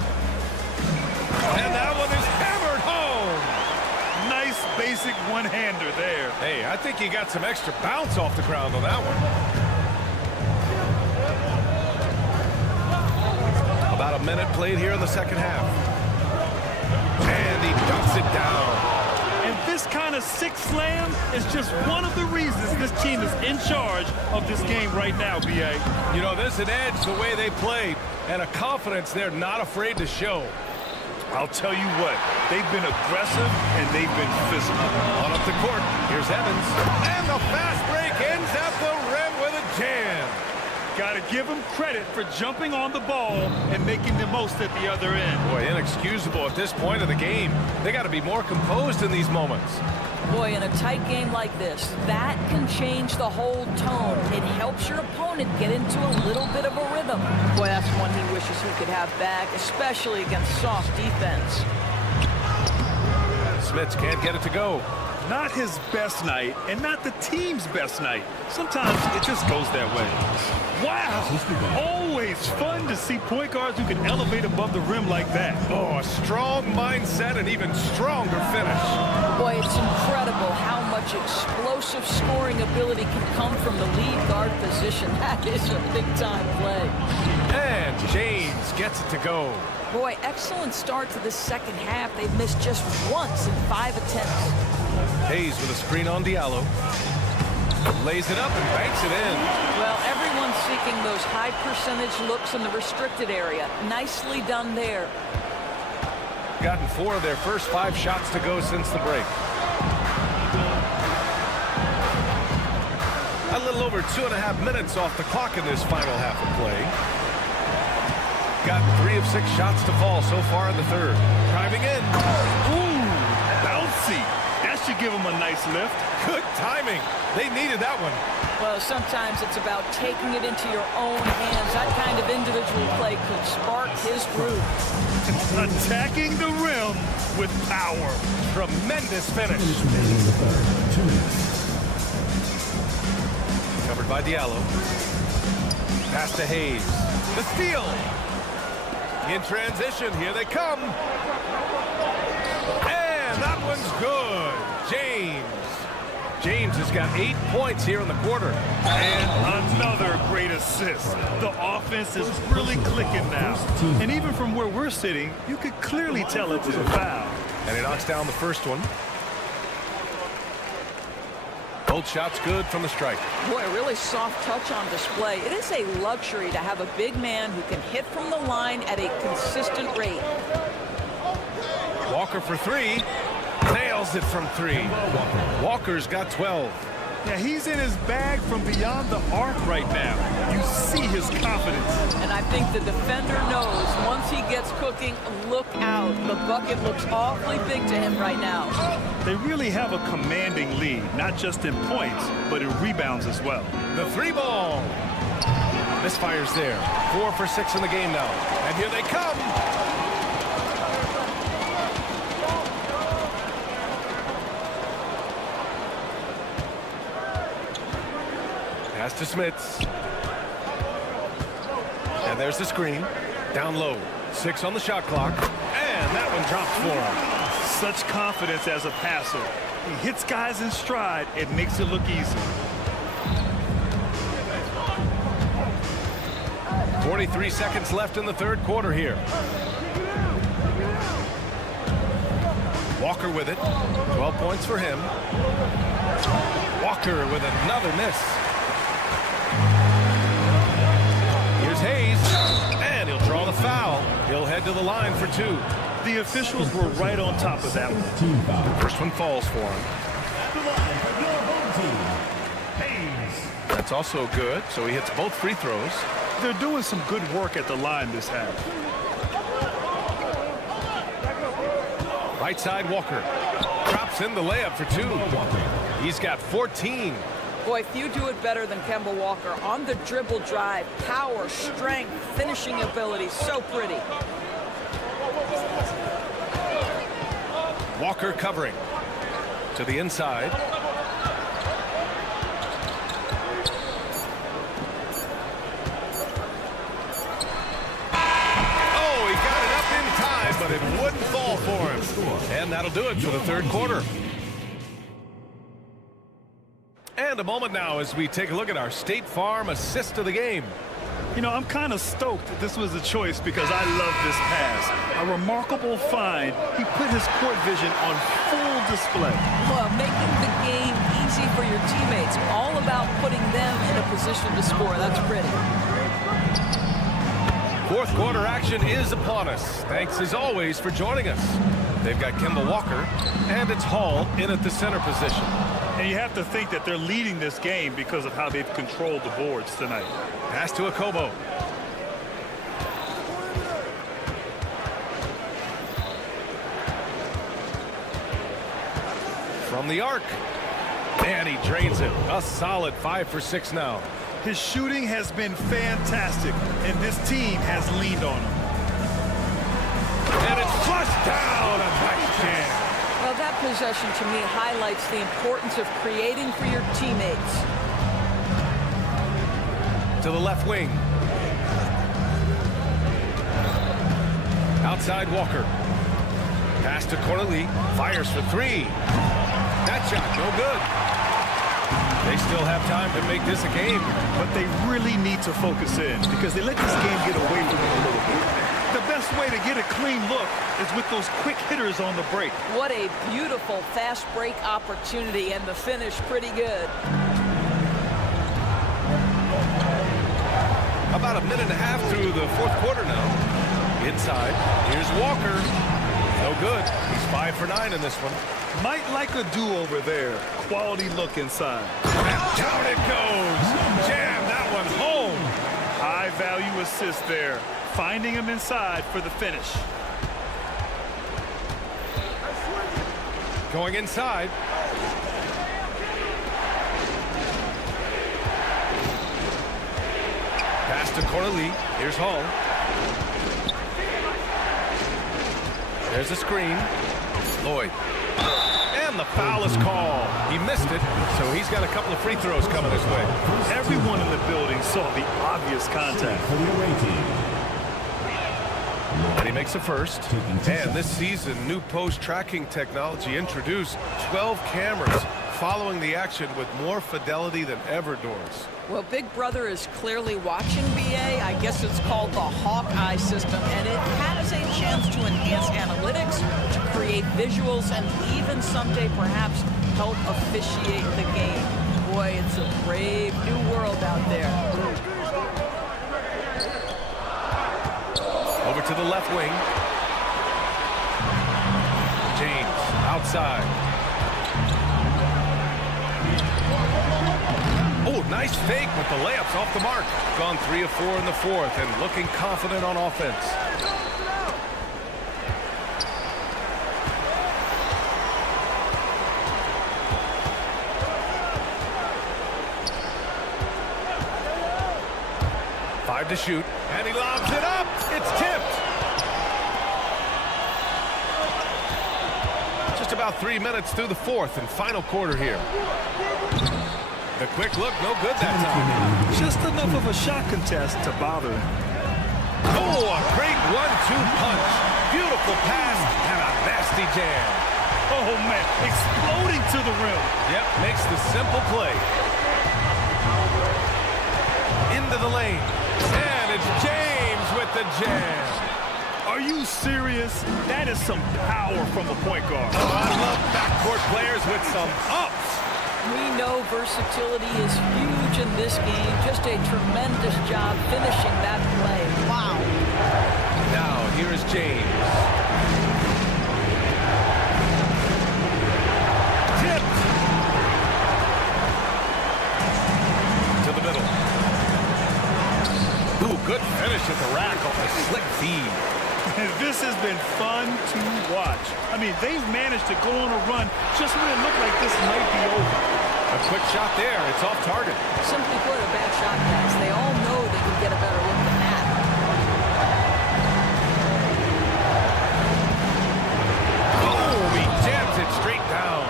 And that one is hammered home. Nice basic one-hander there. Hey, I think he got some extra bounce off the ground on that one. About a minute played here in the second half. And he dunks it down. And this kind of sick slam is just one of the reasons this team is in charge of this game right now, B.A. You know, there's an edge the way they play and a confidence they're not afraid to show. I'll tell you what, they've been aggressive and they've been physical. On up the court, here's Evans. And the fast break ends at the rim with a jam. Got to give him credit for jumping on the ball and making the most at the other end. Boy, inexcusable at this point of the game. They got to be more composed in these moments. Boy, in a tight game like this, that can change the whole tone. It helps your opponent get into a little bit of a rhythm. Boy, that's one he wishes he could have back, especially against soft defense. Smits can't get it to go. Not his best night, and not the team's best night. Sometimes it just goes that way. Wow! Always fun to see point guards who can elevate above the rim like that. Oh, a strong mindset and even stronger finish. Boy, it's incredible how much explosive scoring ability can come from the lead guard position. That is a big-time play. And James gets it to go. Boy, excellent start to the second half. They've missed just once in 5 attempts. Hayes with a screen on Diallo. Lays it up and banks it in. Well, everyone's seeking those high percentage looks in the restricted area. Nicely done there. Gotten 4 of their first 5 shots to go since the break. A little over 2.5 minutes off the clock in this final half of play. Got 3 of 6 shots to fall so far in the third. Driving in. Ooh, bouncy. That should give him a nice lift. Good timing. They needed that one. Well, sometimes it's about taking it into your own hands. That kind of individual play could spark his groove. Attacking the rim with power. Tremendous finish. Covered by Diallo. Pass to Hayes. The steal. In transition, here they come. And that one's good. James has got 8 points here in the quarter. And another great assist. The offense is really clicking now. And even from where we're sitting, you could clearly tell it was a foul. And he knocks down the first one. Both shots good from the stripe. Boy, a really soft touch on display. It is a luxury to have a big man who can hit from the line at a consistent rate. Walker for three. Nails it from three. Walker's got 12. Yeah, he's in his bag from beyond the arc right now. You see his confidence. And I think the defender knows once he gets cooking, look out. The bucket looks awfully big to him right now. They really have a commanding lead, not just in points, but in rebounds as well. The three ball. Misfires there. 4 for 6 in the game now. And here they come. Pass to Smits. And there's the screen. Down low. 6 on the shot clock. And that one drops for him. Such confidence as a passer. He hits guys in stride. It makes it look easy. 43 seconds left in the third quarter here. Walker with it. 12 points for him. Walker with another miss. Here's Hayes. And he'll draw the foul. He'll head to the line for 2. The officials were right on top of that one. First one falls for him. That's also good, so he hits both free throws. They're doing some good work at the line this half. Right side, Walker. Drops in the layup for 2. He's got 14. Boy, few do it better than Kemba Walker. On the dribble drive, power, strength, finishing ability, so pretty. Walker covering to the inside. Oh, he got it up in time, but it wouldn't fall for him. And that'll do it for the third quarter. And a moment now as we take a look at our State Farm assist of the game. You know, I'm kind of stoked that this was a choice because I love this pass. A remarkable find. He put his court vision on full display. Well, making the game easy for your teammates. All about putting them in a position to score. That's pretty. Fourth quarter action is upon us. Thanks as always for joining us. They've got Kemba Walker, and it's Hall in at the center position. And you have to think that they're leading this game because of how they've controlled the boards tonight. Pass to Akobo. From the arc. And he drains it. A solid 5 for 6 now. His shooting has been fantastic, and this team has leaned on him. And it's flushed down. A nice jam. Well, that possession to me highlights the importance of creating for your teammates. To the left wing. Outside Walker. Pass to Corley. Fires for 3. That shot no good. They still have time to make this a game. But they really need to focus in because they let this game get away from them a little bit. The best way to get a clean look is with those quick hitters on the break. What a beautiful fast break opportunity, and the finish pretty good. About a minute and a half through the fourth quarter now. Inside, here's Walker. No good. He's 5 for 9 in this one. Might like a do-over there. Quality look inside. And down it goes. Jam that one home. High-value assist there. Finding him inside for the finish. Going inside. Pass to Corley. Here's Hall. There's a screen. Lloyd. And the foul is called. He missed it, so he's got a couple of free throws coming his way. Everyone in the building saw the obvious contact. And he makes a first. And this season, new post-tracking technology introduced. 12 cameras following the action with more fidelity than ever, Doris. Well, Big Brother is clearly watching BA. I guess it's called the Hawkeye system, and it has a chance to enhance analytics, to create visuals, and even someday perhaps help officiate the game. Boy, it's a brave new world out there. Over to the left wing. James outside. Oh, nice fake, but the layup's off the mark. Gone 3 of 4 in the fourth and looking confident on offense. Five to shoot, and he lobs it up. It's tipped. Just about 3 minutes through the fourth and final quarter here. The quick look, no good that time. Just enough of a shot contest to bother him. Oh, a great 1-2 punch. Beautiful pass and a nasty jam. Oh, man, exploding to the rim. Yep, makes the simple play. Into the lane. And it's James with the jam. Are you serious? That is some power from a point guard. Oh, I love backcourt players with some ups. We know versatility is huge in this game. Just a tremendous job finishing that play. Wow. Now, here is James. Tipped. To the middle. Ooh, good finish at the rack off a slick feed. This has been fun to watch. I mean, they've managed to go on a run just when it looked like this might be over. A quick shot there. It's off target. Simply put, a bad shot, guys. They all know they can get a better look than that. Oh, he jams it straight down.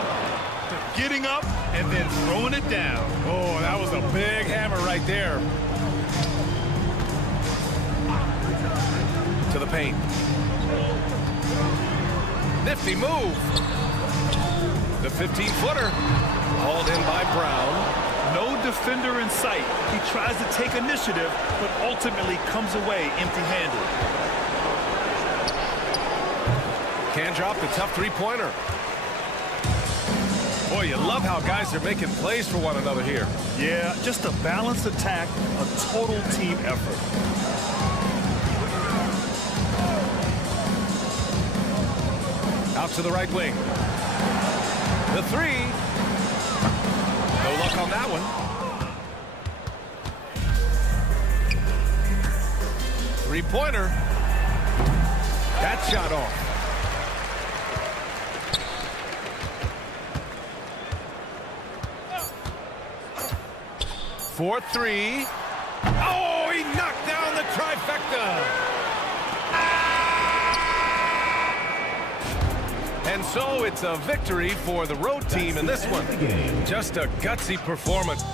Getting up and then throwing it down. Oh, that was a big hammer right there. To the paint. Nifty move. The 15-footer. Hauled in by Brown. No defender in sight. He tries to take initiative, but ultimately comes away empty-handed. Can't drop the tough three-pointer. Boy, you love how guys are making plays for one another here. Yeah, just a balanced attack, a total team effort. Out to the right wing. The three. No luck on that one. Three-pointer. That shot off. For three. Oh, he knocked down the trifecta. And so it's a victory for the road team in this one. Just a gutsy performance.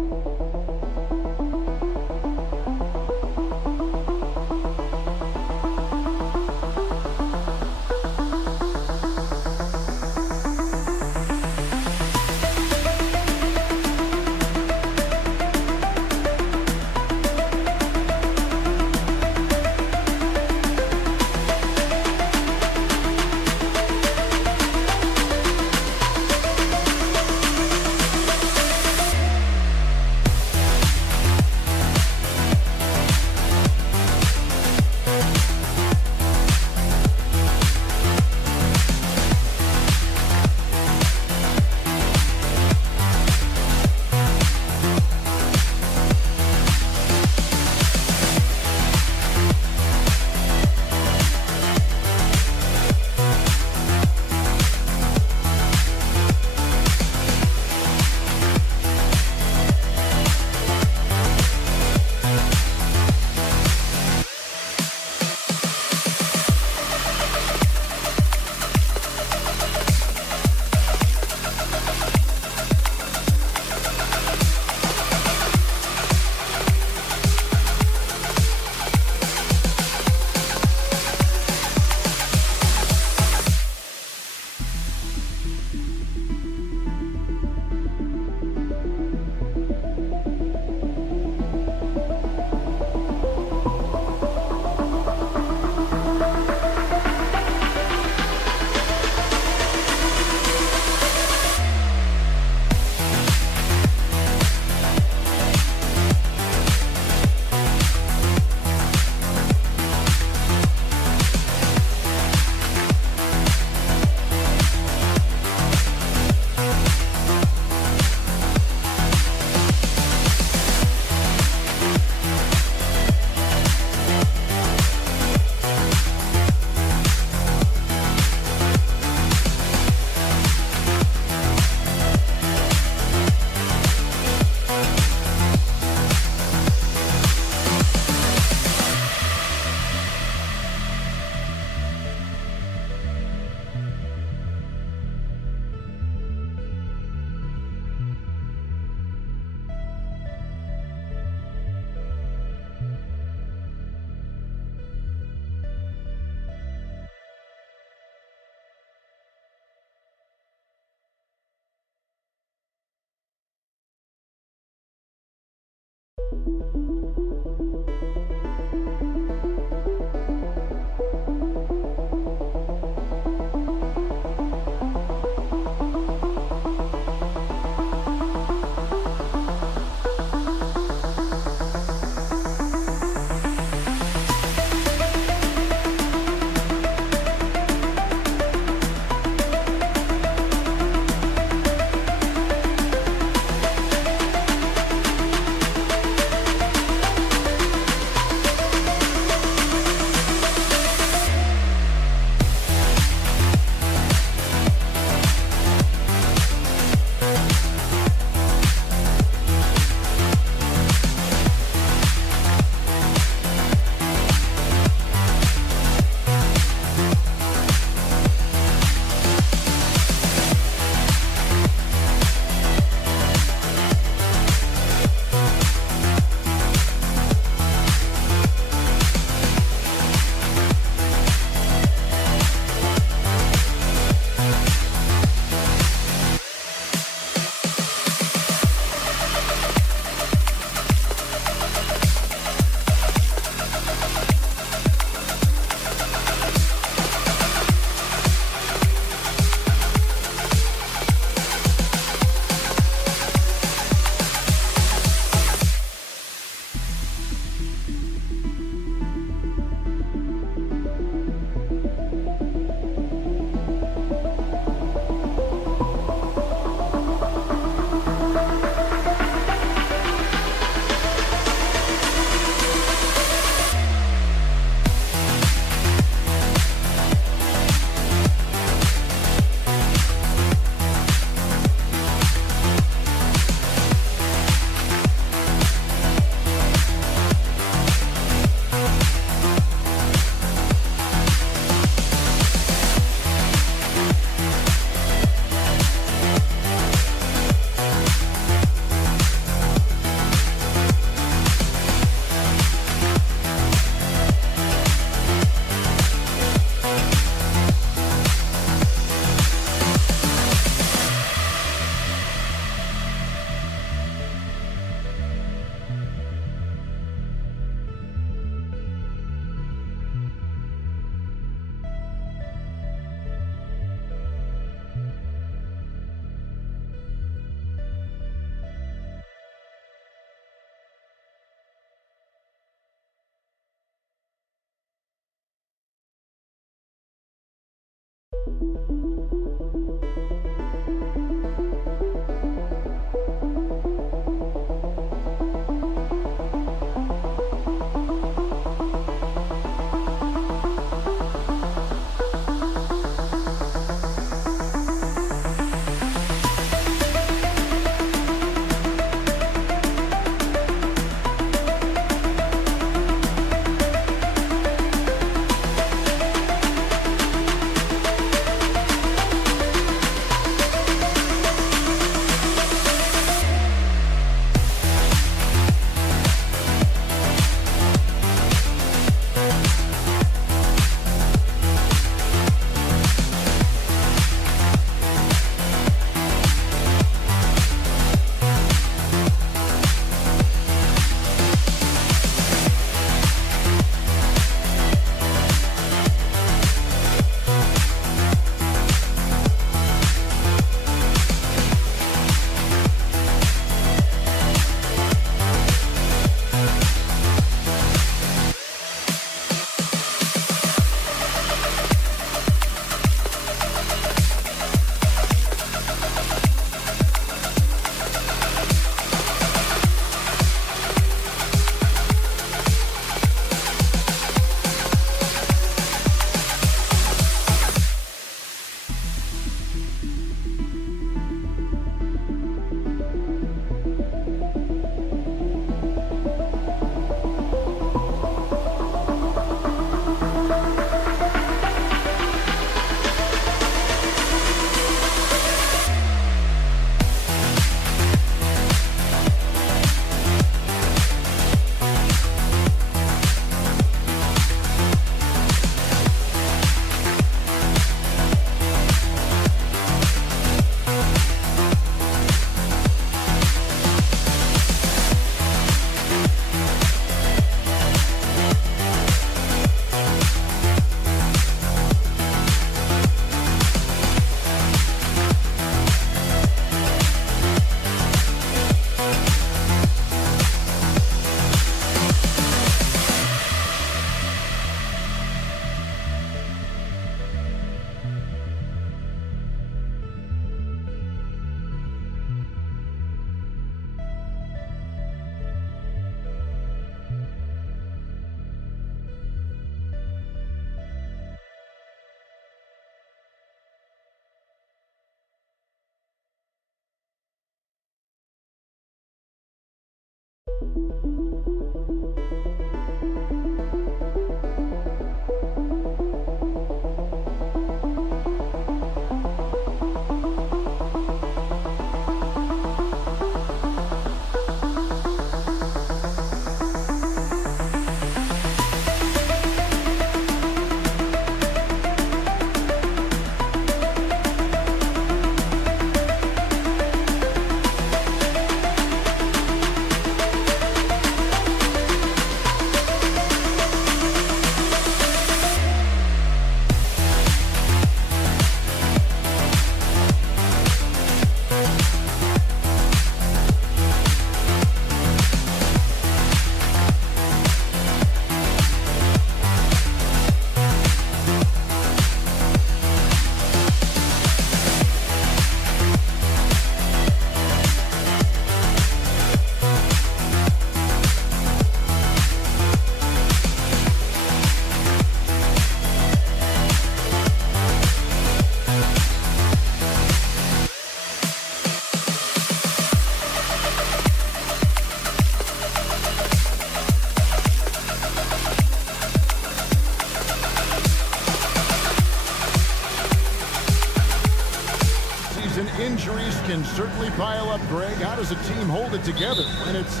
Injuries can certainly pile up, Greg. How does a team hold it together when it's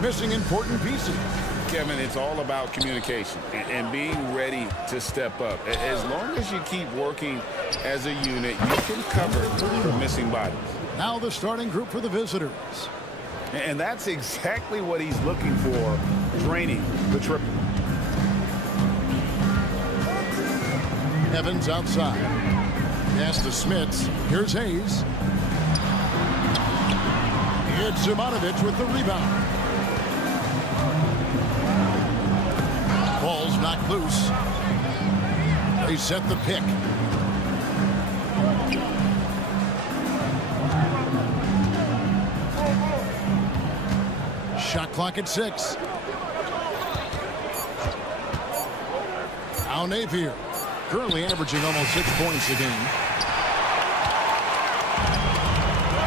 missing important pieces? Kevin, it's all about communication and being ready to step up. As long as you keep working as a unit, you can cover for missing bodies. Now the starting group for the visitors. And that's exactly what he's looking for, draining the triple. Evans outside. Pass to Smits. Here's Hayes. It's Zimanovic with the rebound. Ball's knocked loose. They set the pick. Shot clock at 6. Now Napier, currently averaging almost 6 points a game.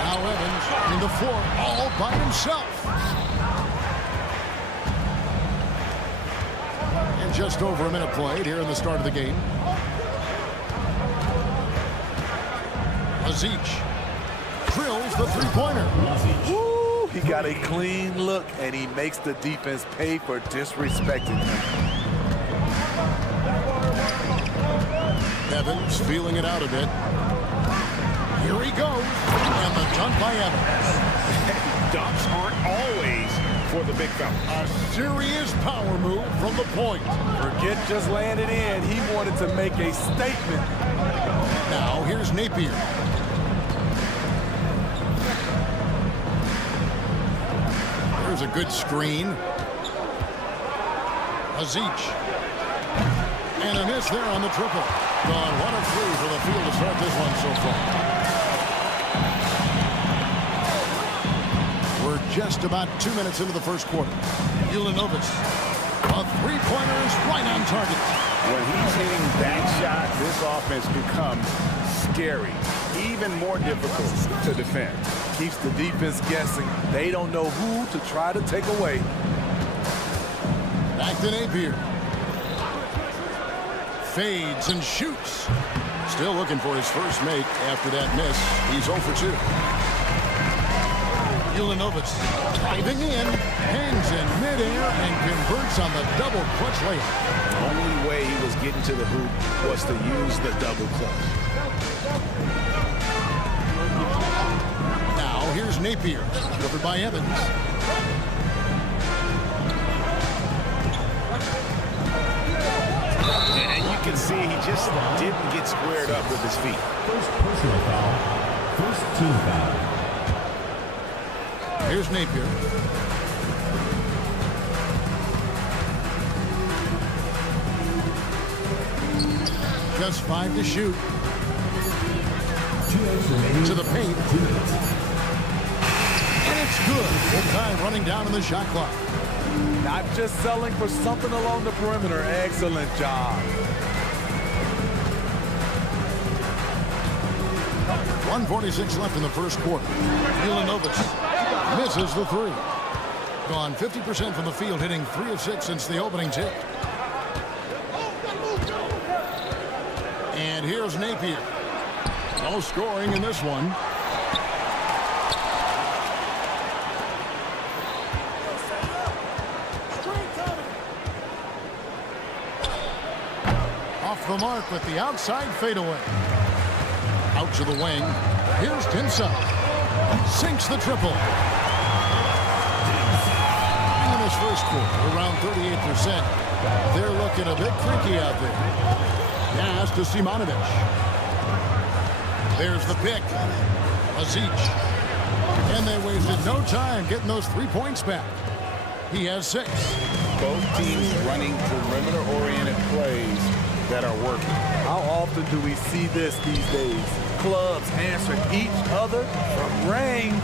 Now Evans in the floor all by himself. And just over a minute played here in the start of the game. Azic drills the three-pointer. Woo, he got a clean look, and he makes the defense pay for disrespecting him. Evans feeling it out a bit. Here he goes. And the dunk by Evans. Dunks aren't always for the big fella. A serious power move from the point. Forget just laying it in. He wanted to make a statement. Now here's Napier. There's a good screen. Azic. And a miss there on the triple. Gone 1 of 3 for the field to start this one so far. We're just about 2 minutes into the first quarter. Ulanovich. A three-pointer is right on target. When he's hitting that shot, this offense becomes scary. Even more difficult to defend. Keeps the defense guessing. They don't know who to try to take away. Back to Napier. Fades and shoots. Still looking for his first make after that miss. He's 0 for 2. Ulanovich driving in, hangs in midair, and converts on the double clutch layup. The only way he was getting to the hoop was to use the double clutch. Now here's Napier, covered by Evans. And you can see he just didn't get squared up with his feet. First personal foul. First team foul. Here's Napier. Just 5 to shoot. 2 minutes remaining. To the paint. 2 minutes. And it's good. Full time running down in the shot clock. Not just selling for something along the perimeter. Excellent job. 1:46 left in the first quarter. Ulanovich misses the three. Gone 50% from the field, hitting 3 of 6 since the opening tip. And here's Napier. No scoring in this one. Off the mark with the outside fadeaway. Out to the wing. Here's Tinsa. Sinks the triple. In this first quarter, around 38%. They're looking a bit freaky out there. Pass to Simonovic. There's the pick. Azic. And they wasted no time getting those 3 points back. He has 6. Both teams running perimeter-oriented plays that are working. How often do we see this these days? Clubs answering each other from range.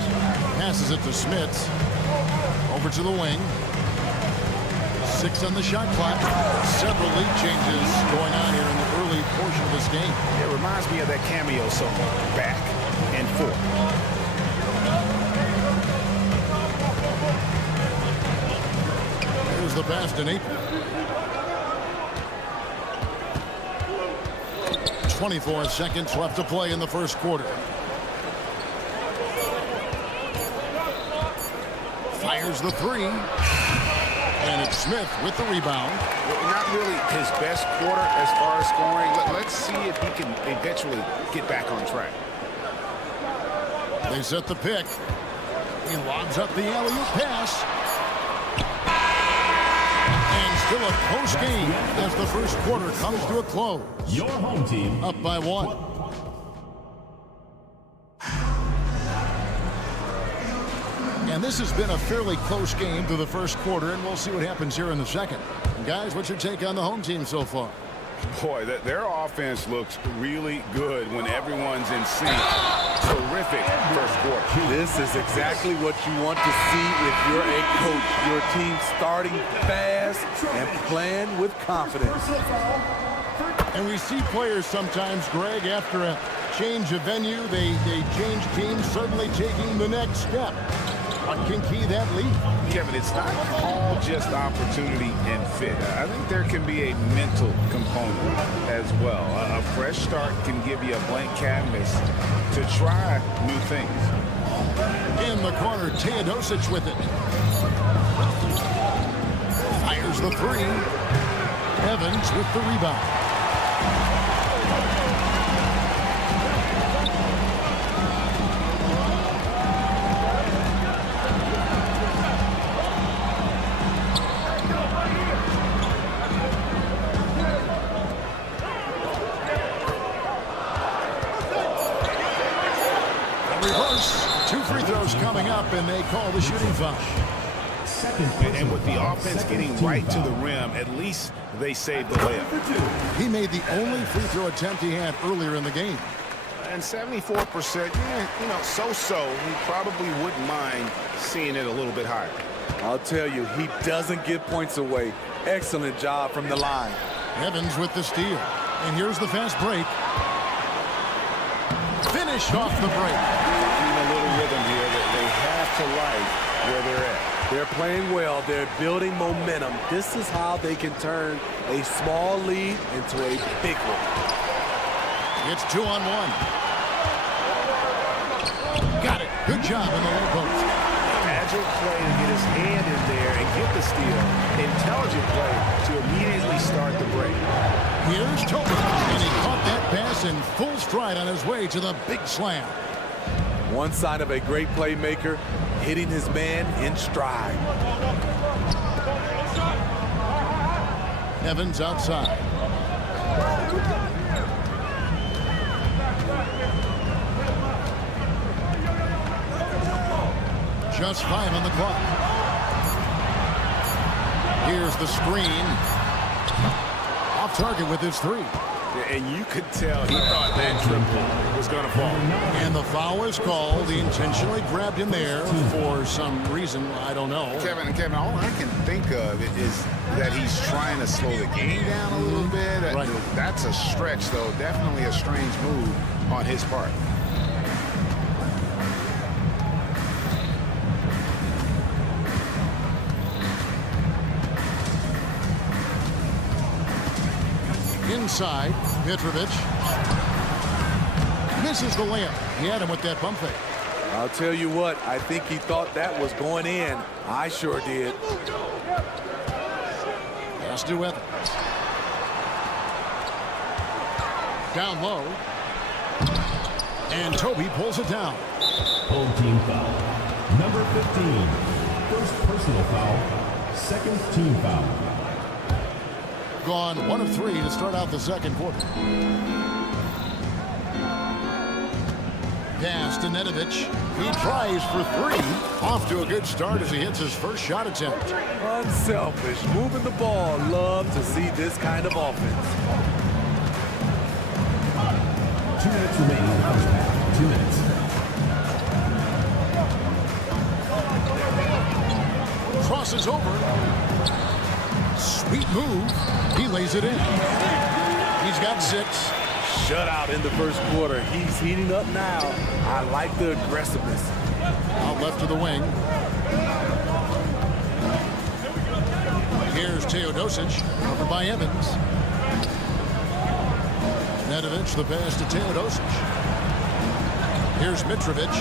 Passes it to Smits. Over to the wing. 6 on the shot clock. Several lead changes going on here in the early portion of this game. It reminds me of that cameo song, Back and Forth. Here's the pass to Napier. 24 seconds left to play in the first quarter. Fires the 3. And it's Smith with the rebound. Not really his best quarter as far as scoring. Let's see if he can eventually get back on track. They set the pick. He lobs up the alley-oop pass. And still a close game as the first quarter comes to a close. Your home team up by 1. And this has been a fairly close game through the first quarter, and we'll see what happens here in the second. Guys, what's your take on the home team so far? Boy, their offense looks really good when everyone's in sync. Terrific first quarter. This is exactly what you want to see if you're a coach. Your team starting fast and playing with confidence. And we see players sometimes, Greg, after a change of venue, they change teams, suddenly taking the next step. What can key that lead? Kevin, it's not all just opportunity and fit. I think there can be a mental component as well. A fresh start can give you a blank canvas to try new things. In the corner, Teodosic with it. Fires the 3. Evans with the rebound. Coming up, and they call the shooting foul. And with the offense getting right to the rim, at least they saved the layup. He made the only free throw attempt he had earlier in the game. And 74%, so-so. He probably wouldn't mind seeing it a little bit higher. I'll tell you, he doesn't give points away. Excellent job from the line. Evans with the steal. And here's the fast break. Finish off the break. A little rhythm here that they have to like where they're at. They're playing well. They're building momentum. This is how they can turn a small lead into a big one. It's 2-on-1. Got it. Good job in the low post. Agile play to get his hand in there and get the steal. Intelligent play to immediately start the break. Here's Tobin, and he caught that pass in full stride on his way to the big slam. One sign of a great playmaker, hitting his man in stride. Evans outside. Just 5 on the clock. Here's the screen. Off target with his 3. And you could tell he thought that triple was going to fall. And the foul is called. He intentionally grabbed him there for some reason. I don't know. Kevin, all I can think of is that he's trying to slow the game down a little bit. Right. That's a stretch, though. Definitely a strange move on his part. inside. Mitrovic misses the layup. He had him with that pump fake. I'll tell you what, I think he thought that was going in. I sure did. Pass to Evans. Down low. And Toby pulls it down. Home team foul. Number 15. First personal foul. Second team foul. Gone 1 of 3 to start out the second quarter. Pass to Nedovic. He tries for 3. Off to a good start as he hits his first shot attempt. Unselfish, moving the ball. Love to see this kind of offense. 2 minutes remaining in the first half. 2 minutes. Crosses over. Sweet move. He lays it in. He's got 6. Shutout in the first quarter. He's heating up now. I like the aggressiveness. Out left to the wing. Here's Teodosic, covered by Evans. Nedovic, the pass to Teodosic. Here's Mitrovic.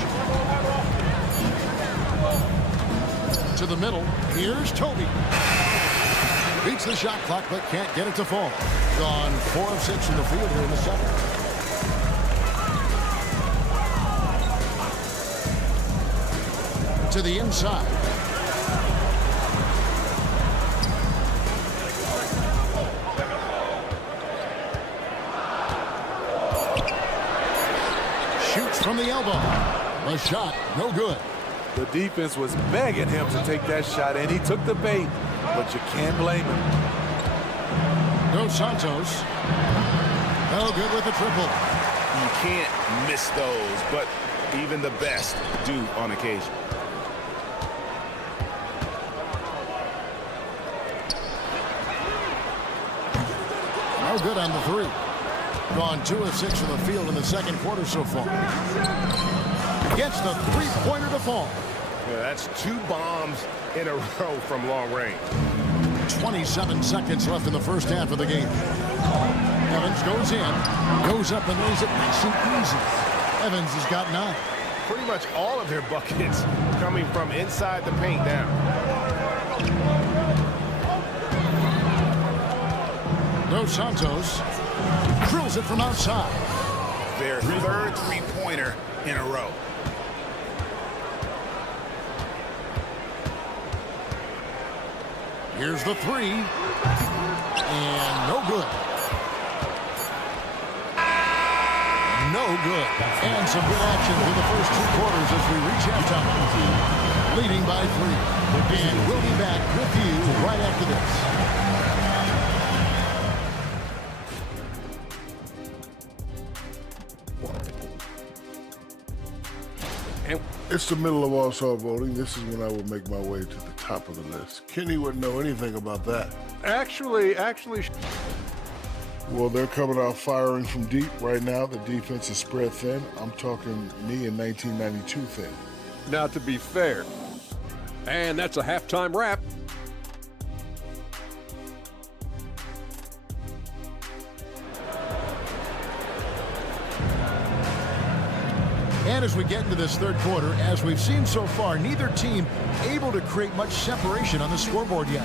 To the middle. Here's Toby. Beats the shot clock, but can't get it to fall. Gone 4 of 6 from the field here in the second. To the inside. Shoots from the elbow. A shot, no good. The defense was begging him to take that shot, and he took the bait, but you can't blame him. Dos Santos. No good with the triple. You can't miss those, but even the best do on occasion. No good on the 3. Gone 2 of 6 from the field in the second quarter so far. Gets the 3-pointer to fall. Yeah, that's 2 bombs in a row from long range. 27 seconds left in the first half of the game. Evans goes in, goes up and lays it nice and easy. Evans has got 9. Pretty much all of their buckets coming from inside the paint now. Dos Santos drills it from outside. Their 3rd 3-pointer in a row. Here's the 3. And no good. No good. And some good action through the first 2 quarters as we reach halftime. Leading by 3. And we'll be back with you right after this. It's the middle of all-star voting. This is when I would make my way to the top of the list. Kenny wouldn't know anything about that. Actually. Well, they're coming out firing from deep right now. The defense is spread thin. I'm talking me in 1992 thin. Now, to be fair, and that's a halftime wrap. And as we get into this third quarter, as we've seen so far, neither team able to create much separation on the scoreboard yet.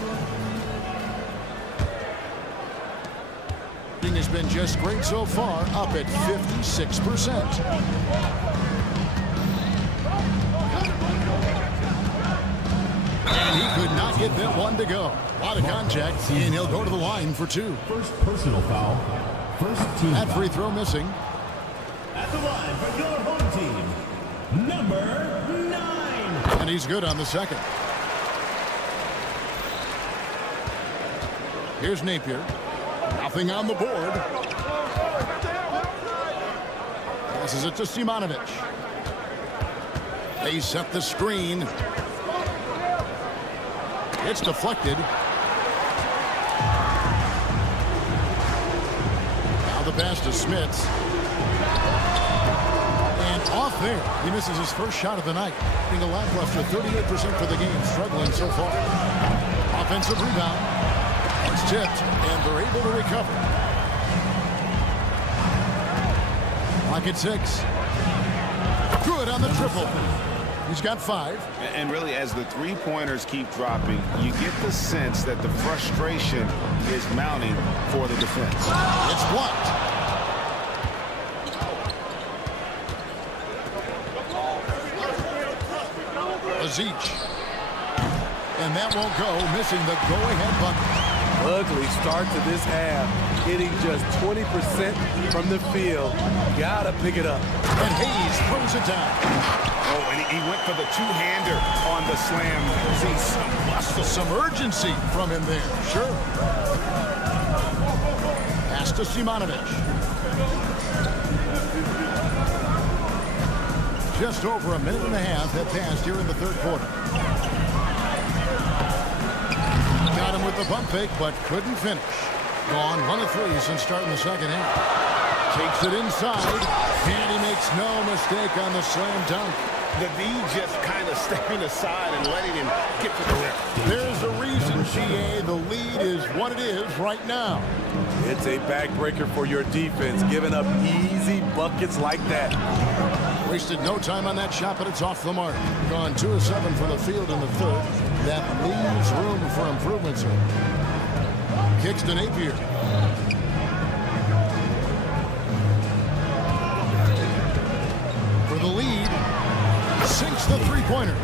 Has been just great so far, up at 56%. And he could not get that one to go. A lot of contact, and he'll go to the line for 2. First personal foul. First team that foul. free throw missing. At the line for your home team, number 9. And he's good on the second. Here's Napier. Nothing on the board. Passes it to Simonovic. They set the screen. It's deflected. Now the pass to Smits. And off there. He misses his first shot of the night. Being a lackluster 38% for the game. Struggling so far. Offensive rebound. It's tipped, and they're able to recover. Clock at 6. Good on the triple. He's got 5. And really, as the three-pointers keep dropping, you get the sense that the frustration is mounting for the defense. It's blocked. Aziz. And that won't go, missing the go-ahead bucket. Ugly start to this half. Hitting just 20% from the field. Gotta pick it up. And Hayes throws it down. Oh, and he went for the two-hander on the slam. See some muscle. Some urgency from him there. Sure. Pass to Simonovic. Just over a minute and a half have passed here in the third quarter. Got him with the pump fake, but couldn't finish. Gone 1 of 3 since starting the second half. Takes it inside, and he makes no mistake on the slam dunk. The D just kind of stepping aside and letting him get to the rim. There's a reason, GA. The lead is what it is right now. It's a backbreaker for your defense, giving up easy buckets like that. Wasted no time on that shot, but it's off the mark. Gone 2 of 7 from the field in the third. That leaves room for improvement, sir. Kicks to Napier. For the lead, sinks the three-pointer.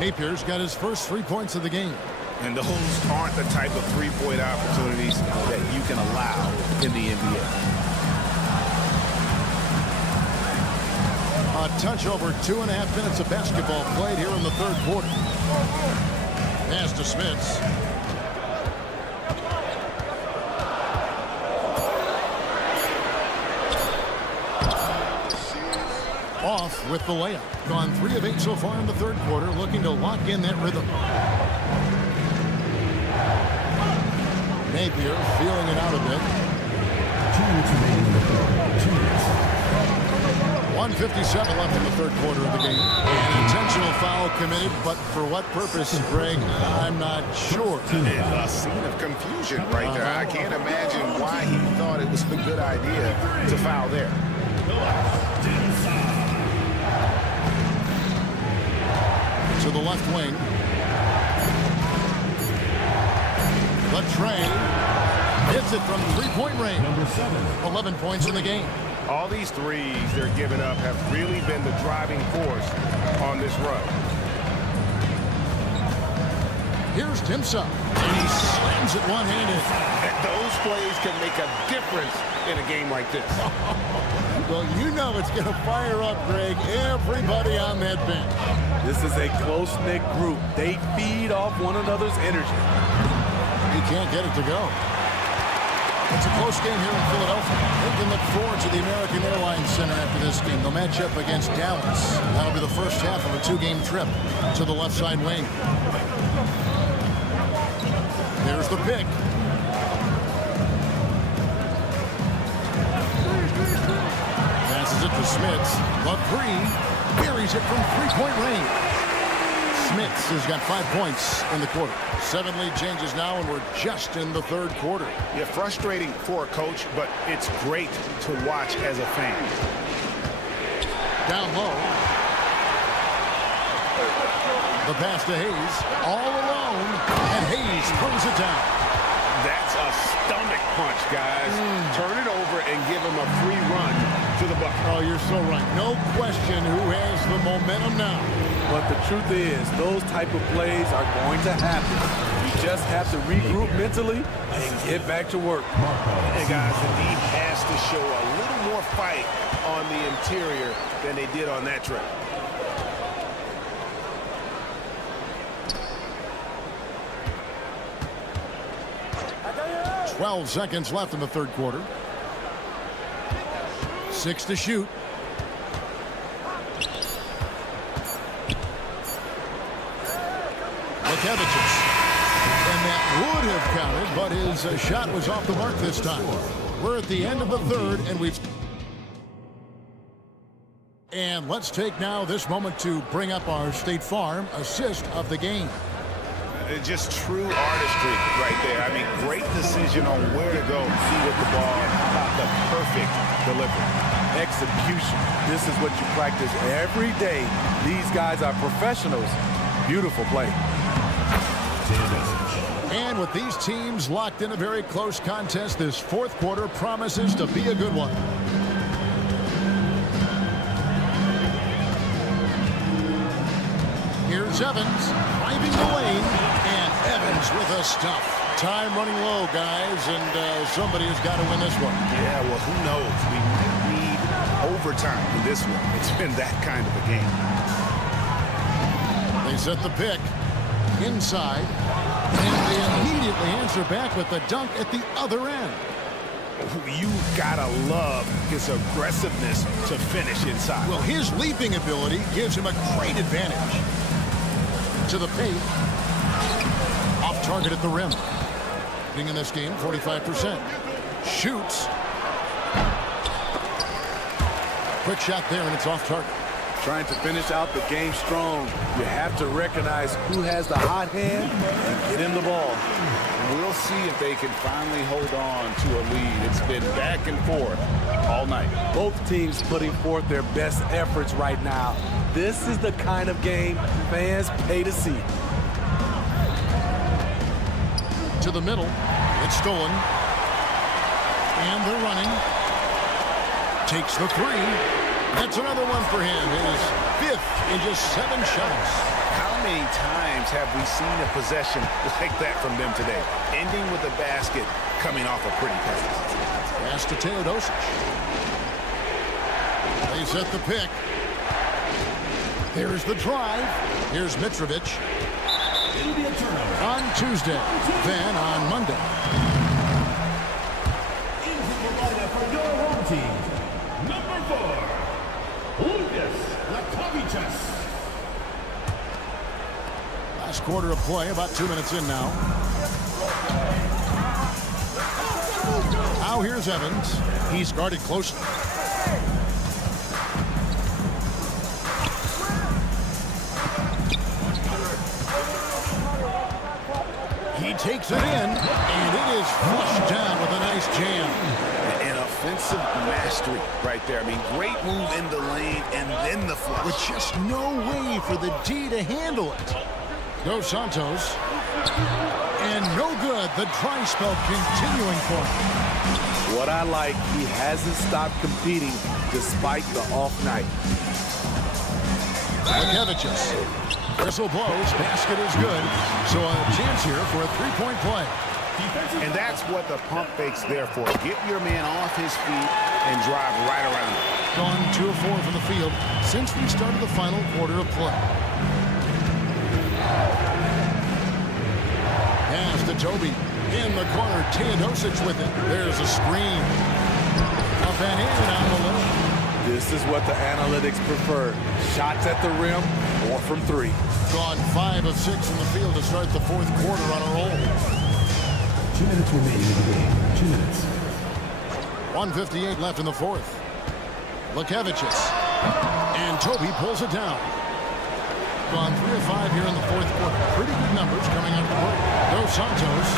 Napier's got his first 3 points of the game. And those aren't the type of three-point opportunities that you can allow in the NBA. A touch over 2.5 minutes of basketball played here in the third quarter. Pass to Smits. Off with the layup. Gone 3 of 8 so far in the third quarter, looking to lock in that rhythm. Napier feeling it out a bit. 1:57 left in the third quarter of the game. An intentional foul committed, but for what purpose, Greg, I'm not sure. A scene of confusion right there. I can't imagine why he thought it was a good idea to foul there. To the left wing. Latrey hits it from three-point range. Number 7. 11 points in the game. All these threes they're giving up have really been the driving force on this run. Here's Timsa, and he slams it one-handed. And those plays can make a difference in a game like this. Well, you know it's going to fire up, Greg, everybody on that bench. This is a close-knit group. They feed off one another's energy. He can't get it to go. It's a close game here in Philadelphia. They can look forward to the American Airlines Center after this game. They'll match up against Dallas. That'll be the first half of a 2-game trip to the left side wing. There's the pick. Passes it to Smits. Lapree buries it from three-point range. Smits has got 5 points in the quarter. 7 lead changes now, and we're just in the third quarter. Yeah, frustrating for a coach, but it's great to watch as a fan. Down low. The pass to Hayes, all alone, and Hayes throws it down. That's a stomach punch, guys. Turn it over and give him a free run to the bucket. Oh, you're so right. No question who has the momentum now. But the truth is, those type of plays are going to happen. You just have to regroup mentally and get back to work. And guys, the D has to show a little more fight on the interior than they did on that trip. There. 12 seconds left in the third quarter. 6 to shoot. Lukevicius. And that would have counted, but his shot was off the mark this time. We're at the end of the third, and let's take now this moment to bring up our State Farm assist of the game. It's just true artistry right there. I mean, great decision on where to go with the ball. And how about the perfect delivery? Execution. This is what you practice every day. These guys are professionals. Beautiful play. And with these teams locked in a very close contest, this fourth quarter promises to be a good one. Here's Evans driving the lane, and Evans with a stuff. Time running low, guys, and somebody has got to win this one. Yeah, well, who knows? We might need overtime in this one. It's been that kind of a game. They set the pick inside, and they immediately answer back with the dunk at the other end. You gotta love his aggressiveness to finish inside. Well, his leaping ability gives him a great advantage. To the paint. Off target at the rim. Being in this game, 45%. Shoots. Quick shot there, and it's off target. Trying to finish out the game strong. You have to recognize who has the hot hand and get him the ball. We'll see if they can finally hold on to a lead. It's been back and forth all night. Both teams putting forth their best efforts right now. This is the kind of game fans pay to see. To the middle. It's stolen. And they're running. Takes the three. That's another one for him. His fifth in just 7 shots. How many times have we seen a possession like that from them today? Ending with a basket, coming off a pretty pass. Pass to Teodosic. They set the pick. There's the drive. Here's Mitrovic. It'll be a turnover. On Tuesday, then on Monday. Into the lineup for your home team, number 4, Lucas Lakovichus. Last quarter of play, about 2 minutes in now. Now here's Evans. He's guarded closely. He takes it in, and it is flushed down with a nice jam. An offensive mastery right there. I mean, great move in the lane and then the flush. With just no way for the D to handle it. Dos Santos. And no good. The dry spell continuing for him. What I like, he hasn't stopped competing despite the off night. Lakovichus. Whistle blows. Basket is good. So a chance here for a three-point play. And that's what the pump fake's there for. Get your man off his feet and drive right around him. Gone 2 of 4 from the field since we started the final quarter of play. Pass to Toby. In the corner, Teodosic with it. There's a screen. Up and in on the lane. This is what the analytics prefer. Shots at the rim or from 3. Gone 5 of 6 from the field to start the fourth quarter on a roll. 2 minutes remaining in the game. 2 minutes. 1:58 left in the fourth. Lakovichus. And Toby pulls it down. Gone 3 of 5 here in the fourth quarter. Pretty good numbers coming out of the break. Dos Santos.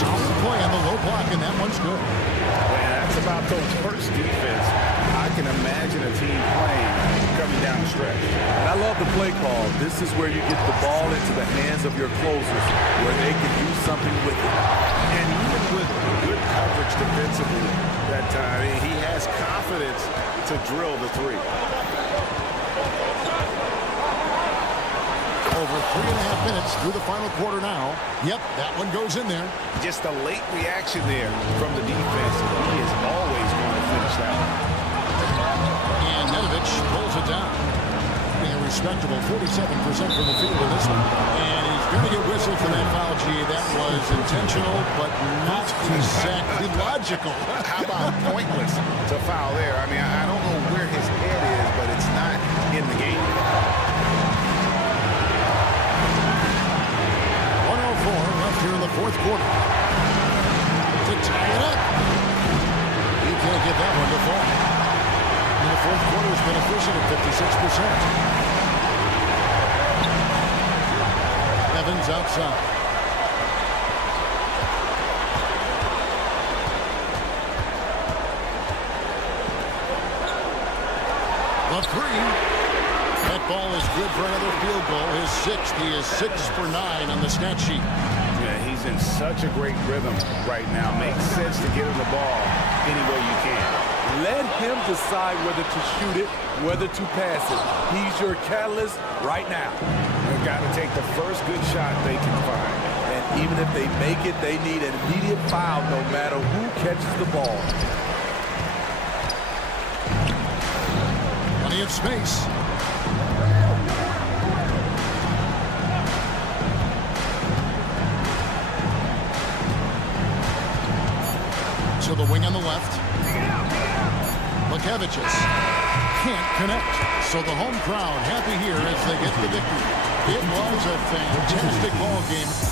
Solid play on the low block, and that one's good. Man, that's about the worst defense I can imagine a team playing coming down the stretch. And I love the play call. This is where you get the ball into the hands of your closers, where they can do something with it. And even with good coverage defensively that time, he has confidence to drill the 3. Over 3.5 minutes through the final quarter now. Yep, that one goes in there. Just a late reaction there from the defense. He is always going to finish that one. And Nedovic pulls it down. Being a respectable 47% from the field in this one. And he's going to get whistled for that foul. Gee, that was intentional, but not exactly logical. How about pointless to foul there? I mean, I don't know where his head is, but it's not in the game. 104 left here in the fourth quarter. To tie it up. You can't get that one to fall. And the fourth quarter has been efficient at 56%. Evans outside. three. That ball is good for another field goal. His sixth. He is 6 for 9 on the stat sheet. Yeah, he's in such a great rhythm right now. Makes sense to get him the ball any way you can. Let him decide whether to shoot it, whether to pass it. He's your catalyst right now. They've got to take the first good shot they can find. And even if they make it, they need an immediate foul no matter who catches the ball. Plenty of space. To the wing on the left. Lukevicius can't connect. So the home crowd happy here as they get the victory. It was a fantastic ball game.